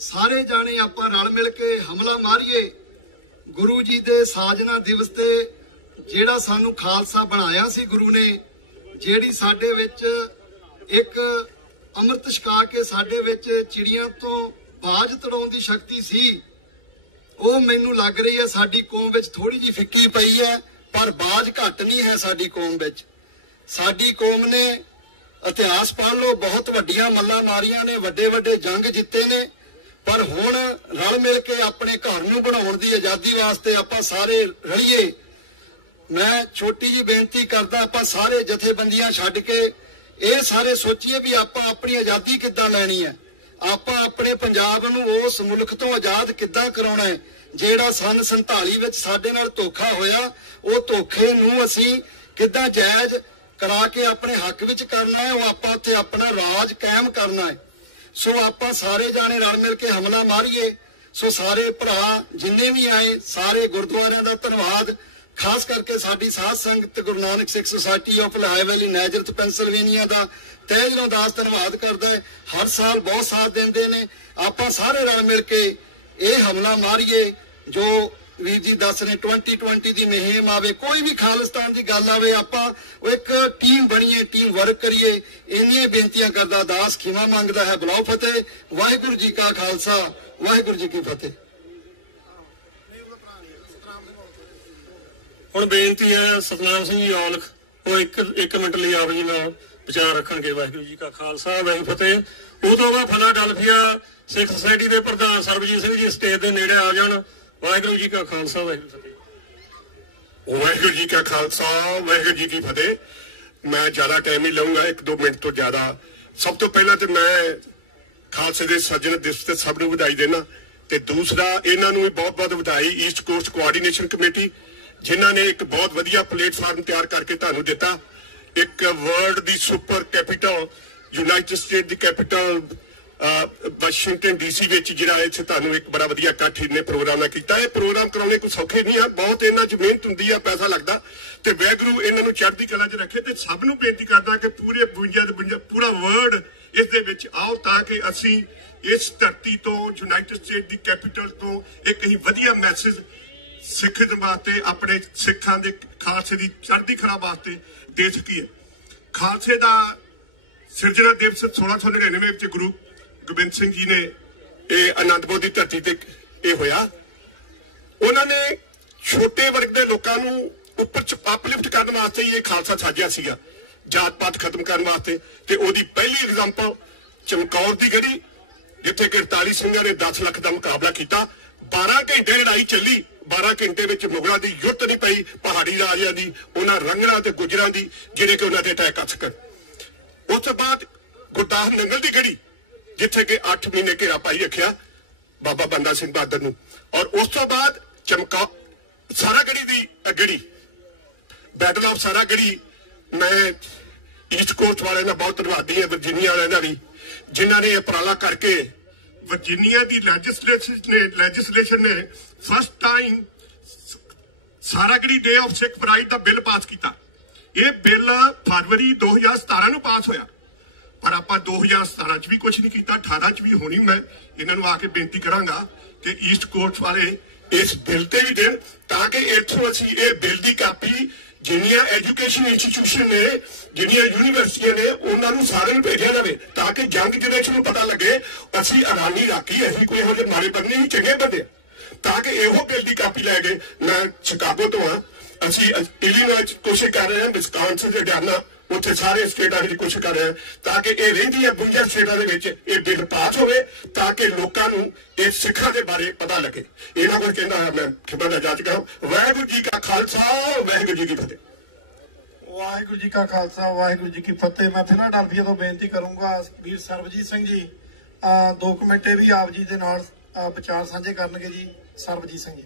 ਸਾਰੇ ਜਾਣੇ ਆਪਾਂ ਰਲ ਮਿਲ ਕੇ ਹਮਲਾ ਮਾਰੀਏ। ਗੁਰੂ ਜੀ ਦੇ ਸਾਜਨਾ ਦਿਵਸ ਤੇ ਜਿਹੜਾ ਸਾਨੂੰ ਖਾਲਸਾ ਬਣਾਇਆ ਸੀ ਗੁਰੂ ਨੇ, ਜਿਹੜੀ ਸਾਡੇ ਵਿੱਚ ਇੱਕ ਅੰਮ੍ਰਿਤ ਛਕਾ ਕੇ ਸਾਡੇ ਵਿੱਚ ਚਿੜੀਆਂ ਤੋਂ ਬਾਜ਼ ਤੜਾਉਣ ਦੀ ਸ਼ਕਤੀ ਸੀ, ਉਹ ਮੈਨੂੰ ਲੱਗ ਰਹੀ ਹੈ ਸਾਡੀ ਕੌਮ ਵਿੱਚ ਥੋੜੀ ਜਿਹੀ ਫਿੱਕੀ ਪਈ ਹੈ। ਪਰ ਬਾਜ਼ ਘੱਟ ਨਹੀਂ ਹੈ ਸਾਡੀ ਕੌਮ ਵਿੱਚ। ਸਾਡੀ ਕੌਮ ਨੇ ਇਤਿਹਾਸ ਪੜ੍ਹ ਲਓ, ਬਹੁਤ ਵੱਡੀਆਂ ਮੱਲਾਂ ਮਾਰੀਆਂ ਨੇ, ਵੱਡੇ ਵੱਡੇ ਜੰਗ ਜਿੱਤੇ ਨੇ। ਪਰ ਹੁਣ ਰਲ ਮਿਲ ਕੇ ਆਪਣੇ ਘਰ ਨੂੰ ਬਣਾਉਣ ਦੀ ਆਜ਼ਾਦੀ ਵਾਸਤੇ ਆਪਾਂ ਸਾਰੇ ਰਲੀਏ। ਮੈਂ ਛੋਟੀ ਜਿਹੀ ਬੇਨਤੀ ਕਰਦਾ, ਆਪਾਂ ਸਾਰੇ ਜਥੇਬੰਦੀਆਂ ਛੱਡ ਕੇ ਇਹ ਸਾਰੇ ਸੋਚੀਏ ਵੀ ਆਪਾਂ ਆਪਣੀ ਆਜ਼ਾਦੀ ਕਿੱਦਾਂ ਲੈਣੀ ਹੈ। ਆਪਾਂ ਆਪਣੇ ਪੰਜਾਬ ਨੂੰ ਉਸ ਮੁਲਕ ਤੋਂ ਆਜ਼ਾਦ ਕਿੱਦਾਂ ਕਰਾਉਣਾ ਹੈ ਜਿਹੜਾ ਸੰਨ 47 ਵਿੱਚ ਸਾਡੇ ਨਾਲ ਧੋਖਾ ਹੋਇਆ। ਉਹ ਧੋਖੇ ਨੂੰ ਅਸੀਂ ਕਿੱਦਾਂ ਜਾਇਜ਼ ਕਰਾ ਕੇ ਆਪਣੇ ਹੱਕ ਵਿੱਚ ਕਰਨਾ ਹੈ, ਉਹ ਆਪਾਂ ਉੱਥੇ ਆਪਣਾ ਰਾਜ ਕਾਇਮ ਕਰਨਾ ਹੈ। ਸੋ ਆਪਾਂ ਸਾਰੇ ਜਾਣੇ ਰਲ ਮਿਲ ਕੇ ਹਮਲਾ ਮਾਰੀਏ। ਸੋ ਸਾਰੇ ਭਰਾ ਜਿੰਨੇ ਵੀ ਆਏ, ਸਾਰੇ ਗੁਰਦੁਆਰਿਆਂ ਦਾ ਧੰਨਵਾਦ, ਖਾਸ ਕਰਕੇ ਸਾਡੀ ਸਾਧ ਸੰਗਤ Guru Nanak Sikh society of Lahore valley Nazareth Pennsylvania ਦਾ ਤਹਿ ਦਿਲੋਂ ਦਾਸ ਧੰਨਵਾਦ ਕਰਦਾ ਹੈ। ਹਰ ਸਾਲ ਬਹੁਤ ਸਾਥ ਦਿੰਦੇ ਨੇ। ਆਪਾਂ ਸਾਰੇ ਰਲ ਮਿਲ ਕੇ ਇਹ ਹਮਲਾ ਮਾਰੀਏ ਜੋ ਵੀਰ ਜੀ ਦੱਸ ਰਹੇ 2020 ਦੀ ਮੁਹਿੰਮ ਆਵੇ, ਕੋਈ ਵੀ ਖਾਲਿਸਤਾਨ ਦੀ ਗੱਲ ਆਵੇ, ਆਪਾਂ ਇੱਕ ਟੀਮ ਬਣੀਏ, ਟੀਮ ਵਰਕ ਕਰੀਏ। ਇੰਨੀਆਂ ਬੇਨਤੀਆਂ ਕਰਦਾ ਦਾਸ ਖਿਮਾ ਮੰਗਦਾ ਹੈ। ਬੁਲਾਓ ਫਤਿਹ। ਵਾਹਿਗੁਰੂ ਜੀ ਕਾ ਖਾਲਸਾ, ਵਾਹਿਗੁਰੂ ਜੀ ਕੀ ਫਤਿਹ। ਹੁਣ ਬੇਨਤੀ ਹੈ ਸਤਨਾਮ ਸਿੰਘ ਜੀ ਔਲਖ, ਉਹ ਇੱਕ ਮਿੰਟ ਲਈ ਆਪ ਜੀ ਨਾਲ ਵਿਚਾਰ ਰੱਖਣਗੇ। ਵਾਹਿਗੁਰੂ ਜੀ ਕਾ ਖਾਲਸਾ, ਵਾਹਿਗੁਰੂ ਫਤਿਹ। ਉਹ ਤੋਂ ਬਾਅਦ ਫਿਲਾਡੈਲਫੀਆ ਸਿੱਖ ਸੁਸਾਇਟੀ ਦੇ ਪ੍ਰਧਾਨ ਸਰਬਜੀਤ ਸਿੰਘ ਜੀ ਸਟੇਜ ਦੇ ਨੇੜੇ ਆ ਜਾਣ। ਵਾਹਿਗੁਰੂ ਜੀ ਕਾ ਖਾਲਸਾ, ਵਾਹਿਗੁਰੂ ਫਤਿਹ। ਵਾਹਿਗੁਰੂ ਜੀ ਕਾ ਖਾਲਸਾ, ਵਾਹਿਗੁਰੂ ਜੀ ਕੀ ਫਤਿਹ। ਮੈਂ ਜ਼ਿਆਦਾ ਟਾਈਮ ਨਹੀਂ ਲਊਂਗਾ, 1-2 ਮਿੰਟ ਤੋਂ ਜ਼ਿਆਦਾ। ਸਭ ਤੋਂ ਪਹਿਲਾਂ ਤੇ ਮੈਂ ਖਾਲਸੇ ਦੇ ਸੱਜਣ ਦਿਵਸ ਤੇ ਸਭ ਨੂੰ ਵਧਾਈ ਦੇਣਾ, ਤੇ ਦੂਸਰਾ ਇਹਨਾਂ ਨੂੰ ਵੀ ਬਹੁਤ-ਬਹੁਤ ਵਧਾਈ ਈਸਟ ਕੋਸਟ ਕੋਆਰਡੀਨੇਸ਼ਨ ਕਮੇਟੀ, ਜਿਨ੍ਹਾਂ ਨੇ ਇੱਕ ਬਹੁਤ ਵਧੀਆ ਪਲੇਟਫਾਰਮ ਤਿਆਰ ਕਰਕੇ ਤੁਹਾਨੂੰ ਦਿੱਤਾ। ਇੱਕ ਵਰਲਡ ਦੀ ਸੁਪਰ ਕੈਪੀਟਲ, ਯੂਨਾਈਟਿਡ ਸਟੇਟ ਦੀ ਕੈਪੀਟਲ ਵਾਸ਼ਿੰਗਟਨ DC ਵਿੱਚ ਜਿਹੜਾ ਇੱਥੇ ਤੁਹਾਨੂੰ ਇੱਕ ਬੜਾ ਵਧੀਆ ਇਕੱਠ ਇਹਨੇ ਪ੍ਰੋਗਰਾਮ ਕੀਤਾ। ਇਹ ਪ੍ਰੋਗਰਾਮ ਕਰਾਉਣੇ ਕੋਈ ਸੌਖੇ ਨਹੀਂ ਆ, ਬਹੁਤ ਇਹਨਾਂ 'ਚ ਮਿਹਨਤ ਹੁੰਦੀ ਆ, ਪੈਸਾ ਲੱਗਦਾ, ਤੇ ਵਾਹਿਗੁਰੂ ਇਹਨਾਂ ਨੂੰ ਚੜ੍ਹਦੀ ਕਲਾ 'ਚ ਰੱਖੇ। ਤੇ ਸਭ ਨੂੰ ਬੇਨਤੀ ਕਰਦਾ ਕਿ ਪੂਰੇ 52 ਪੂਰਾ ਵਰਲਡ ਇਸ ਦੇ ਵਿੱਚ ਆਓ, ਤਾਂ ਕਿ ਅਸੀਂ ਇਸ ਧਰਤੀ ਤੋਂ, ਯੂਨਾਈਟਿਡ ਸਟੇਟ ਦੀ ਕੈਪੀਟਲ ਤੋਂ ਇੱਕ ਹੀ ਵਧੀਆ ਮੈਸੇਜ ਸਿੱਖ ਵਾਸਤੇ, ਆਪਣੇ ਸਿੱਖਾਂ ਦੇ ਖਾਲਸੇ ਦੀ ਚੜ੍ਹਦੀ ਕਲਾ ਵਾਸਤੇ ਦੇ ਸਕੀਏ। ਖਾਲਸੇ ਦਾ ਸਿਰਜਣਾ ਦਿਵਸ 1699 ਵਿੱਚ ਗੁਰੂ ਗੋਬਿੰਦ ਸਿੰਘ ਜੀ ਨੇ ਇਹ ਅਨੰਦਪੁਰ ਦੀ ਧਰਤੀ ਤੇ ਇਹ ਹੋਇਆ। ਉਹਨਾਂ ਨੇ ਛੋਟੇ ਵਰਗ ਦੇ ਲੋਕਾਂ ਨੂੰ ਉੱਪਰ ਅਪਲਿਫਟ ਕਰਨ ਵਾਸਤੇ ਇਹ ਖਾਲਸਾ ਸਾਜਿਆ ਸੀਗਾ, ਜਾਤ ਪਾਤ ਖਤਮ ਕਰਨ ਵਾਸਤੇ। ਤੇ ਉਹਦੀ ਪਹਿਲੀ ਐਗਜ਼ਾਮਪਲ ਚਮਕੌਰ ਦੀ ਗੜੀ, ਜਿੱਥੇ ਕਿ 48 ਸਿੰਘਾਂ ਨੇ 10 ਲੱਖ ਦਾ ਮੁਕਾਬਲਾ ਕੀਤਾ। 12 ਘੰਟੇ ਲੜਾਈ ਚੱਲੀ। 12 ਘੰਟੇ ਵਿੱਚ ਮੁਗਲਾਂ ਦੀ ਯੁੱਧ ਨਹੀਂ ਪਈ, ਪਹਾੜੀ ਰਾਜਿਆਂ ਦੀ, ਉਹਨਾਂ ਰੰਗੜਾਂ ਤੇ ਗੁਜਰਾਂ ਦੀ, ਜਿਹੜੇ ਕਿ ਉਹਨਾਂ ਤੇ ਅਟੈਕ ਕਰ ਸਕਣ। ਉਸ ਤੋਂ ਬਾਅਦ ਗੁਰਦਾਸ ਨੰਗਲ ਦੀ ਗੜੀ, ਜਿੱਥੇ ਕਿ 8 ਮਹੀਨੇ ਘੇਰਾ ਪਾਈ ਰੱਖਿਆ ਬਾਬਾ ਬੰਦਾ ਸਿੰਘ ਬਹਾਦਰ ਨੂੰ। ਔਰ ਉਸ ਤੋਂ ਬਾਅਦ ਸਾਰਾਗੜੀ ਦੀ ਗੜੀ, ਬੈਟਲ ਆਫ ਸਾਰਾਗੜੀ। ਮੈਂ ਈਸਟ ਕੋਸਟ ਵਾਲਿਆਂ ਦਾ ਬਹੁਤ ਧੰਨਵਾਦੀ ਹਾਂ, ਵਰਜੀਨੀਆ ਵਾਲਿਆਂ ਦਾ ਵੀ, ਜਿਨ੍ਹਾਂ ਨੇ ਉਪਰਾਲਾ ਕਰਕੇ ਵਰਜੀਨੀਆ ਦੀ ਲੈਜਿਸਲੇਸ਼ਨ ਨੇ first time Saragarhi day of Sikh pride the bill pass ਕੀਤਾ। ਇਹ ਬਿੱਲ ਫਰਵਰੀ 2017 ਨੂੰ ਪਾਸ ਹੋਇਆ, ਪਰ ਆਪਾਂ 2017 ਚ ਵੀ ਕੁਝ ਨਹੀਂ ਕੀਤਾ, 18 ਚ ਵੀ ਹੋਣੀ। ਮੈਂ ਇਹਨਾਂ ਨੂੰ ਆ ਕੇ ਬੇਨਤੀ ਕਰਾਂਗਾ ਕਿ ਈਸਟ ਕੋਸਟ ਵਾਲੇ ਇਸ ਬਿੱਲ ਤੇ ਵੀ ਦੇਣ, ਤਾਂ ਕਿ ਇੱਥੋਂ ਅਸੀਂ ਇਹ ਬਿੱਲ ਦੀ ਕਾਪੀ ਜਿੰਨੀਆਂ ਐਜੂਕੇਸ਼ਨ ਇੰਸਟੀਟਿਊਸ਼ਨ ਨੇ, ਜਿੰਨੀਆਂ ਯੂਨੀਵਰਸਿਟੀਆਂ ਨੇ, ਉਹਨਾਂ ਨੂੰ ਸਾਰਿਆਂ ਨੂੰ ਭੇਜਿਆ ਜਾਵੇ, ਤਾਂ ਕਿ ਯੰਗ ਜਨਰੇਸ਼ਨ ਨੂੰ ਪਤਾ ਲੱਗੇ ਅਸੀਂ ਅਰਾਨੀ ਰਾਖੀ, ਅਸੀਂ ਕੋਈ ਇਹੋ ਜਿਹੇ ਮਾੜੇ ਬੰਦੇ ਨਹੀਂ, ਚੰਗੇ ਬੰਦੇ, ਤਾਂ ਕਿ ਇਹੋ ਬਿੱਲ ਦੀ ਕਾਪੀ ਲੈ ਕੇ। ਮੈਂ ਸ਼ਿਕਾਗੋ ਤੋਂ ਹਾਂ, ਅਸੀਂ ਇਲੀਨੋਇਸ ਚ ਕੋਸ਼ਿਸ਼ ਕਰ ਰਹੇ ਹਾਂ, ਵਿਸਕਾਂਸਿਨ, ਇੰਡੀਆਨਾ, ਉੱਥੇ ਸਾਰੇ ਸਟੇਟਾਂ ਦੀ ਕੋਸ਼ਿਸ਼ ਕਰ ਰਹੇ ਹਾਂ, ਤਾਂ ਕਿ ਇਹ ਰਹਿੰਦੀਆਂ 52 ਸਟੇਟਾਂ ਦੇ ਵਿੱਚ ਇਹ ਬਿੱਲ ਪਾਸ ਹੋਵੇ, ਤਾਂ ਕਿ ਲੋਕਾਂ ਨੂੰ ਇਹ ਸਿੱਖਾਂ ਦੇ ਬਾਰੇ ਪਤਾ ਲੱਗੇ। ਇਹਨਾਂ ਕੁਝ ਕਹਿੰਦਾ ਹੋਇਆ ਮੈਂ ਖਿਮਾ ਦਾ ਜਾਚ ਕਰਾਂ। ਵਾਹਿਗੁਰੂ ਜੀ ਕਾ ਖਾਲਸਾ, ਵਾਹਿਗੁਰੂ ਜੀ ਕੀ ਫਤਿਹ। ਵਾਹਿਗੁਰੂ ਜੀ ਕਾ ਖਾਲਸਾ, ਵਾਹਿਗੁਰੂ ਜੀ ਕੀ ਫਤਿਹ। ਮੈਂ ਫਿਲਾਡੈਲਫੀਆ ਤੋਂ ਬੇਨਤੀ ਕਰੂੰਗਾ ਵੀਰ ਸਰਬਜੀਤ ਸਿੰਘ ਜੀ 2 ਮਿੰਟ ਵੀ ਆਪ ਜੀ ਦੇ ਨਾਲ ਵਿਚਾਰ ਸਾਂਝੇ ਕਰਨਗੇ ਜੀ। ਸਰਬਜੀਤ ਸਿੰਘ ਜੀ।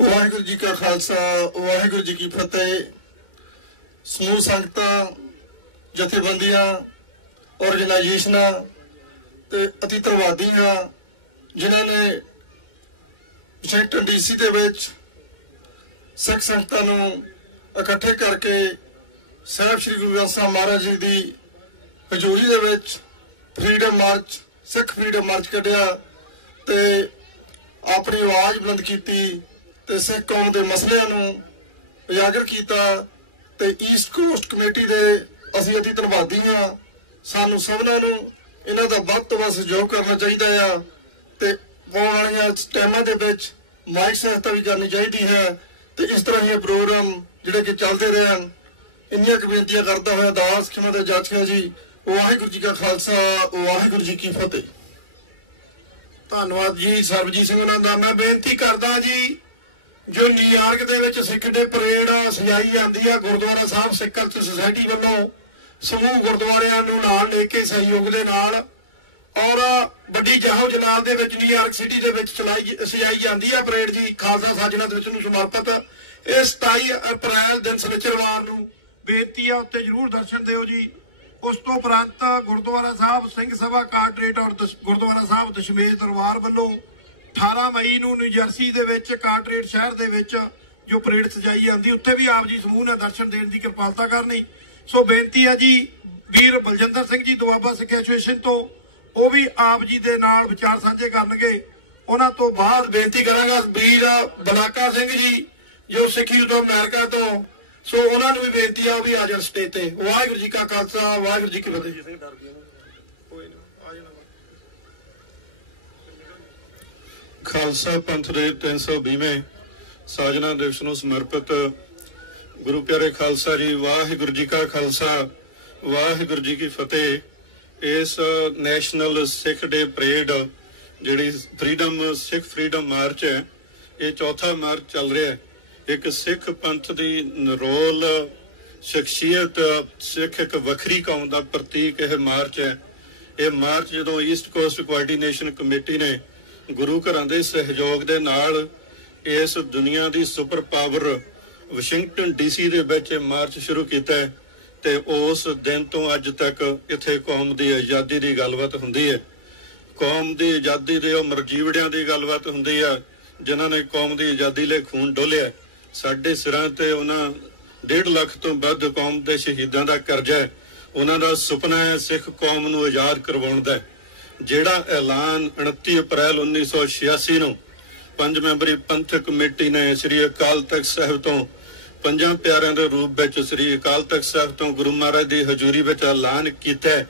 ਵਾਹਿਗੁਰੂ ਜੀ ਕਾ ਖਾਲਸਾ, ਵਾਹਿਗੁਰੂ ਜੀ ਕੀ ਫਤਿਹ। ਸਮੂਹ ਸੰਗਤਾਂ, ਜਥੇਬੰਦੀਆਂ, ਆਰਗੇਨਾਈਜੇਸ਼ਨਾਂ ਤੇ ਅਤਿਤਰਵਾਦੀਆਂ, ਜਿਨ੍ਹਾਂ ਨੇ ਵਾਸ਼ਿੰਗਟਨ DC ਦੇ ਵਿੱਚ ਸਿੱਖ ਸੰਗਤਾਂ ਨੂੰ ਇਕੱਠੇ ਕਰਕੇ ਸਾਹਿਬ ਸ੍ਰੀ ਗੁਰੂ ਗ੍ਰੰਥ ਸਾਹਿਬ ਮਹਾਰਾਜ ਜੀ ਦੀ ਹਜ਼ੂਰੀ ਦੇ ਵਿੱਚ ਫਰੀडम ਮਾਰਚ, ਸਿੱਖ ਫਰੀडम ਮਾਰਚ ਕੱਢਿਆ ਤੇ ਆਪਣੀ ਆਵਾਜ਼ ਬੁਲੰਦ ਕੀਤੀ ਤੇ ਸਿੱਖ ਕੌਮ ਦੇ ਮਸਲਿਆਂ ਨੂੰ ਉਜਾਗਰ ਕੀਤਾ। ਤੇ ਈਸਟ ਕੋਸਟ ਕਮੇਟੀ ਦੇ ਅਸੀਂ ਅਤੀ ਧੰਨਵਾਦੀ ਹਾਂ। ਸਾਨੂੰ ਸਭਨਾਂ ਨੂੰ ਇਹਨਾਂ ਦਾ ਵੱਧ ਤੋਂ ਵੱਧ ਸਹਿਯੋਗ ਕਰਨਾ ਚਾਹੀਦਾ ਆ, ਤੇ ਆਉਣ ਵਾਲੀਆਂ ਟਾਈਮਾਂ ਦੇ ਵਿੱਚ ਮਾਈਕ ਸਹਾਇਤਾ ਵੀ ਕਰਨੀ ਚਾਹੀਦੀ ਹੈ, ਤੇ ਇਸ ਤਰ੍ਹਾਂ ਹੀ ਪ੍ਰੋਗਰਾਮ ਜਿਹੜੇ ਕਿ ਚੱਲਦੇ ਰਹਿਣ। ਇੰਨੀਆਂ ਕੁ ਬੇਨਤੀਆਂ ਕਰਦਾ ਹੋਇਆ ਦਾਸ ਖਿਮਾ ਦਾ ਜਾਚਕਾ ਜੀ। ਵਾਹਿਗੁਰੂ ਜੀ ਕਾ ਖਾਲਸਾ, ਵਾਹਿਗੁਰੂ ਜੀ ਕੀ ਫਤਿਹ। ਧੰਨਵਾਦ ਜੀ ਸਰਬਜੀਤ ਸਿੰਘ ਉਹਨਾਂ ਦਾ। ਮੈਂ ਬੇਨਤੀ ਕਰਦਾ ਜੀ, ਜੋ ਨਿਊਯਾਰਕ ਦੇ ਵਿੱਚ ਸਿੱਖ ਡੇ ਪਰੇਡ ਸਜਾਈ ਜਾਂਦੀ ਆ ਗੁਰਦੁਆਰਾ ਸਾਹਿਬ ਸਿੱਖ ਕਲਚਰ ਸੁਸਾਇਟੀ ਵੱਲੋਂ, ਸਮੂਹ ਗੁਰਦੁਆਰਿਆਂ ਨੂੰ ਨਾਲ ਲੈ ਕੇ ਸਹਿਯੋਗ ਦੇ ਨਾਲ ਔਰ ਵੱਡੀ ਜਾਹੋ ਜਲਾਲ ਦੇ ਵਿੱਚ ਨਿਊਯਾਰਕ ਸਿਟੀ ਦੇ ਵਿੱਚ ਸਜਾਈ ਜਾਂਦੀ ਹੈ ਪਰੇਡ ਜੀ ਖਾਲਸਾ ਸਾਜਣਾ ਦਿਵਸ ਨੂੰ ਸਮਰਪਿਤ। ਇਹ 27 ਅਪ੍ਰੈਲ ਦਿਨ ਸ਼ਨੀਚਰਵਾਰ ਨੂੰ ਬੇਨਤੀ ਆ ਉੱਤੇ ਜ਼ਰੂਰ ਦਰਸ਼ਨ ਦਿਓ ਜੀ। ਉਸ ਤੋਂ ਉਪਰੰਤ ਗੁਰਦੁਆਰਾ ਸਾਹਿਬ ਸਿੰਘ ਸਭਾ ਕਾਰਟਰੇਟ ਔਰ ਗੁਰਦੁਆਰਾ ਸਾਹਿਬ ਦਸ਼ਮੇਸ਼ ਦਰਬਾਰ ਵੱਲੋਂ 18 ਮਈ ਨੂੰ ਨਿਊਜਰਸੀ ਦੇ ਵਿੱਚ ਕਾਰਟਰੇਟ ਸ਼ਹਿਰ ਦੇ ਵਿੱਚ ਜੋ ਪਰੇਡ ਸਜਾਈ ਜਾਂਦੀ, ਉੱਥੇ ਵੀ ਆਪ ਜੀ ਸਮੂਹ ਨੇ ਦਰਸ਼ਨ ਦੇਣ ਦੀ ਕਿਰਪਾਲਤਾ ਕਰਨੀ। ਸੋ ਬੇਨਤੀ ਹੈ ਜੀ ਵੀਰ ਬਲਜਿੰਦਰ ਸਿੰਘ ਜੀ ਦੁਆਬਾ ਸਿੱਖ ਐਸੋਸੀਏਸ਼ਨ ਤੋਂ, ਉਹ ਵੀ ਆਪ ਜੀ ਦੇ ਨਾਲ ਵਿਚਾਰ ਸਾਂਝੇ ਕਰਨਗੇ। ਉਹਨਾਂ ਤੋਂ ਬਾਅਦ ਬੇਨਤੀ ਕਰਾਂਗਾ ਵੀਰ ਬਲਾਕਾ ਸਿੰਘ ਜੀ ਜੋ ਸਿੱਖ ਯੂਥ ਅਮਰੀਕਾ ਤੋਂ, ਸੋ ਉਹਨਾਂ ਨੂੰ ਵੀ ਬੇਨਤੀ ਆ ਉਹ ਵੀ ਆ ਜਾਣ ਸਟੇਜ ਤੇ। ਵਾਹਿਗੁਰੂ ਜੀ ਕਾ ਖਾਲਸਾ ਵਾਹਿਗੁਰੂ ਜੀ ਕੀ ਫਤਿਹ। ਖਾਲਸਾ ਪੰਥ ਦੇ 320ਵੇਂ ਸਾਜਨਾ ਦਿਵਸ ਨੂੰ ਸਮਰਪਿਤ ਗੁਰੂ ਪਿਆਰੇ ਖਾਲਸਾ ਜੀ, ਵਾਹਿਗੁਰੂ ਜੀ ਕਾ ਖਾਲਸਾ ਵਾਹਿਗੁਰੂ ਜੀ ਕੀ ਫਤਿਹ। ਇਸ ਨੈਸ਼ਨਲ ਸਿੱਖ ਡੇ ਪਰੇਡ ਜਿਹੜੀ ਸਿੱਖ ਫਰੀडम ਮਾਰਚ ਹੈ, ਇਹ ਚੌਥਾ ਮਾਰਚ ਚੱਲ ਰਿਹਾ ਹੈ। ਇੱਕ ਸਿੱਖ ਪੰਥ ਦੀ ਰੋਲ ਸ਼ਖਸੀਅਤ, ਸਿੱਖ ਇੱਕ ਵੱਖਰੀ ਕੌਮ ਦਾ ਪ੍ਰਤੀਕ ਇਹ ਮਾਰਚ ਹੈ। ਇਹ ਮਾਰਚ ਜਦੋਂ ਈਸਟ ਕੋਸਟ ਕੋਆਰਡੀਨੇਸ਼ਨ ਕਮੇਟੀ ਨੇ ਗੁਰੂ ਘਰਾਂ ਦੇ ਸਹਿਯੋਗ ਦੇ ਨਾਲ ਇਸ ਦੁਨੀਆ ਦੀ ਸੁਪਰ ਪਾਵਰ ਵਾਸ਼ਿੰਗਟਨ DC ਦੇ ਵਿੱਚ ਮਾਰਚ ਸ਼ੁਰੂ ਕੀਤਾ ਹੈ, ਤੇ ਉਸ ਦਿਨ ਤੋਂ ਅੱਜ ਤੱਕ ਇੱਥੇ ਕੌਮ ਦੀ ਆਜ਼ਾਦੀ ਦੀ ਗੱਲਬਾਤ ਹੁੰਦੀ ਹੈ। ਕੌਮ ਦੀ ਆਜ਼ਾਦੀ ਦੇ ਉਹ ਮਰਜੀਵੜਿਆਂ ਦੀ ਗੱਲਬਾਤ ਹੁੰਦੀ ਆ ਜਿਨ੍ਹਾਂ ਨੇ ਕੌਮ ਦੀ ਆਜ਼ਾਦੀ ਲਈ ਖੂਨ ਡੋਲਿਆ। ਸਾਡੇ ਸਿਰਾਂ ਤੇ ਉਹਨਾਂ 1.5 ਲੱਖ ਤੋਂ ਵੱਧ ਕੌਮ ਦੇ ਸ਼ਹੀਦਾਂ ਦਾ ਕਰਜ਼ਾ ਹੈ। ਉਹਨਾਂ ਦਾ ਸੁਪਨਾ ਹੈ ਸਿੱਖ ਕੌਮ ਨੂੰ ਆਜ਼ਾਦ ਕਰਵਾਉਣ ਦਾ। ਜਿਹੜਾ ਐਲਾਨ 29 ਅਪ੍ਰੈਲ 1986 ਨੂੰ 5 ਮੈਂਬਰੀ ਪੰਥਕ ਕਮੇਟੀ ਨੇ ਸ੍ਰੀ ਅਕਾਲ ਤਖਤ ਸਾਹਿਬ ਤੋਂ 5 ਪਿਆਰਿਆਂ ਦੇ ਰੂਪ ਵਿੱਚ ਸ੍ਰੀ ਅਕਾਲ ਤਖਤ ਸਾਹਿਬ ਤੋਂ ਗੁਰੂ ਮਹਾਰਾਜ ਦੀ ਹਜ਼ੂਰੀ ਵਿੱਚ ਐਲਾਨ ਕੀਤਾ,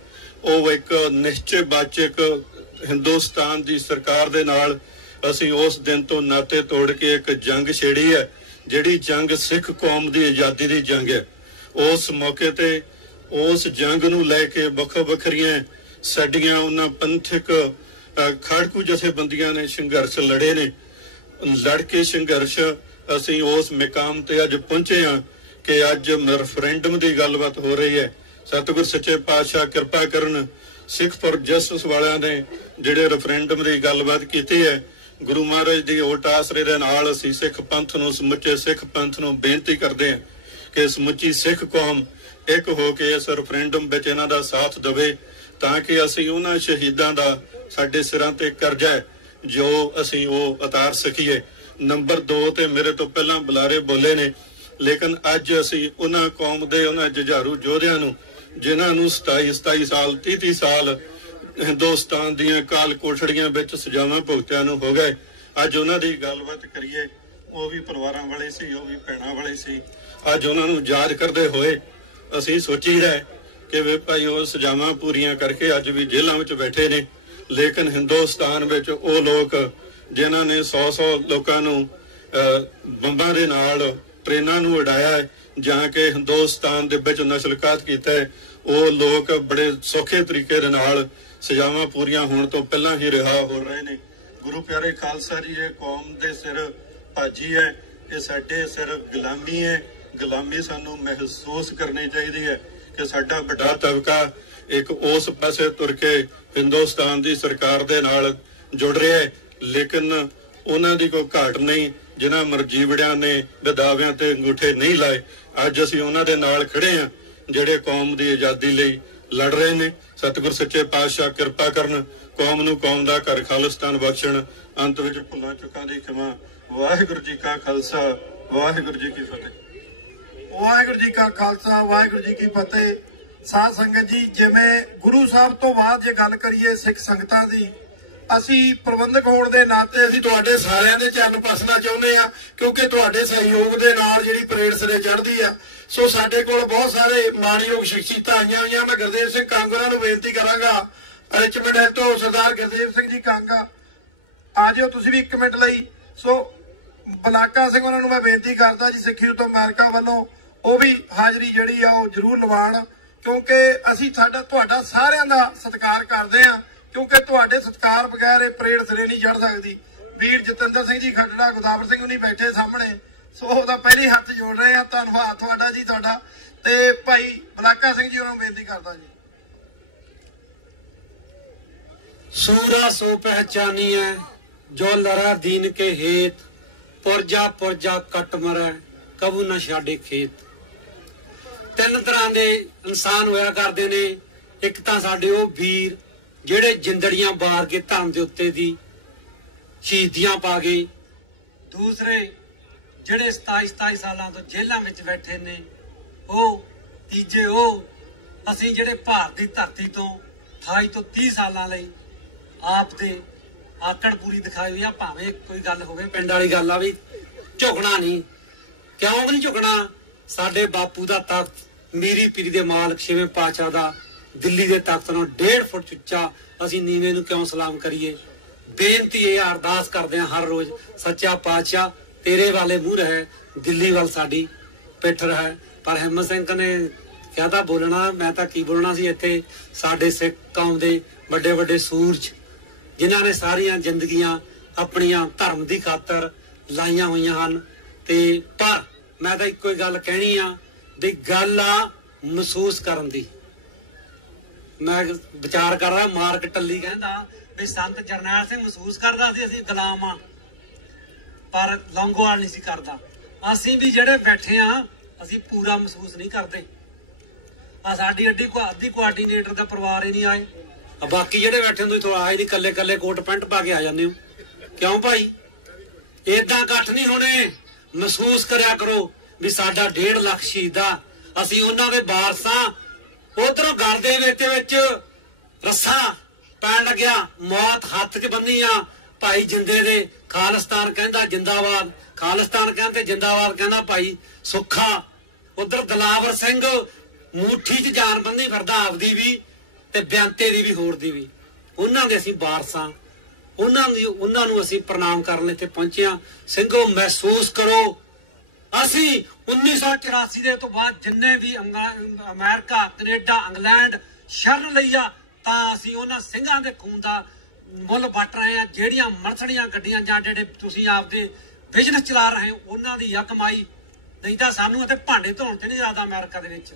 ਉਹ ਇੱਕ ਨਿਸ਼ਚੈ ਵਾਚਕ ਹਿੰਦੁਸਤਾਨ ਦੀ ਸਰਕਾਰ ਦੇ ਨਾਲ ਅਸੀਂ ਉਸ ਦਿਨ ਤੋਂ ਨਾਤੇ ਤੋੜ ਕੇ ਇੱਕ ਜੰਗ ਛੇੜੀ ਹੈ, ਜਿਹੜੀ ਜੰਗ ਸਿੱਖ ਕੌਮ ਦੀ ਆਜ਼ਾਦੀ ਦੀ ਜੰਗ ਹੈ। ਉਸ ਮੌਕੇ ਤੇ ਉਸ ਜੰਗ ਨੂੰ ਲੈ ਕੇ ਵੱਖੋ ਵੱਖਰੀਆਂ ਸਾਡੀਆਂ ਉਹਨਾਂ ਪੰਥਕ ਖਾੜਕੂ ਜਥੇਬੰਦੀਆਂ ਨੇ ਸੰਘਰਸ਼ ਲੜੇ ਨੇ। ਲੜ ਕੇ ਸੰਘਰਸ਼ ਅਸੀਂ ਉਸ ਮੁਕਾਮ ਤੇ ਅੱਜ ਪਹੁੰਚੇ ਹਾਂ ਕਿ ਅੱਜ ਰੈਫਰੈਂਡਮ ਦੀ ਗੱਲਬਾਤ ਹੋ ਰਹੀ ਹੈ। ਸਤਿਗੁਰ ਸੱਚੇ ਪਾਤਸ਼ਾਹ ਕਿਰਪਾ ਕਰਨ, ਸਿੱਖ ਫॉर ਜਸਟਿਸ ਵਾਲਿਆਂ ਨੇ ਜਿਹੜੇ ਰੈਫਰੈਂਡਮ ਦੀ ਗੱਲਬਾਤ ਕੀਤੀ ਹੈ, ਗੁਰੂ ਮਹਾਰਾਜ ਦੀ ਓਟ ਆਸਰੇ ਦੇ ਨਾਲ ਅਸੀਂ ਸਿੱਖ ਪੰਥ ਨੂੰ, ਸਮੁੱਚੇ ਸਿੱਖ ਪੰਥ ਨੂੰ ਬੇਨਤੀ ਕਰਦੇ ਹਾਂ ਕਿ ਸਮੁੱਚੀ ਸਿੱਖ ਕੌਮ ਇੱਕ ਹੋ ਕੇ ਇਸ ਰੈਫਰੈਂਡਮ ਵਿੱਚ ਇਹਨਾਂ ਦਾ ਸਾਥ ਦੇਵੇ, ਤਾਂ ਕਿ ਅਸੀਂ ਉਹਨਾਂ ਸ਼ਹੀਦਾਂ ਦਾ ਸਾਡੇ ਸਿਰਾਂ ਤੇ ਕਰਜ਼ਾ ਹੈ ਜੋ ਅਸੀਂ ਉਹ ਉਤਾਰ ਸਕੀਏ। ਨੰਬਰ 2 ਤੇ ਮੇਰੇ ਤੋਂ ਪਹਿਲਾਂ ਬੁਲਾਰੇ ਬੋਲੇ ਨੇ, ਲੇਕਿਨ ਅੱਜ ਅਸੀਂ ਉਹਨਾਂ ਕੌਮ ਦੇ ਉਹਨਾਂ ਜੁਝਾਰੂ ਯੋਧਿਆਂ ਨੂੰ ਜਿਨ੍ਹਾਂ ਨੂੰ 27 ਸਾਲ 30 ਸਾਲ ਹਿੰਦੁਸਤਾਨ ਦੀਆਂ ਕਾਲ ਕੋਠੜੀਆਂ ਵਿੱਚ ਸਜ਼ਾਵਾਂ ਭੁਗਤਿਆਂ ਨੂੰ ਹੋ ਗਏ, ਅੱਜ ਉਹਨਾਂ ਦੀ ਗੱਲਬਾਤ ਕਰੀਏ। ਉਹ ਵੀ ਪਰਿਵਾਰਾਂ ਵਾਲੇ ਸੀ, ਉਹ ਵੀ ਭੈਣਾਂ ਵਾਲੇ ਸੀ। ਅੱਜ ਉਹਨਾਂ ਨੂੰ ਯਾਦ ਕਰਦੇ ਹੋਏ ਅਸੀਂ ਸੋਚੀਦਾ ਕਿ ਵੇ ਭਾਈ ਉਹ ਸਜ਼ਾਵਾਂ ਪੂਰੀਆਂ ਕਰਕੇ ਅੱਜ ਵੀ ਜੇਲ੍ਹਾਂ ਵਿੱਚ ਬੈਠੇ ਨੇ, ਲੇਕਿਨ ਹਿੰਦੁਸਤਾਨ ਵਿੱਚ ਉਹ ਲੋਕ ਜਿਨ੍ਹਾਂ ਨੇ 100 ਲੋਕਾਂ ਨੂੰ ਬੰਬਾਂ ਦੇ ਨਾਲ ਟ੍ਰੇਨਾਂ ਨੂੰ ਉਡਾਇਆ ਹੈ ਜਾਂ ਕਿ ਹਿੰਦੁਸਤਾਨ ਦੇ ਵਿੱਚ ਨਸਲਕਾਤ ਕੀਤਾ ਹੈ, ਉਹ ਲੋਕ ਬੜੇ ਸੌਖੇ ਤਰੀਕੇ ਦੇ ਨਾਲ ਸਜ਼ਾਵਾਂ ਪੂਰੀਆਂ ਹੋਣ ਤੋਂ ਪਹਿਲਾਂ ਹੀ ਰਿਹਾ ਹੋ ਰਹੇ ਨੇ। ਗੁਰੂ ਪਿਆਰੇ ਖਾਲਸਾ ਜੀ, ਇਹ ਕੌਮ ਦੇ ਸਿਰ ਭਾਜੀ ਹੈ, ਇਹ ਸਾਡੇ ਸਿਰ ਗੁਲਾਮੀ ਹੈ। ਗੁਲਾਮੀ ਸਾਨੂੰ ਮਹਿਸੂਸ ਕਰਨੀ ਚਾਹੀਦੀ ਹੈ ਕਿ ਸਾਡਾ ਵੱਡਾ ਤਬਕਾ ਇੱਕ ਉਸ ਪਾਸੇ ਤੁਰ ਕੇ ਹਿੰਦੁਸਤਾਨ ਦੀ ਸਰਕਾਰ ਦੇ ਨਾਲ ਜੁੜ ਰਿਹਾ ਹੈ, ਲੇਕਿਨ ਉਹਨਾਂ ਦੀ ਕੋਈ ਘਾਟ ਨਹੀਂ ਜਿਨ੍ਹਾਂ ਮਰਜੀਵੜਿਆਂ ਨੇ ਵਿਦਾਵਿਆਂ ਤੇ ਅੰਗੂਠੇ ਨਹੀਂ ਲਾਏ। ਅੱਜ ਅਸੀਂ ਉਹਨਾਂ ਦੇ ਨਾਲ ਖੜੇ ਹਾਂ ਜਿਹੜੇ ਕੌਮ ਦੀ ਆਜ਼ਾਦੀ ਲਈ ਲੜ ਰਹੇ ਨੇ। ਸਤਿਗੁਰ ਸੱਚੇ ਪਾਤਸ਼ਾਹ ਕਿਰਪਾ ਕਰਨ, ਕੌਮ ਨੂੰ ਕੌਮ ਦਾ ਘਰ ਖਾਲਿਸਤਾਨ ਬਖਸ਼ਣ। ਅੰਤ ਵਿੱਚ ਭੁੱਲਾਂ ਚੁੱਕਾਂ ਦੀ ਖਿਮਾ। ਵਾਹਿਗੁਰੂ ਜੀ ਕਾ ਖਾਲਸਾ ਵਾਹਿਗੁਰੂ ਜੀ ਕੀ ਫਤਿਹ। ਵਾਹਿਗੁਰੂ ਜੀ ਕਾ ਖਾਲਸਾ ਵਾਹਿਗੁਰੂ ਜੀ ਕੀ ਫਤਿਹ। ਸਾਧ ਸੰਗਤ ਜੀ, ਜਿਵੇਂ ਗੁਰੂ ਸਾਹਿਬ ਤੋਂ ਬਾਅਦ ਜੇ ਗੱਲ ਕਰੀਏ ਸਿੱਖ ਸੰਗਤਾਂ ਦੀ, ਅਸੀਂ ਪ੍ਰਬੰਧਕ ਹੋਣ ਦੇ ਨਾਤੇ ਅਸੀਂ ਤੁਹਾਡੇ ਸਾਰਿਆਂ ਦੇ ਚਰਨ ਪਰਸਣਾ ਚਾਹੁੰਦੇ ਆ, ਕਿਉਂਕਿ ਤੁਹਾਡੇ ਸਹਿਯੋਗ ਦੇ ਨਾਲ ਜਿਹੜੀ ਪਰੇਡ ਸਿਰੇ ਚੜ੍ਹਦੀ ਆ। ਸੋ ਸਾਡੇ ਕੋਲ ਬਹੁਤ ਸਾਰੇ ਮਾਣਯੋਗ ਸ਼ਖਸੀਅਤਾਂ ਆਈਆਂ ਹੋਈਆਂ। ਮੈਂ ਗੁਰਦੇਵ ਸਿੰਘ ਕਾਂਗੜਾ ਨੂੰ ਬੇਨਤੀ ਕਰਾਂਗਾ, ਰਿਚਮੰਡ ਹਿੱਲ ਤੋਂ ਸਰਦਾਰ ਗੁਰਦੇਵ ਸਿੰਘ ਜੀ ਕਾਂਗਾ ਆ ਜਾਓ ਤੁਸੀਂ ਵੀ 1 ਮਿੰਟ ਲਈ। ਸੋ ਬਲਾਕਾ ਸਿੰਘ ਉਹਨਾਂ ਨੂੰ ਮੈਂ ਬੇਨਤੀ ਕਰਦਾ ਜੀ ਸਿੱਖ ਯੂਥ ਅਮਰੀਕਾ ਵੱਲੋਂ, ਉਹ ਵੀ ਹਾਜ਼ਰੀ ਜਿਹੜੀ ਆ ਉਹ ਜ਼ਰੂਰ ਲਵਾਉਣ, ਕਿਉਂਕਿ ਅਸੀਂ ਤੁਹਾਡਾ ਸਾਰਿਆਂ ਦਾ ਸਤਿਕਾਰ ਕਰਦੇ ਆ, ਕਿਉਂਕਿ ਤੁਹਾਡੇ ਸਤਿਕਾਰ ਬਗੈਰ ਇਹ ਪਰੇਡ ਸਿਰੇ ਨਹੀਂ ਚੜ੍ਹ ਸਕਦੀ। ਵੀਰ ਜਤਿੰਦਰ ਸਿੰਘ ਜੀ ਖੱਟੜਾ, ਗੁਦਾਵਰ ਸਿੰਘ ਨਹੀਂ ਬੈਠੇ ਸਾਹਮਣੇ, ਸੋ ਉਹਦਾ ਪਹਿਲੀ ਹੱਥ ਜੋੜ ਰਹੇ ਆ। ਧੰਨਵਾਦ ਤੁਹਾਡਾ ਜੀ, ਤੁਹਾਡਾ ਤੇ ਭਾਈ ਬਲਾਕਾ ਸਿੰਘ ਜੀ ਉਹਨਾਂ ਨੂੰ ਬੇਨਤੀ ਕਰਦਾ ਜੀ। सूरा सो पहचानी है जो लड़ा दीन के हेत पुरजा पुरजा कट मरै कबू ना छाड़े खेत। तीन तरह के इंसान होया करते ने। एक तो साडे वो वीर ਜਿਹੜੇ ਜਿੰਦੜੀਆਂ ਬਾਰ ਕੇ ਧਰਮ ਦੇ ਉੱਤੇ ਦੀ ਸ਼ਹੀਦੀਆਂ ਪਾ ਗਏ। ਦੂਸਰੇ ਜਿਹੜੇ 27 ਸਾਲਾਂ ਤੋਂ ਜੇਲ੍ਹਾਂ ਵਿੱਚ ਬੈਠੇ ਨੇ ਉਹ। ਤੀਜੇ ਉਹ ਅਸੀਂ ਜਿਹੜੇ ਭਾਰਤ ਦੀ ਧਰਤੀ ਤੋਂ 28 ਤੋਂ 30 ਸਾਲਾਂ ਲਈ ਆਪ ਦੇ ਆਕੜ ਪੂਰੀ ਦਿਖਾਈ ਹੋਈ ਆ। ਭਾਵੇਂ ਕੋਈ ਗੱਲ ਹੋਵੇ ਪਿੰਡ ਵਾਲੀ ਗੱਲ ਆ ਵੀ ਝੁਕਣਾ ਨਹੀਂ। ਕਿਉਂ ਨਹੀਂ ਝੁਕਣਾ? ਸਾਡੇ ਬਾਪੂ ਦਾ ਤਖਤ ਮੀਰੀ ਪੀਰੀ ਦੇ ਮਾਲਕ ਛੇਵੇਂ ਪਾਤਸ਼ਾਹ ਦਾ ਦਿੱਲੀ ਦੇ ਤਖਤ ਨੂੰ 1.5 ਫੁੱਟ ਉੱਚਾ ਅਸੀਂ ਨੀਵੇਂ ਨੂੰ ਕਿਉਂ ਸਲਾਮ ਕਰੀਏ? ਬੇਨਤੀ ਇਹ ਅਰਦਾਸ ਕਰਦੇ ਹਾਂ ਹਰ ਰੋਜ਼, ਸੱਚਾ ਪਾਤਸ਼ਾਹ ਤੇਰੇ ਵਾਲੇ ਮੂੰਹ ਰਹੇ, ਦਿੱਲੀ ਵੱਲ ਸਾਡੀ ਪਿੱਠ ਰਹੇ। ਪਰ ਹਿੰਮਤ ਸਿੰਘ ਨੇ ਕਿਹਾ ਤਾਂ ਬੋਲਣਾ, ਮੈਂ ਤਾਂ ਕੀ ਬੋਲਣਾ ਸੀ। ਇੱਥੇ ਸਾਡੇ ਸਿੱਖ ਕੌਮ ਦੇ ਵੱਡੇ ਵੱਡੇ ਸੂਰਜ ਜਿਨ੍ਹਾਂ ਨੇ ਸਾਰੀਆਂ ਜ਼ਿੰਦਗੀਆਂ ਆਪਣੀਆਂ ਧਰਮ ਦੀ ਖਾਤਰ ਲਾਈਆਂ ਹੋਈਆਂ ਹਨ। ਤੇ ਪਰ ਮੈਂ ਤਾਂ ਇੱਕੋ ਹੀ ਗੱਲ ਕਹਿਣੀ ਆ ਵੀ ਗੱਲ ਆ ਮਹਿਸੂਸ ਕਰਨ ਦੀ। ਮੈਂ ਵਿਚਾਰ ਕਰਦਾ, ਮਾਰਕ ਟੱਲੀ ਕਹਿੰਦਾ ਵੀ ਸੰਤ ਜਰਨੈਲ ਸਿੰਘ ਮਹਿਸੂਸ ਕਰਦਾ ਸੀ ਅਸੀਂ ਗੁਲਾਮ ਆ, ਪਰ ਲੌਂਗੋਵਾਲ ਨਹੀਂ ਸੀ ਕਰਦਾ। ਅਸੀਂ ਵੀ ਜਿਹੜੇ ਬੈਠੇ ਆ ਅਸੀਂ ਪੂਰਾ ਮਹਿਸੂਸ ਨਹੀਂ ਕਰਦੇ। ਆ ਸਾਡੀ ਅੱਧੀ ਕੋਆਰਡੀਨੇਟਰ ਦਾ ਪਰਿਵਾਰ ਹੀ ਨਹੀਂ ਆਏ। ਬਾਕੀ ਜਿਹੜੇ ਬੈਠੇ ਹੁੰਦੇ ਥੋੜਾ ਆਏ ਨਹੀਂ, ਕੱਲੇ ਕੱਲੇ ਕੋਟ ਪੈਂਟ ਪਾ ਕੇ ਆ ਜਾਂਦੇ ਹੋ। ਕਿਉਂ ਭਾਈ? ਏਦਾਂ ਇਕੱਠ ਨਹੀਂ ਹੋਣੇ। ਮਹਿਸੂਸ ਕਰਿਆ ਕਰੋ ਵੀ ਸਾਡਾ 1.5 ਲੱਖ ਸ਼ਹੀਦਾ, ਅਸੀਂ ਉਹਨਾਂ ਦੇ ਵਾਰਸਾਂ। ਉਧਰੋਂ ਗਲ ਦੇ ਵਿੱਚ ਰੱਸਾ ਪੈਣ ਲੱਗਿਆ, ਮੌਤ ਹੱਥ 'ਚ ਬੰਨੀ ਆ ਭਾਈ ਜਿੰਦੇ ਦੇ। ਖਾਲਿਸਤਾਨ ਕਹਿੰਦਾ ਜਿੰਦਾਬਾਦ, ਖਾਲਿਸਤਾਨ ਕਹਿੰਦੇ ਜਿੰਦਾਬਾਦ ਕਹਿੰਦਾ ਭਾਈ ਸੁੱਖਾ। ਉਧਰ ਦਲਾਵਰ ਸਿੰਘ ਮੁੱਠੀ 'ਚ ਜਾਨ ਬੰਨੀ ਫਿਰਦਾ ਆਪਦੀ ਵੀ ਤੇ ਬਿਆੰਤੇ ਦੀ ਵੀ ਹੋਰ ਦੀ ਵੀ। ਉਹਨਾਂ ਦੇ ਅਸੀਂ ਵਾਰਸਾਂ, ਉਹਨਾਂ ਨੂੰ ਅਸੀਂ ਪ੍ਰਣਾਮ ਕਰਨ ਇੱਥੇ ਪਹੁੰਚੇ ਆ। ਸਿੰਘੋ ਮਹਿਸੂਸ ਕਰੋ, ਅਸੀਂ 1984 ਦੇ ਤੋਂ ਬਾਅਦ ਜਿੰਨੇ ਵੀ ਅਮਰੀਕਾ, ਕੈਨੇਡਾ, ਇੰਗਲੈਂਡ ਸ਼ਰਨ ਲਈ ਆ ਤਾਂ ਅਸੀਂ ਉਹਨਾਂ ਸਿੰਘਾਂ ਦੇ ਖੂਨ ਦਾ ਮੁੱਲ ਵੱਟ ਰਹੇ ਆ। ਜਿਹੜੀਆਂ ਮਰਸੜੀਆਂ ਗੱਡੀਆਂ ਜਾਂ ਜਿਹੜੇ ਤੁਸੀਂ ਆਪਦੇ ਬਿਜ਼ਨਸ ਚਲਾ ਰਹੇ ਹੋ ਉਹਨਾਂ ਦੀ ਕਮਾਈ। ਨਹੀਂ ਤਾਂ ਸਾਨੂੰ ਇੱਥੇ ਭਾਂਡੇ ਧੋਣ 'ਚ ਨਹੀਂ ਜ਼ਿਆਦਾ ਅਮਰੀਕਾ ਦੇ ਵਿੱਚ।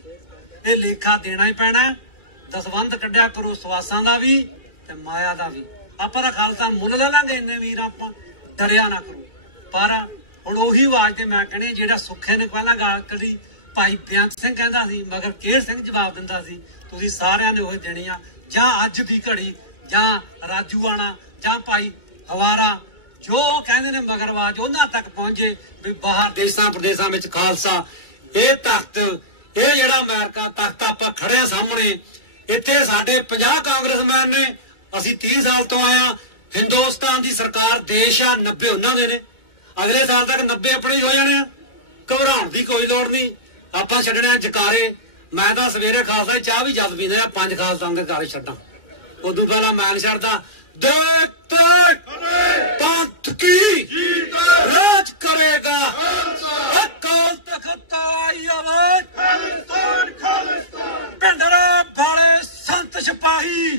ਇਹ ਲੇਖਾ ਦੇਣਾ ਹੀ ਪੈਣਾ। ਦਸਵੰਧ ਕੱਢਿਆ ਕਰੋ ਸਵਾਸਾਂ ਦਾ ਵੀ ਤੇ ਮਾਇਆ ਦਾ ਵੀ। ਆਪਾਂ ਦਾ ਖਾਲਸਾ ਮੁੱਲ ਲੈ ਲਾਂਗੇ ਇੰਨੇ ਵੀਰ, ਆਪਾਂ ਡਰਿਆ ਨਾ ਕਰੋ। ਪਰ ਹੁਣ ਉਹੀ ਆਵਾਜ਼ ਤੇ ਮੈਂ ਕਹਿੰਦੀ, ਜਿਹੜਾ ਸੁੱਖੇ ਨੇ ਪਹਿਲਾਂ ਗੱਲ ਕਰੀ ਭਾਈ ਬੇਅੰਤ ਸਿੰਘ ਕਹਿੰਦਾ ਸੀ ਮਗਰ ਕੇਰ ਸਿੰਘ ਜਵਾਬ ਦਿੰਦਾ ਸੀ, ਤੁਸੀਂ ਸਾਰਿਆਂ ਨੇ ਉਹ ਦੇਣੀ ਆ। ਜਾਂ ਅੱਜ ਦੀ ਘੜੀ ਜਾਂ ਰਾਜੂ ਆਣਾ ਜਾਂ ਭਾਈ ਹਵਾਰਾ ਜੋ ਕਹਿੰਦੇ ਨੇ ਮਗਰਵਾਜ ਉਹਨਾਂ ਤੱਕ ਪਹੁੰਚੇ ਵੀ ਬਾਹਰ ਦੇਸਾਂ ਪ੍ਰਦੇਸਾਂ ਵਿੱਚ ਖਾਲਸਾ ਇਹ ਤਖਤ, ਇਹ ਜਿਹੜਾ ਅਮਰੀਕਾ ਤਖਤ ਆਪਾਂ ਖੜਿਆ ਸਾਹਮਣੇ। ਇੱਥੇ ਸਾਡੇ 50 ਕਾਂਗਰਸਮੈਨ ਨੇ, ਅਸੀਂ 30 ਸਾਲ ਤੋਂ ਆਇਆ। ਹਿੰਦੁਸਤਾਨ ਦੀ ਸਰਕਾਰ ਦੇਸ਼ ਆ, 90 ਉਹਨਾਂ ਦੇ ਨੇ। ਅਗਲੇ ਸਾਲ ਤੱਕ 90 ਆਪਣੇ ਹੀ ਹੋ ਜਾਣੇ ਆ। ਘਬਰਾਉਣ ਦੀ ਕੋਈ ਲੋੜ ਨਹੀਂ। ਆਪਾਂ ਛੱਡਣੇ ਜਕਾਰੇ। ਮੈਂ ਤਾਂ ਸਵੇਰੇ ਖਾਲਸਾ ਚਾਹ ਵੀ ਜਦ ਪੀਂਦੇ ਆ, 5 ਖਾਲਸਾ ਦੇ ਘਰ ਛੱਡਾਂ। ਉਦੋਂ ਪਹਿਲਾਂ ਮੈਂ ਨਹੀਂ ਛੱਡਦਾ। ਦੇਖ ਪੰਥ ਕੀ ਰਾਜ ਕਰੇਗਾ, ਅਕਾਲ ਤਖਤ ਆਈ ਆਵਾਜ਼, ਭਿੰਡਰਾ ਵਾਲੇ ਸੰਤ ਸਿਪਾਹੀ,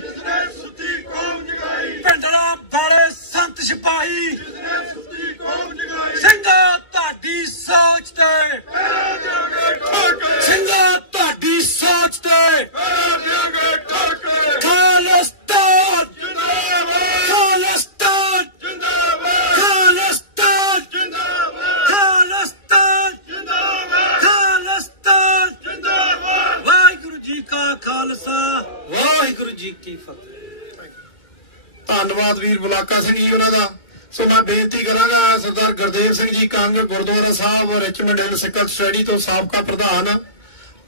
ਭਿੰਡਰਾ ਵਾਲੇ ਸੰਤ ਸਿਪਾਹੀ, ਸਿੰਘਾ ਤੁਹਾਡੀ ਸੋਚ ਤੇ, ਸਿੰਘਾ ਤੁਹਾਡੀ ਸੋਚ ਤੇ ਖਾਲਿਸਤਾਨ ਖਾਲਿਸਤਾਨ ਖਾਲਿਸਤਾਨ ਖਾਲਿਸਤਾਨ ਖਾਲਿਸਤਾਨ ਵਾਹਿਗੁਰੂ ਜੀ ਕਾ ਖਾਲਸਾ ਵਾਹਿਗੁਰੂ ਜੀ ਕੀ ਫਤਿਹ। ਧੰਨਵਾਦ ਵੀਰ ਬਲਾਕਾ ਸਿੰਘ ਜੀ ਉਹਨਾਂ ਦਾ। ਸੋ ਮੈਂ ਬੇਨਤੀ ਕਰਾਂਗਾ ਸਰਦਾਰ ਗੁਰਦੇਵ ਸਿੰਘ ਜੀ ਕੰਗ, ਗੁਰਦੁਆਰਾ ਸਾਹਿਬ ਰਿਚਮੰਡ ਹਿੱਲ ਸਿੱਖ ਸਟੱਡੀ ਤੋਂ ਸਾਬਕਾ ਪ੍ਰਧਾਨ।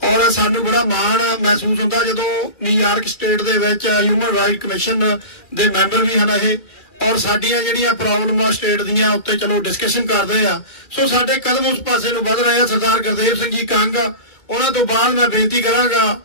ਔਰ ਸਾਨੂੰ ਬੜਾ ਮਾਣ ਮਹਿਸੂਸ ਹੁੰਦਾ ਜਦੋਂ ਨਿਊਯਾਰਕ ਸਟੇਟ ਦੇ ਵਿੱਚ ਹਿਊਮਨ ਰਾਈਟ ਕਮਿਸ਼ਨ ਦੇ ਮੈਂਬਰ ਵੀ ਹਨ ਇਹ, ਔਰ ਸਾਡੀਆਂ ਜਿਹੜੀਆਂ ਪ੍ਰੋਬਲਮਾਂ ਸਟੇਟ ਦੀਆਂ ਉੱਤੇ ਚਲੋ ਡਿਸਕਸ਼ਨ ਕਰਦੇ ਆ। ਸੋ ਸਾਡੇ ਕਦਮ ਉਸ ਪਾਸੇ ਨੂੰ ਵਧ ਰਹੇ ਆ। ਸਰਦਾਰ ਗੁਰਦੇਵ ਸਿੰਘ ਜੀ ਕੰਗ, ਉਹਨਾਂ ਤੋਂ ਬਾਅਦ ਮੈਂ ਬੇਨਤੀ ਕਰਾਂਗਾ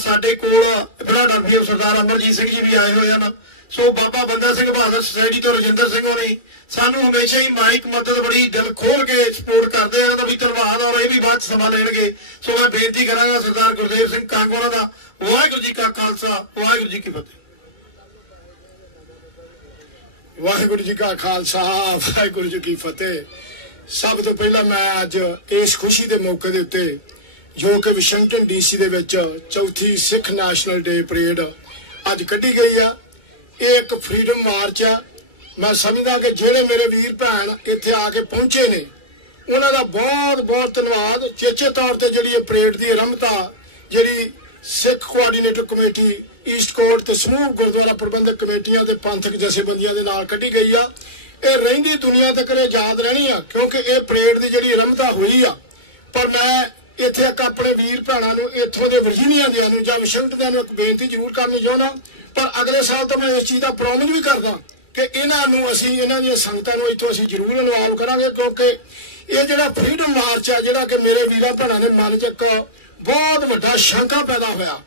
ਸਾਡੇ ਕੋਲ ਫਿਲਾਡੈਲਫੀਆ ਸਰਦਾਰ ਅਮਰਜੀਤ ਸਿੰਘ ਜੀ ਵੀ ਆਏ ਹੋਏ ਹਨ। ਸੋ ਬਾਬਾ ਬੰਦਾ ਸਿੰਘ ਬਹਾਦਰ ਸੁਸਾਇਟੀ ਤੋਂ ਰਜਿੰਦਰ ਸਿੰਘ ਹੋਣੀ ਸਾਨੂੰ ਹਮੇਸ਼ਾ ਹੀ ਮਾਈਕ ਮਦਦ ਬੜੀ ਦਿਲ ਖੋਲ ਕੇ ਸਪੋਰਟ ਕਰਦੇ ਆ। ਤਾਂ ਵੀ ਧੰਨਵਾਦ, ਔਰ ਇਹ ਵੀ ਬਾਅਦ ਸਮਾਂ ਲੈਣਗੇ। ਸੋ ਮੈਂ ਬੇਨਤੀ ਕਰਾਂਗਾ ਸਰਦਾਰ ਗੁਰਦੇਵ ਸਿੰਘ ਕੰਗ ਉਹਨਾਂ ਦਾ। ਵਾਹਿਗੁਰੂ ਜੀ ਕਾ ਖਾਲਸਾ ਵਾਹਿਗੁਰੂ ਜੀ ਕੀ ਫਤਿਹ। ਵਾਹਿਗੁਰੂ ਜੀ ਕਾ ਖਾਲਸਾ ਵਾਹਿਗੁਰੂ ਜੀ ਕੀ ਫਤਿਹ। ਸਭ ਤੋਂ ਪਹਿਲਾਂ ਮੈਂ ਅੱਜ ਇਸ ਖੁਸ਼ੀ ਦੇ ਮੌਕੇ ਦੇ ਉੱਤੇ ਜੋ ਕਿ ਵਾਸ਼ਿੰਗਟਨ DC ਦੇ ਵਿੱਚ ਚੌਥੀ ਸਿੱਖ ਨੈਸ਼ਨਲ ਡੇ ਪਰੇਡ ਅੱਜ ਕੱਢੀ ਗਈ ਆ, ਇਹ ਇੱਕ ਫਰੀडम ਮਾਰਚ ਆ। मैं समझदा कि ਜਿਹੜੇ ਮੇਰੇ ਵੀਰ ਭੈਣ ਇੱਥੇ ਆ ਕੇ ਪਹੁੰਚੇ ਨੇ ਉਹਨਾਂ ਦਾ ਬਹੁਤ ਬਹੁਤ ਧੰਨਵਾਦ। ਚੇਚੇ ਤੌਰ ਤੇ ਜਿਹੜੀ ਇਹ ਪਰੇਡ ਦੀ ਆਰੰਭਤਾ ਜਿਹੜੀ ਸਿੱਖ ਕੋਆਰਡੀਨੇਟਰ ਕਮੇਟੀ ਈਸਟ ਕੋਟ ਤੇ ਸਮੂਹ ਗੁਰਦੁਆਰਾ ਪ੍ਰਬੰਧਕ ਕਮੇਟੀਆਂ ਤੇ ਪੰਥਕ ਜਥੇਬੰਦੀਆਂ ਦੇ ਨਾਲ ਕੱਢੀ ਗਈ ਆ, ਇਹ ਰਹਿੰਦੀ ਦੁਨੀਆ ਤੱਕ ਯਾਦ ਰਹਿਣੀ ਆ ਕਿਉਂਕਿ ਇਹ ਪਰੇਡ ਦੀ ਜਿਹੜੀ ਆਰੰਭਤਾ ਹੋਈ ਆ। ਪਰ ਮੈਂ ਇੱਥੇ ਇੱਕ ਆਪਣੇ ਵੀਰ ਭੈਣਾਂ ਨੂੰ ਇੱਥੋਂ ਦੇ ਵਰਜੀਨੀਆ ਦਿਆਂ ਨੂੰ ਜਾਂ ਵਾਸ਼ਿੰਗਟਨ ਨੂੰ ਇੱਕ ਬੇਨਤੀ ਜ਼ਰੂਰ ਕਰਨੀ ਚਾਹੁੰਦਾ, ਪਰ ਅਗਲੇ ਸਾਲ ਤੋਂ ਮੈਂ ਇਸ ਚੀਜ਼ ਦਾ ਪ੍ਰੋਮਿਸ ਵੀ ਕਰਦਾ ਕਿ ਇਹਨਾਂ ਨੂੰ ਅਸੀਂ ਇਹਨਾਂ ਦੀਆਂ ਸੰਗਤਾਂ ਨੂੰ ਇੱਥੋਂ ਅਸੀਂ ਜ਼ਰੂਰ ਇਨਵੋਲਵ ਕਰਾਂਗੇ ਕਿਉਂਕਿ ਇਹ ਜਿਹੜਾ ਫਰੀडम ਮਾਰਚ ਆ ਜਿਹੜਾ ਕਿ ਮੇਰੇ ਵੀਰਾਂ ਭੈਣਾਂ ਦੇ ਮਨ 'ਚ ਇੱਕ ਬਹੁਤ ਵੱਡਾ ਸ਼ੰਕਾ ਪੈਦਾ ਹੋਇਆ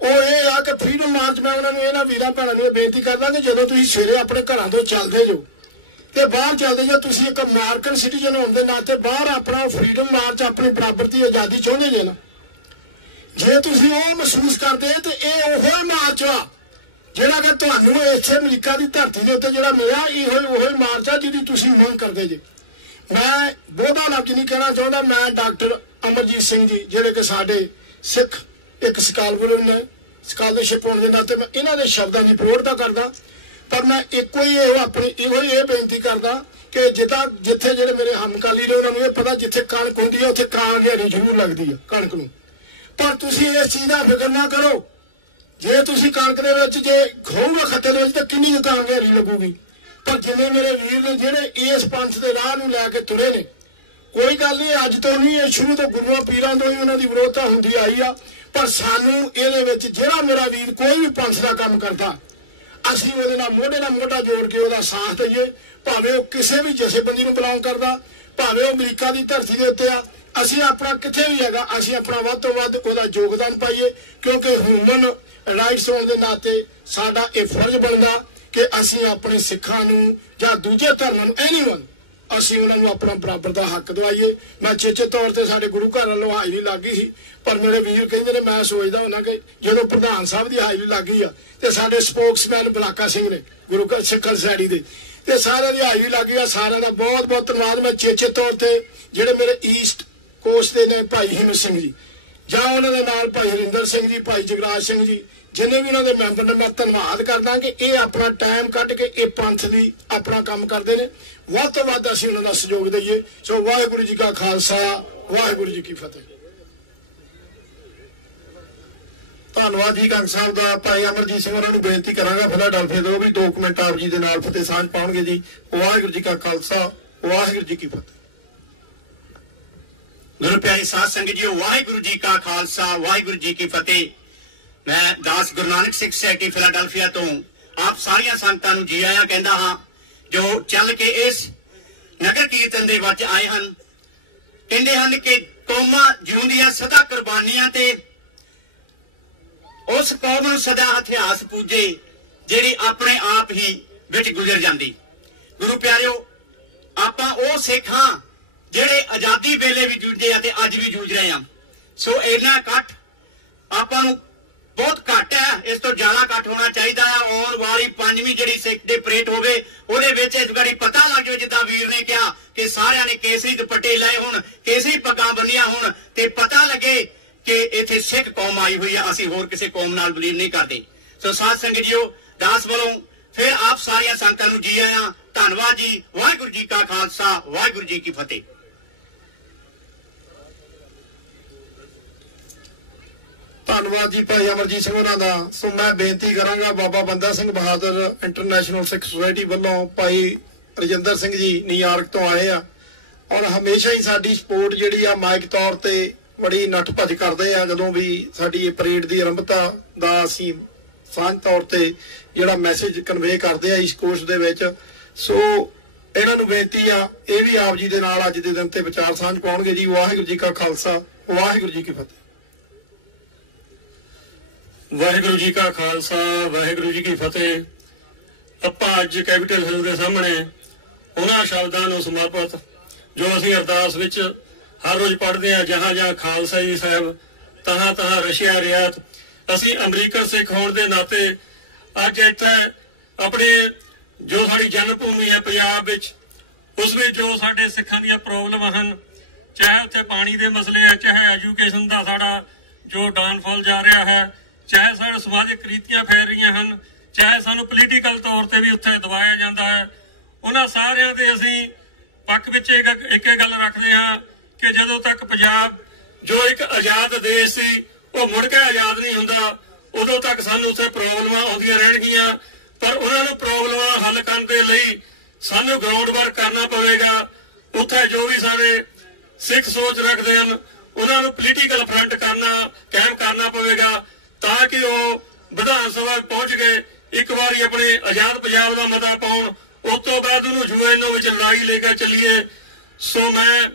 ਉਹ ਇਹ ਆ ਕਿ ਫਰੀडम ਮਾਰਚ ਮੈਂ ਉਹਨਾਂ ਨੂੰ ਇਹਨਾਂ ਵੀਰਾਂ ਭੈਣਾਂ ਨੂੰ ਬੇਨਤੀ ਕਰਦਾ ਕਿ ਜਦੋਂ ਤੁਸੀਂ ਸਵੇਰੇ ਆਪਣੇ ਘਰਾਂ ਤੋਂ ਚੱਲਦੇ ਜੋ ਤੇ ਬਾਹਰ ਚੱਲਦੇ ਜੇ ਤੁਸੀਂ ਇੱਕ ਅਮਰੀਕਨ ਸਿਟੀਜ਼ਨ ਹੋਣ ਦੇ ਨਾਤੇ ਬਾਹਰ ਆਪਣਾ ਫਰੀडम ਮਾਰਚ ਆਪਣੀ ਬਰਾਬਰਤੀ ਆਜ਼ਾਦੀ ਚਾਹੁੰਦੇ ਜੇ ਨਾ, ਜੇ ਤੁਸੀਂ ਉਹ ਮਹਿਸੂਸ ਕਰਦੇ ਤੇ ਇਹ ਉਹੋ ਹੀ ਮਾਰਚ ਆ ਜਿਹੜਾ ਕਿ ਤੁਹਾਨੂੰ ਇੱਥੇ ਅਮਰੀਕਾ ਦੀ ਧਰਤੀ ਦੇ ਉੱਤੇ ਜਿਹੜਾ ਮਿਲਿਆ ਇਹੋ ਹੀ ਮਾਰਚ ਆ ਜਿਹਦੀ ਤੁਸੀਂ ਮੰਗ ਕਰਦੇ ਜੇ। ਮੈਂ ਬਹੁਤਾ ਲਫ਼ਜ਼ ਨਹੀਂ ਕਹਿਣਾ ਚਾਹੁੰਦਾ। ਮੈਂ ਡਾਕਟਰ ਅਮਰਜੀਤ ਸਿੰਘ ਜੀ ਜਿਹੜੇ ਕਿ ਸਾਡੇ ਸਿੱਖ ਇੱਕ ਸਕਾਲਰ ਨੇ, ਸਕਾਲਰਸ਼ਿਪ ਹੋਣ ਦੇ ਨਾਤੇ ਮੈਂ ਇਹਨਾਂ ਦੇ ਸ਼ਬਦਾਂ ਦੀ ਪ੍ਰੋੜਤਾ ਕਰਦਾ, ਪਰ ਮੈਂ ਇਹੋ ਹੀ ਇਹ ਬੇਨਤੀ ਕਰਦਾ ਕਿ ਜਿੱਥੇ ਜਿਹੜੇ ਮੇਰੇ ਹਮਕਾਲੀ ਨੇ ਉਹਨਾਂ ਨੂੰ ਇਹ ਪਤਾ ਜਿੱਥੇ ਕਣਕ ਹੁੰਦੀ ਹੈ ਉੱਥੇ ਕਾਂ ਘੇਰੀ ਜ਼ਰੂਰ ਲੱਗਦੀ ਹੈ ਕਣਕ ਨੂੰ, ਪਰ ਤੁਸੀਂ ਇਸ ਚੀਜ਼ ਦਾ ਫਿਕਰ ਨਾ ਕਰੋ। ਜੇ ਤੁਸੀਂ ਕਣਕ ਦੇ ਵਿੱਚ ਜੇ ਹੋਊਗਾ ਖੱਤੇ ਦੇ ਵਿੱਚ ਤਾਂ ਕਿੰਨੀ ਕੁ ਕਾਂ ਘੇਰੀ ਲੱਗੂਗੀ, ਪਰ ਜਿੰਨੇ ਮੇਰੇ ਵੀਰ ਨੇ ਜਿਹੜੇ ਇਸ ਪੰਥ ਦੇ ਰਾਹ ਨੂੰ ਲੈ ਕੇ ਤੁਰੇ ਨੇ, ਕੋਈ ਗੱਲ ਨਹੀਂ ਅੱਜ ਤੋਂ ਨਹੀਂ, ਇਹ ਸ਼ੁਰੂ ਤੋਂ ਗੁਰੂਆਂ ਪੀਰਾਂ ਤੋਂ ਹੀ ਉਹਨਾਂ ਦੀ ਵਿਰੋਧਤਾ ਹੁੰਦੀ ਆਈ ਆ, ਪਰ ਸਾਨੂੰ ਇਹਦੇ ਵਿੱਚ ਜਿਹੜਾ ਮੇਰਾ ਵੀਰ ਕੋਈ ਵੀ ਪੰਥ ਦਾ ਕੰਮ ਕਰਦਾ ਅਸੀਂ ਉਹਦੇ ਨਾਲ ਮੋਢਾ ਜੋੜ ਕੇ ਉਹਦਾ ਸਾਥ ਦਈਏ, ਭਾਵੇਂ ਉਹ ਕਿਸੇ ਵੀ ਜਥੇਬੰਦੀ ਨੂੰ ਬਿਲੋਂਗ ਕਰਦਾ, ਭਾਵੇਂ ਉਹ ਅਮਰੀਕਾ ਦੀ ਧਰਤੀ ਦੇ ਉੱਤੇ ਆ, ਅਸੀਂ ਆਪਣਾ ਕਿੱਥੇ ਵੀ ਹੈਗਾ ਅਸੀਂ ਆਪਣਾ ਵੱਧ ਤੋਂ ਵੱਧ ਉਹਦਾ ਯੋਗਦਾਨ ਪਾਈਏ ਕਿਉਂਕਿ ਹਿਊਮਨ ਰਾਈਟਸ ਹੋਣ ਦੇ ਨਾਤੇ ਸਾਡਾ ਇਹ ਫਰਜ਼ ਬਣਦਾ ਕਿ ਅਸੀਂ ਆਪਣੇ ਸਿੱਖਾਂ ਨੂੰ ਜਾਂ ਦੂਜੇ ਧਰਮਾਂ ਨੂੰ ਐਨੀਵਨ ਅਸੀਂ ਉਹਨਾਂ ਨੂੰ ਆਪਣਾ ਬਰਾਬਰ ਦਾ ਹੱਕ ਦਵਾਈਏ। ਮੈਂ ਚੇਚੇ ਤੌਰ ਤੇ ਸਾਡੇ ਗੁਰੂ ਘਰ ਵੱਲੋਂ ਹਾਜ਼ਰੀ ਲੱਗ ਗਈ ਸੀ, ਪਰ ਮੇਰੇ ਵੀਰ ਕਹਿੰਦੇ ਨੇ ਮੈਂ ਸੋਚਦਾ ਹੁੰਦਾ ਕਿ ਜਦੋਂ ਪ੍ਰਧਾਨ ਸਾਹਿਬ ਦੀ ਹਾਜ਼ਰੀ ਲੱਗ ਗਈ ਆ ਤੇ ਸਾਡੇ ਸਪੋਕਸਮੈਨ ਬਲਾਕਾ ਸਿੰਘ ਨੇ ਗੁਰੂ ਘਰ ਸਿੱਖ ਸੋਸਾਇਟੀ ਦੇ ਤੇ ਸਾਰਿਆਂ ਦੀ ਹਾਜ਼ਰੀ ਲੱਗ ਗਈ ਆ। ਸਾਰਿਆਂ ਦਾ ਬਹੁਤ ਬਹੁਤ ਧੰਨਵਾਦ। ਮੈਂ ਚੇਚੇ ਤੌਰ ਤੇ ਜਿਹੜੇ ਮੇਰੇ ਈਸਟ ਕੋਸਟ ਦੇ ਨੇ ਭਾਈ ਹਿੰਮਤ ਸਿੰਘ ਜੀ ਜਾਂ ਉਹਨਾਂ ਦੇ ਨਾਲ ਭਾਈ ਹਰਿੰਦਰ ਸਿੰਘ ਜੀ, ਭਾਈ ਜਗਰਾਜ ਸਿੰਘ ਜੀ, ਜਿੰਨੇ ਵੀ ਉਹਨਾਂ ਦੇ ਮੈਂਬਰ ਨੇ, ਮੈਂ ਧੰਨਵਾਦ ਕਰਦਾ ਕਿ ਇਹ ਆਪਣਾ ਟਾਈਮ ਕੱਢ ਕੇ ਇਹ ਪੰਥ ਲਈ ਆਪਣਾ ਕੰਮ ਕਰਦੇ ਨੇ। ਵੱਧ ਤੋਂ ਵੱਧ ਅਸੀਂ ਉਹਨਾਂ ਦਾ ਸਹਿਯੋਗ ਦਈਏ। ਸੋ ਵਾਹਿਗੁਰੂ ਜੀ ਕਾ ਖਾਲਸਾ, ਵਾਹਿਗੁਰੂ ਜੀ ਕੀ ਫਤਿਹ। ਧੰਨਵਾਦ ਜੀ ਕੰਗ ਸਾਹਿਬ ਦਾ। ਭਾਈ ਅਮਰਜੀਤ ਸਿੰਘ ਉਹਨਾਂ ਨੂੰ ਬੇਨਤੀ ਕਰਾਂਗਾ ਫਿਲਾਡੈਲਫੀਆ ਤੋਂ ਵੀ 2 ਮਿੰਟ ਆਪ ਜੀ ਦੇ ਨਾਲ ਫਤਿਹ ਸਾਂਝ ਪਾਉਣਗੇ ਜੀ। ਵਾਹਿਗੁਰੂ ਜੀ ਕਾ ਖਾਲਸਾ, ਵਾਹਿਗੁਰੂ ਜੀ ਕੀ ਫਤਿਹ। ਗੁਰੂ ਪਿਆਰੀ ਸਾਧ ਸੰਗਤ ਜੀਓ, ਵਾਹਿਗੁਰੂ ਜੀ ਕਾ ਖਾਲਸਾ, ਵਾਹਿਗੁਰੂ ਜੀ ਕੀ ਫਤਿਹ। ਮੈਂ ਦਾਸ ਗੁਰੂ ਨਾਨਕ ਸਿੱਖ ਸੋਸਾਇਟੀ ਫਿਲਾਡੈਲਫੀਆ ਤੋਂ ਆਪ ਸਾਰੀਆਂ ਸੰਗਤਾਂ ਨੂੰ ਜੀ ਆਇਆਂ ਕਹਿੰਦਾ ਹਾਂ ਜੋ ਚੱਲ ਕੇ ਇਸ ਨਗਰ ਕੀਰਤਨ ਦੇ ਵਿੱਚ ਆਏ ਹਨ। ਕਹਿੰਦੇ ਹਨ ਕਿ ਕੌਮਾਂ ਜਿਉਂਦੀਆਂ ਸਦਾ ਕੁਰਬਾਨੀਆਂ ਤੇ ਉਸ ਕੌਮ ਨੂੰ ਸਦਾ ਇਤਿਹਾਸ ਪੂਜੇ ਜਿਹੜੀ ਆਪਣੇ ਆਪ ਹੀ ਵਿੱਚ ਗੁਜ਼ਰ ਜਾਂਦੀ। ਗੁਰੂ ਪਿਆਰਿਓ, ਆਪਾਂ ਉਹ ਸਿੱਖ ਹਾਂ ਜਿਹੜੇ ਆਜ਼ਾਦੀ ਵੇਲੇ ਵੀ ਜੂਝੇ ਆ ਤੇ ਅੱਜ ਵੀ ਜੂਝ ਰਹੇ ਆ। ਸੋ ਇੰਨਾ ਇਕੱਠ ਆਪਾਂ ਨੂੰ ਬਹੁਤ ਘੱਟ ਹੈ, ਇਸ ਤੋਂ ਜ਼ਿਆਦਾ ਇਕੱਠ ਹੋਣਾ ਚਾਹੀਦਾ ਹੈ। ਆਉਣ ਵਾਲੀ 5ਵੀਂ ਜਿਹੜੀ ਸਿੱਖ ਦੇ ਪਰੇਡ ਹੋਵੇ ਉਹਦੇ ਵਿੱਚ ਇਸ ਵਾਰੀ ਪਤਾ ਲੱਗ ਜਾਵੇ, ਜਿੱਦਾਂ ਵੀਰ ਨੇ ਕਿਹਾ ਕਿ ਸਾਰਿਆਂ ਨੇ ਕੇਸਰੀ ਦੁਪੱਟੇ ਲਾਏ ਹੋਣ, ਕੇਸਰੀ ਪੱਗਾਂ ਬੰਨੀਆਂ ਹੋਣ ਤੇ ਪਤਾ ਲੱਗੇ ਕਿ ਇੱਥੇ ਸਿੱਖ ਕੌਮ ਆਈ ਹੋਈ ਹੈ, ਅਸੀਂ ਹੋਰ ਕਿਸੇ ਕੌਮ ਨਾਲ ਬਲੀਵ ਨਹੀਂ ਕਰਦੇ। ਸੋ ਸਾਧ ਸੰਗਤ ਜੀਓ, ਦਾਸ ਵੱਲੋਂ ਫਿਰ ਆਪ ਸਾਰੀਆਂ ਸੰਗਤਾਂ ਨੂੰ ਜੀ ਆਇਆਂ। ਧੰਨਵਾਦ ਜੀ। ਵਾਹਿਗੁਰੂ ਜੀ ਕਾ ਖਾਲਸਾ, ਵਾਹਿਗੁਰੂ ਜੀ ਕੀ ਫਤਿਹ। ਧੰਨਵਾਦ ਜੀ ਭਾਈ ਅਮਰਜੀਤ ਸਿੰਘ ਉਹਨਾਂ ਦਾ। ਸੋ ਮੈਂ ਬੇਨਤੀ ਕਰਾਂਗਾ ਬਾਬਾ ਬੰਦਾ ਸਿੰਘ ਬਹਾਦਰ ਇੰਟਰਨੈਸ਼ਨਲ ਸਿੱਖ ਸੁਸਾਇਟੀ ਵੱਲੋਂ ਭਾਈ ਰਜਿੰਦਰ ਸਿੰਘ ਜੀ ਨਿਊਯਾਰਕ ਤੋਂ ਆਏ ਆ ਔਰ ਹਮੇਸ਼ਾ ਹੀ ਸਾਡੀ ਸਪੋਰਟ ਜਿਹੜੀ ਆ ਮਾਈਕ ਤੌਰ ਤੇ ਬੜੀ ਨੱਠ ਭੱਜ ਕਰਦੇ ਆ ਜਦੋਂ ਵੀ ਸਾਡੀ ਇਹ ਪਰੇਡ ਦੀ ਆਰੰਭਤਾ ਦਾ ਅਸੀਂ ਸਾਂਝ ਤੌਰ ਤੇ ਜਿਹੜਾ ਮੈਸੇਜ ਕਨਵੇ ਕਰਦੇ ਆ ਇਸ ਕੋਰਸ ਦੇ ਵਿੱਚ। ਸੋ ਇਹਨਾਂ ਨੂੰ ਬੇਨਤੀ ਆ ਇਹ ਵੀ ਆਪ ਜੀ ਦੇ ਨਾਲ ਅੱਜ ਦੇ ਦਿਨ ਤੇ ਵਿਚਾਰ ਸਾਂਝ ਪਾਉਣਗੇ ਜੀ। ਵਾਹਿਗੁਰੂ ਜੀ ਕਾ ਖਾਲਸਾ, ਵਾਹਿਗੁਰੂ ਜੀ ਕੀ ਫਤਿਹ। ਵਾਹਿਗੁਰੂ ਜੀ ਕਾ ਖਾਲਸਾ, ਵਾਹਿਗੁਰੂ ਜੀ ਕੀ ਫਤਿਹ। ਆਪਾਂ ਅੱਜ ਕੈਪੀਟਲ ਹਿੱਲ ਦੇ ਸਾਹਮਣੇ ਉਹਨਾਂ ਸ਼ਬਦਾਂ ਨੂੰ ਸਮਰਪਿਤ ਜੋ ਅਸੀਂ ਅਰਦਾਸ ਵਿੱਚ ਹਰ ਰੋਜ਼ ਪੜ੍ਹਦੇ ਹਾਂ, ਜਹਾਂ ਜਹਾਂ ਖਾਲਸਾ ਜੀ ਸਾਹਿਬ ਤਹਾਂ ਤਹਾਂ ਰਸ਼ਿਆ ਰਿਆਤ। ਅਸੀਂ ਅਮਰੀਕਨ ਸਿੱਖ ਹੋਣ ਦੇ ਨਾਤੇ ਅੱਜ ਇੱਥੇ ਆਪਣੇ ਜੋ ਸਾਡੀ ਜਨਮ ਭੂਮੀ ਹੈ ਪੰਜਾਬ ਵਿੱਚ, ਉਸ ਵਿੱਚ ਜੋ ਸਾਡੇ ਸਿੱਖਾਂ ਦੀਆਂ ਪ੍ਰੋਬਲਮ ਹਨ, ਚਾਹੇ ਉੱਥੇ ਪਾਣੀ ਦੇ ਮਸਲੇ ਹੈ, ਚਾਹੇ ਐਜੂਕੇਸ਼ਨ ਦਾ ਸਾਡਾ ਜੋ ਡਾਊਨਫਾਲ ਜਾ ਰਿਹਾ ਹੈ, ਚਾਹੇ ਸਾਡੇ ਸਮਾਜਿਕ ਰੀਤੀਆਂ ਫੈਲ ਰਹੀਆਂ ਹਨ, ਚਾਹੇ ਸਾਨੂੰ ਪੋਲੀਟੀਕਲ ਤੌਰ ਤੇ ਵੀ ਉੱਥੇ ਦਬਾਇਆ ਜਾਂਦਾ ਹੈ, ਉਹਨਾਂ ਸਾਰਿਆਂ ਦੇ ਅਸੀਂ ਪੱਖ ਵਿੱਚ ਇੱਕ ਗੱਲ ਰੱਖਦੇ ਹਾਂ ਕਿ ਜਦੋਂ ਤੱਕ ਪੰਜਾਬ ਜੋ ਇੱਕ ਆਜ਼ਾਦ ਦੇਸ਼ ਸੀ ਉਹ ਮੁੜ ਕੇ ਆਜ਼ਾਦ ਨਹੀਂ ਹੁੰਦਾ, ਉਦੋਂ ਤੱਕ ਸਾਨੂੰ ਉੱਥੇ ਪ੍ਰੋਬਲਮਾਂ ਆਉਂਦੀਆਂ ਰਹਿਣਗੀਆਂ। ਪਰ ਉਹਨਾਂ ਨੂੰ ਪ੍ਰੋਬਲਮਾਂ ਹੱਲ ਕਰਨ ਦੇ ਲਈ ਸਾਨੂੰ ਗਰਾਊਂਡ ਵਰਕ ਕਰਨਾ ਪਵੇਗਾ। ਉੱਥੇ ਜੋ ਵੀ ਸਾਰੇ ਸਿੱਖ ਸੋਚ ਰੱਖਦੇ ਹਨ ਉਹਨਾਂ ਨੂੰ ਪੋਲੀਟੀਕਲ ਫਰੰਟ ਕਾਇਮ ਕਰਨਾ ਪਵੇਗਾ ਤਾਂ ਕਿ ਉਹ ਵਿਧਾਨ ਸਭਾ ਪਹੁੰਚ ਕੇ ਇੱਕ ਵਾਰੀ ਆਪਣੇ ਆਜ਼ਾਦ ਪੰਜਾਬ ਦਾ ਮਤਾ ਪਾਉਣ, ਉਸ ਤੋਂ ਬਾਅਦ ਉਹਨੂੰ ਯੂਐਨਓ ਵਿੱਚ ਲੜਾਈ ਲੈ ਕੇ ਚੱਲੀਏ। ਸੋ ਮੈਂ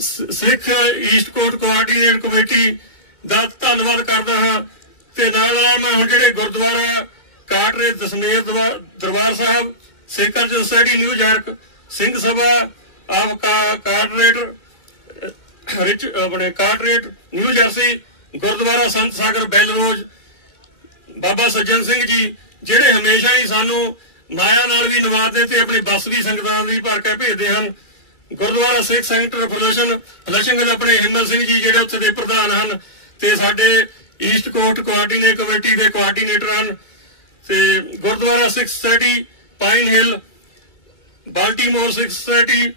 ਸਿੱਖ ਈਸਟ ਕੋਸਟ ਕੋਆਰਡੀਨੇਟ ਕਮੇਟੀ ਦਾ ਧੰਨਵਾਦ ਕਰਦਾ ਹਾਂ ਤੇ ਨਾਲ ਮੈਂ ਹੁਣ ਜਿਹੜੇ ਗੁਰਦੁਆਰਾ ਕਾਟਰੇ ਦਸਮੇਰ ਦਰਬਾਰ ਸਾਹਿਬ, ਸਿੱਖ ਸੋਸਾਇਟੀ ਨਿਊਯਾਰਕ, ਸਿੰਘ ਸਭਾ ਆਪ ਕਾਟਰੇਟ ਆਪਣੇ ਕਾਟਰੇਟ ਨਿਊ ਜਰਸੀ, ਗੁਰਦੁਆਰਾ ਸੰਤ ਸਾਗਰ ਬੈਲਰੋਜ, ਬਾਬਾ ਸੱਜਣ ਸਿੰਘ ਜੀ ਜਿਹੜੇ ਹਮੇਸ਼ਾ ਹੀ ਸਾਨੂੰ ਮਾਇਆ ਨਾਲ ਵੀ ਨਵਾਜ਼ਦੇ ਤੇ ਆਪਣੀ ਬੱਸ ਵੀ ਸੰਗਤਾਂ ਦੀ ਭਰ ਕੇ ਭੇਜਦੇ ਹਨ। ਗੁਰਦੁਆਰਾ ਸਿੱਖ ਸੈਂਟਰ ਫਲਸ਼ਿੰਗ ਆਪਣੇ ਹਿੰਮਤ ਸਿੰਘ ਜੀ ਜਿਹੜੇ ਉੱਥੇ ਦੇ ਪ੍ਰਧਾਨ ਹਨ ਤੇ ਸਾਡੇ ਈਸਟ ਕੋਸਟ ਕੋਆਰਡੀਨੇਟ ਕਮੇਟੀ ਦੇ ਕੋਆਰਡੀਨੇਟਰ ਹਨ ਤੇ ਗੁਰਦੁਆਰਾ ਸਿੱਖ ਸੋਸਾਇਟੀ ਪਾਈਨ ਹਿੱਲ, ਬਾਲਟੀਮੋਰ ਸਿੱਖ ਸੋਸਾਇਟੀ,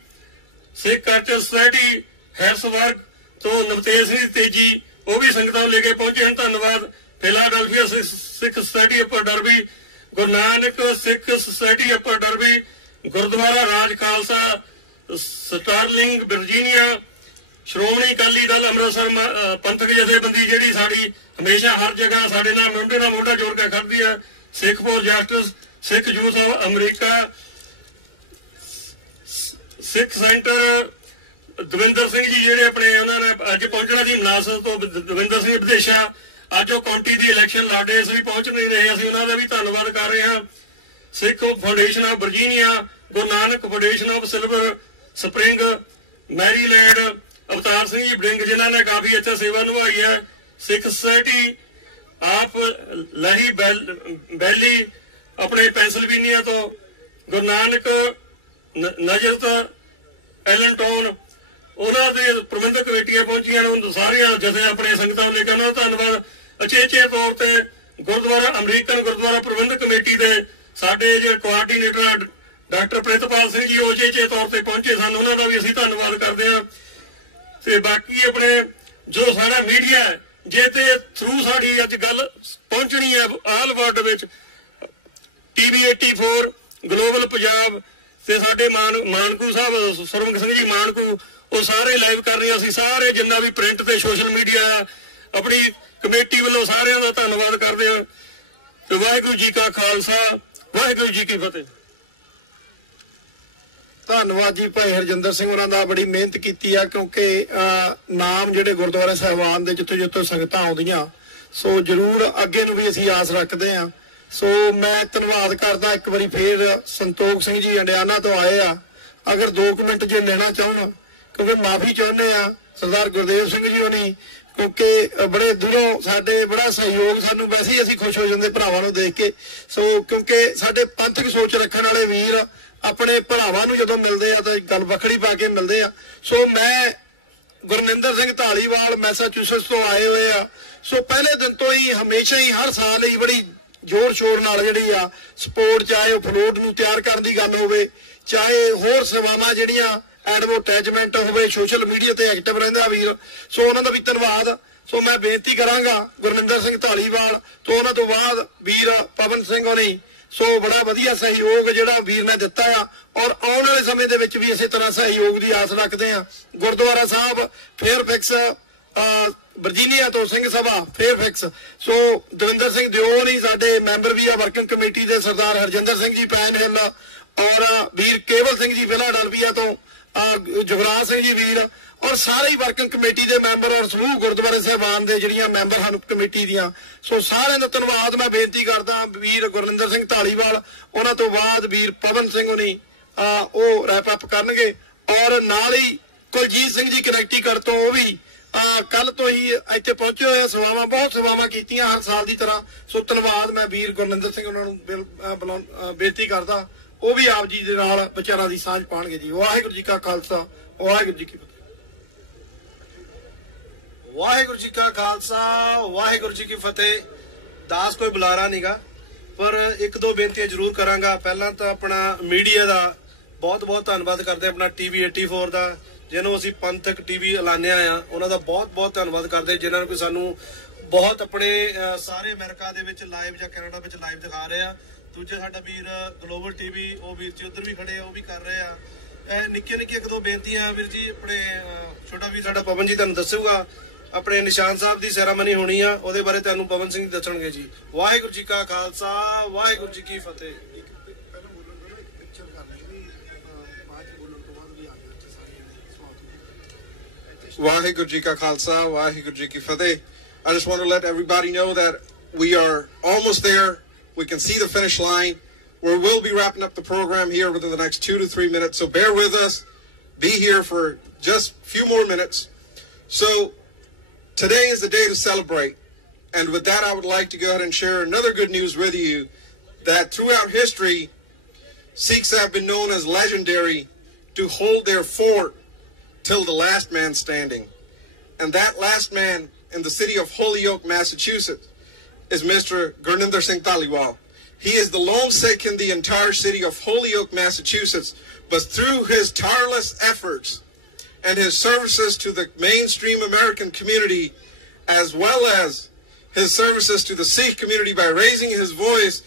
ਸਿੱਖ ਕਲਚਰ ਸੋਸਾਇਟੀ ਹੈਰਸਬਰਗ ਤੋਂ ਨਵਤੇਜ ਸਿੰਘ ਤੇਜੀ ਉਹ ਵੀ ਸੰਗਤਾਂ ਲੈ ਕੇ ਪਹੁੰਚੇ ਹਨ, ਧੰਨਵਾਦ। ਫਿਲਾਡੈਲਫੀਆ ਸਿੱਖ ਸੋਸਾਇਟੀ ਅਪਰ ਡਰਬੀ, ਗੁਰੂ ਨਾਨਕ ਸਿੱਖ ਸੋਸਾਇਟੀ ਅਪਰ ਡਰਬੀ, ਗੁਰਦੁਆਰਾ ਰਾਜ ਖਾਲਸਾ ਸਟਾਰਲਿੰਗ ਵਰਜੀਨੀਆ, ਸ਼੍ਰੋਮਣੀ ਅਕਾਲੀ ਦਲ ਅੰਮ੍ਰਿਤਸਰ ਪੰਥਕ ਜਥੇਬੰਦੀ ਜਿਹੜੀ ਸਾਡੀ ਹਮੇਸ਼ਾ ਹਰ ਜਗ੍ਹਾ ਸਾਡੇ ਨਾਲ ਮੋਢੇ ਨਾਲ ਮੋਢਾ ਜੋੜ ਕੇ ਖੜਦੀ ਹੈ, Sikh for justice, Sikh youth of America, Sikh centre Davinder Singh ji ਜਿਹੜੇ ਆਪਣੇ ਉਹਨਾਂ ਨੇ ਅੱਜ ਪਹੁੰਚਣਾ ਸੀ ਮਨਾਸਰ ਤੋਂ, ਦਵਿੰਦਰ ਸਿੰਘ ਵਿਦੇਸ਼ਾ ਅੱਜ ਉਹ ਕਾਉਂਟੀ ਦੀ ਇਲੈਕਸ਼ਨ ਲੜਦੇ ਇਸ ਵੀ ਪਹੁੰਚ ਨਹੀਂ ਰਹੇ, ਅਸੀਂ ਉਹਨਾਂ ਦਾ ਵੀ ਧੰਨਵਾਦ ਕਰ ਰਹੇ ਹਾਂ। Sikh foundation of Virginia, Guru Nanak foundation of silver spring Maryland, Avtar Singh ji ਬਡਿੰਗ ਜਿਨ੍ਹਾਂ ਨੇ ਕਾਫੀ ਇੱਥੇ ਸੇਵਾ ਨਿਭਾਈ ਹੈ, ਸਿੱਖ ਸੋਸਾਇਟੀ ਆਪ ਲਹੀ ਬੈਲੀ ਆਪਣੇ ਪੈਂਸਲਵੇਨੀਆ ਤੋਂ, ਗੁਰੂ ਨਾਨਕ ਨਜਰਤ ਐਲਨਟਾਊਨ ਉਹਨਾਂ ਦੇ ਪ੍ਰਬੰਧਕ ਕਮੇਟੀਆਂ ਪਹੁੰਚੀਆਂ ਨੇ, ਸਾਰੀਆਂ ਜਥੇ ਆਪਣੇ ਸੰਗਤਾਂ ਲੈ ਕੇ ਉਹਨਾਂ ਦਾ ਧੰਨਵਾਦ। ਅਚੇਚੇ ਤੌਰ ਤੇ ਗੁਰਦੁਆਰਾ ਅਮਰੀਕਨ ਗੁਰਦੁਆਰਾ ਪ੍ਰਬੰਧਕ ਕਮੇਟੀ ਦੇ ਸਾਡੇ ਜਿਹੜੇ ਕੋਆਰਡੀਨੇਟਰ ਡਾਕਟਰ ਪ੍ਰਿਤਪਾਲ ਸਿੰਘ ਜੀ ਉਹ ਅਚੇਚੇ ਤੌਰ ਤੇ ਪਹੁੰਚੇ ਸਨ, ਉਹਨਾਂ ਦਾ ਵੀ ਅਸੀਂ ਧੰਨਵਾਦ ਕਰਦੇ ਹਾਂ। ਤੇ ਬਾਕੀ ਆਪਣੇ ਜੋ ਸਾਡਾ ਮੀਡੀਆ ਹੈ ਜੇ ਤੇ ਥਰੂ ਸਾਡੀ ਅੱਜ ਗੱਲ ਪਹੁੰਚਣੀ ਹੈ ਆਲ ਵਰਲਡ ਵਿੱਚ, TV 84 ਗਲੋਬਲ ਪੰਜਾਬ ਤੇ ਸਾਡੇ ਮਾਨਕੂ ਸਾਹਿਬ ਸਰਵੰਗ ਸਿੰਘ ਜੀ ਮਾਨਕੂ ਉਹ ਸਾਰੇ ਲਾਈਵ ਕਰ ਰਹੇ, ਅਸੀਂ ਸਾਰੇ ਜਿੰਨਾ ਵੀ ਪ੍ਰਿੰਟ ਤੇ ਸੋਸ਼ਲ ਮੀਡੀਆ ਆਪਣੀ ਕਮੇਟੀ ਵੱਲੋਂ ਸਾਰਿਆਂ ਦਾ ਧੰਨਵਾਦ ਕਰਦੇ ਹਾਂ ਤੇ ਵਾਹਿਗੁਰੂ ਜੀ ਕਾ ਖਾਲਸਾ ਵਾਹਿਗੁਰੂ ਜੀ ਕੀ ਫਤਿਹ। ਧੰਨਵਾਦ ਜੀ ਭਾਈ ਹਰਜਿੰਦਰ ਸਿੰਘ ਉਹਨਾਂ ਦਾ, ਬੜੀ ਮਿਹਨਤ ਕੀਤੀ ਆ ਕਿਉਂਕਿ ਨਾਮ ਜਿਹੜੇ ਗੁਰਦੁਆਰਾ ਸਾਹਿਬਾਨ ਦੇ ਜਿੱਥੋਂ ਜਿੱਥੋਂ ਸੰਗਤਾਂ ਆਉਂਦੀਆਂ ਸੋ ਜ਼ਰੂਰ ਅੱਗੇ ਨੂੰ ਵੀ ਅਸੀਂ ਆਸ ਰੱਖਦੇ ਹਾਂ। ਸੋ ਮੈਂ ਧੰਨਵਾਦ ਕਰਦਾ ਇੱਕ ਵਾਰੀ ਫੇਰ ਸੰਤੋਖ ਸਿੰਘ ਜੀ ਅੰਡਿਆਨਾ ਤੋਂ ਆਏ ਆ, ਅਗਰ 2 ਮਿੰਟ ਜੇ ਲੈਣਾ ਚਾਹਣ ਕਿਉਂਕਿ ਮਾਫੀ ਚਾਹੁੰਦੇ ਆ ਸਰਦਾਰ ਗੁਰਦੇਵ ਸਿੰਘ ਜੀ ਹੋਣੀ ਕਿਉਂਕਿ ਬੜੇ ਦੂਰੋਂ ਸਾਡੇ ਬੜਾ ਸਹਿਯੋਗ ਸਾਨੂੰ ਵੈਸੇ ਹੀ ਅਸੀਂ ਖੁਸ਼ ਹੋ ਜਾਂਦੇ ਭਰਾਵਾਂ ਨੂੰ ਦੇਖ ਕੇ। ਸੋ ਕਿਉਂਕਿ ਸਾਡੇ ਪੰਥਕ ਸੋਚ ਰੱਖਣ ਵਾਲੇ ਵੀਰ ਆਪਣੇ ਭਰਾਵਾਂ ਨੂੰ ਜਦੋਂ ਮਿਲਦੇ ਆ ਤਾਂ ਗੱਲ ਵੱਖਰੀ ਪਾ ਕੇ ਮਿਲਦੇ ਆ। ਸੋ ਮੈਂ ਗੁਰਨਿੰਦਰ ਸਿੰਘ ਢਾਲੀਵਾਲ ਮੈਸਾਚੂਸੇਟਸ ਤੋਂ ਆਏ ਹੋਏ ਆ, ਸੋ ਪਹਿਲੇ ਦਿਨ ਤੋਂ ਹੀ ਹਮੇਸ਼ਾ ਹੀ ਹਰ ਸਾਲ ਹੀ ਬੜੀ ਜ਼ੋਰ ਸ਼ੋਰ ਨਾਲ ਜਿਹੜੀ ਆ ਸਪੋਰਟ, ਚਾਹੇ ਉਹ ਫਲੋਟ ਨੂੰ ਤਿਆਰ ਕਰਨ ਦੀ ਗੱਲ ਹੋਵੇ, ਚਾਹੇ ਹੋਰ ਸੇਵਾਵਾਂ ਜਿਹੜੀਆਂ ਐਡਵਰਟਾਈਜ਼ਮੈਂਟ ਹੋਵੇ, ਸੋਸ਼ਲ ਮੀਡੀਆ ਤੇ ਐਕਟਿਵ ਰਹਿੰਦਾ ਵੀਰ, ਸੋ ਉਹਨਾਂ ਦਾ ਵੀ ਧੰਨਵਾਦ। ਸੋ ਮੈਂ ਬੇਨਤੀ ਕਰਾਂਗਾ ਗੁਰਨਿੰਦਰ ਸਿੰਘ ਢਾਲੀਵਾਲ ਤੋਂ ਉਹਨਾਂ ਤੋਂ ਬਾਅਦ ਵੀਰ ਪਵਨ ਸਿੰਘ ਹੋਣੀ, ਸੋ ਬੜਾ ਵਧੀਆ ਸਹਿਯੋਗ ਜਿਹੜਾ ਵੀਰ ਨੇ ਦਿੱਤਾ ਆ ਔਰ ਆਉਣ ਵਾਲੇ ਸਮੇਂ ਦੇ ਵਿੱਚ ਵੀ ਇਸੇ ਤਰ੍ਹਾਂ ਸਹਿਯੋਗ ਦੀ ਆਸ ਰੱਖਦੇ ਆ। ਗੁਰਦੁਆਰਾ ਸਾਹਿਬ ਫੇਅਰਫੈਕਸ ਵਰਜੀਨੀਆ ਤੋਂ ਸਿੰਘ ਸਭਾ ਫੇਅਰਫੈਕਸ, ਸੋ ਦਵਿੰਦਰ ਸਿੰਘ ਦਿਓ ਨਹੀਂ ਸਾਡੇ ਮੈਂਬਰ ਵੀ ਆ ਵਰਕਿੰਗ ਕਮੇਟੀ ਦੇ, ਸਰਦਾਰ ਹਰਜਿੰਦਰ ਸਿੰਘ ਜੀ ਪੈਨ ਹਿੱਲ ਔਰ ਵੀਰ ਕੇਵਲ ਸਿੰਘ ਜੀ ਫਿਲਾਡੈਲਫੀਆ ਤੋਂ, ਜੁਗਰਾਜ ਸਿੰਘ ਜੀ ਵੀਰ ਔਰ ਸਾਰੇ ਹੀ ਵਰਕਿੰਗ ਕਮੇਟੀ ਦੇ ਮੈਂਬਰ ਔਰ ਸਮੂਹ ਗੁਰਦੁਆਰੇ ਸਾਹਿਬਾਨ ਦੇ ਜਿਹੜੀਆਂ ਮੈਂਬਰ ਹਨ ਕਮੇਟੀ ਦੀਆਂ, ਸੋ ਸਾਰਿਆਂ ਦਾ ਧੰਨਵਾਦ ਮੈਂ ਬੇਨਤੀ ਕਰਦਾ। ਵੀਰ ਗੁਰਨਿੰਦਰ ਸਿੰਘ ਢਾਲੀਵਾਲ, ਉਹਨਾਂ ਤੋਂ ਬਾਅਦ ਵੀਰ ਪਵਨ ਸਿੰਘ ਹੋਣੀ ਉਹ ਰੈਪ ਅਪ ਕਰਨਗੇ ਔਰ ਨਾਲ ਹੀ ਕੁਲਜੀਤ ਸਿੰਘ ਜੀ ਕਨੈਕਟੀਕਟ ਤੋਂ ਉਹ ਵੀ ਕੱਲ ਤੋਂ ਹੀ ਇੱਥੇ ਪਹੁੰਚੇ ਹੋਏ, ਸੇਵਾਵਾਂ ਬਹੁਤ ਸੇਵਾਵਾਂ ਕੀਤੀਆਂ ਹਰ ਸਾਲ ਦੀ ਤਰ੍ਹਾਂ। ਸੋ ਧੰਨਵਾਦ ਮੈਂ ਵੀਰ ਗੁਰਨਿੰਦਰ ਸਿੰਘ ਉਹਨਾਂ ਨੂੰ ਬੇਨਤੀ ਕਰਦਾ ਉਹ ਵੀ ਆਪ ਜੀ ਦੇ ਨਾਲ ਵਿਚਾਰਾਂ ਦੀ ਸਾਂਝ ਪਾਣਗੇ ਜੀ। ਵਾਹਿਗੁਰੂ ਜੀ ਕਾ ਖਾਲਸਾ ਵਾਹਿਗੁਰੂ ਜੀ ਕੀ ਫਤਿਹ। ਵਾਹਿਗੁਰੂ ਜੀ ਕਾ ਖਾਲਸਾ ਵਾਹਿਗੁਰੂ ਜੀ ਕੀ ਫਤਿਹ। ਦਾਸ ਕੋਈ ਬੁਲਾਰਾ ਨੀਗਾ, ਪਰ ਇੱਕ ਦੋ ਬੇਨਤੀਆਂ ਜ਼ਰੂਰ ਕਰਾਂਗਾ। ਪਹਿਲਾਂ ਤਾਂ ਆਪਣਾ ਮੀਡੀਆ ਦਾ ਬਹੁਤ ਬਹੁਤ ਧੰਨਵਾਦ ਕਰਦੇ, ਆਪਣਾ TV 84 ਦਾ, ਜਿਹਨੂੰ ਅਸੀਂ ਪੰਥਕ TV ਐਲਾਨਿਆ ਆ, ਉਹਨਾਂ ਦਾ ਬਹੁਤ ਬਹੁਤ ਧੰਨਵਾਦ ਕਰਦੇ, ਜਿਨ੍ਹਾਂ ਨੂੰ ਸਾਨੂੰ ਬਹੁਤ ਆਪਣੇ ਸਾਰੇ ਅਮਰੀਕਾ ਦੇ ਵਿੱਚ ਲਾਈਵ ਜਾਂ ਕੈਨੇਡਾ ਵਿੱਚ ਲਾਈਵ ਦਿਖਾ ਰਹੇ ਆ। ਦੂਜੇ ਸਾਡਾ ਵੀਰ ਗਲੋਬਲ TV, ਉਹ ਵੀਰ ਜੀ ਉੱਧਰ ਵੀ ਖੜੇ ਆ, ਉਹ ਵੀ ਕਰ ਰਹੇ ਆ। ਇਹ ਨਿੱਕੀਆਂ ਨਿੱਕੀਆਂ ਇੱਕ ਦੋ ਬੇਨਤੀਆਂ ਵੀਰ ਜੀ। ਆਪਣੇ ਛੋਟਾ ਵੀਰ ਸਾਡਾ ਪਵਨ ਜੀ ਤੁਹਾਨੂੰ ਦੱਸੂਗਾ, ਆਪਣੇ ਨਿਸ਼ਾਨ ਸਾਹਿਬ ਦੀ ਸੈਰਾਮਨੀ ਹੋਣੀ ਆ, ਉਹਦੇ ਬਾਰੇ ਤੁਹਾਨੂੰ ਪਵਨ ਸਿੰਘ ਦੱਸਣਗੇ ਜੀ। ਵਾਹਿਗੁਰੂ ਜੀ ਕਾ ਖਾਲਸਾ, ਵਾਹਿਗੁਰੂ ਜੀ ਕੀ ਫਤਿਹ। Vaheguru Ji Ka Khalsa, Vaheguru Ji Ki Fateh. I just want to let everybody know that we are almost there. We can see the finish line. We will be wrapping up the program here within the next 2 to 3 minutes. So bear with us. Be here for just a few more minutes. So today is the day to celebrate. And with that, I would like to go ahead and share another good news with you, that throughout history, Sikhs have been known as legendary to hold their fort till the last man standing. And that last man in the city of Holyoke, Massachusetts, is Mr. Gurninder Singh Taliwal. He is the lone Sikh in the entire city of Holyoke, Massachusetts, but through his tireless efforts and his services to the mainstream American community, as well as his services to the Sikh community by raising his voice,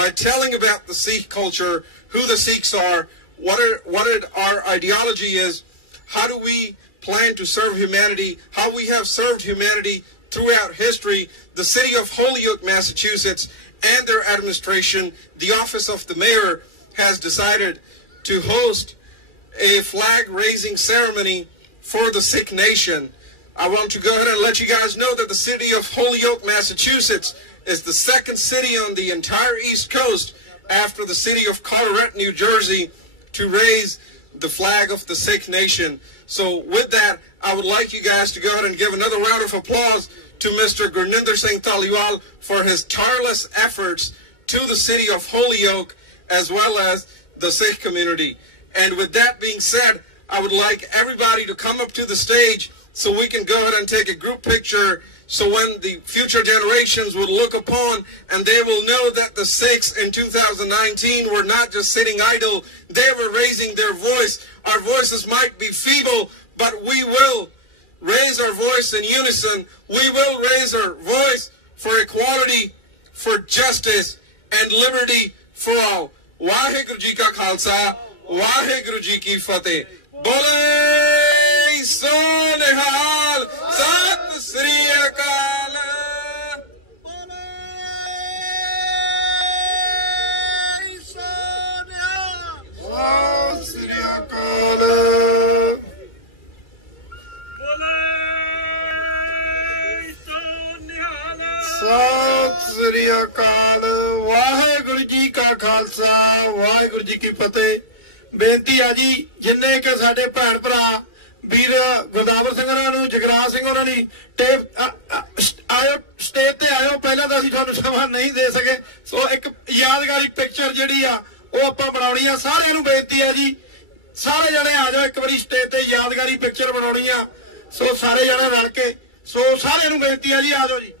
by telling about the Sikh culture, who the Sikhs are, what our ideology is, how do we plan to serve humanity, how we have served humanity throughout history, the city of Holyoke, Massachusetts, and their administration, the office of the mayor, has decided to host a flag-raising ceremony for the Sikh nation. I want to go ahead and let you guys know that the city of Holyoke, Massachusetts, is the second city on the entire East Coast after the city of Colorado, New Jersey, to raise the flag of the Sikh nation. So with that, I would like you guys to go ahead and give another round of applause to Mr. Gurninder Singh Taliwal for his tireless efforts to the city of Holyoke as well as the Sikh community. And with that being said, I would like everybody to come up to the stage so we can go ahead and take a group picture, so when the future generations will look upon and they will know that the Sikhs in 2019 were not just sitting idle, they were raising their voice. Our voices might be feeble, but we will raise our voice in unison. We will raise our voice for equality, for justice, and liberty for all. Vaheguru Ji Ka Khalsa, Vaheguru Ji Ki Fateh. Bole Sonehal, Sat Sri Akal. Sat Sri Akal. Sat Sri ਅਕਾਲ। ਵਾਹਿਗੁਰੂ ਜੀ ਕਾ ਖਾਲਸਾ, ਵਾਹਿਗੁਰੂ ਜੀ ਕੀ ਫਤਿਹ। ਬੇਨਤੀ ਆ ਜੀ, ਜਿੰਨੇ ਕਿ ਸਾਡੇ ਭੈਣ ਭਰਾ ਵੀਰ ਗੁਰਦਾਵਰ ਸਿੰਘ ਹੋਰਾਂ ਨੂੰ, ਜਗਰਾਜ ਸਿੰਘ ਹੋਰਾਂ ਦੀ ਟੇਪ ਆਇਓ, ਸਟੇਜ ਤੇ ਆਇਓ। ਪਹਿਲਾਂ ਤਾਂ ਅਸੀਂ ਤੁਹਾਨੂੰ ਸਮਾਂ ਨਹੀਂ ਦੇ ਸਕੇ, ਸੋ ਇੱਕ ਯਾਦਗਾਰੀ ਪਿਕਚਰ ਜਿਹੜੀ ਆ ਉਹ ਆਪਾਂ ਬਣਾਉਣੀ ਆ। ਸਾਰਿਆਂ ਨੂੰ ਬੇਨਤੀ ਆ ਜੀ, ਸਾਰੇ ਜਣੇ ਆ ਜਾਓ ਇੱਕ ਵਾਰੀ ਸਟੇਜ ਤੇ, ਯਾਦਗਾਰੀ ਪਿਕਚਰ ਬਣਾਉਣੀ ਆ। ਸੋ ਸਾਰੇ ਜਣੇ ਰਲ ਕੇ, ਸੋ ਸਾਰਿਆਂ ਨੂੰ ਬੇਨਤੀ ਆ ਜੀ, ਆ ਜਾਓ ਜੀ।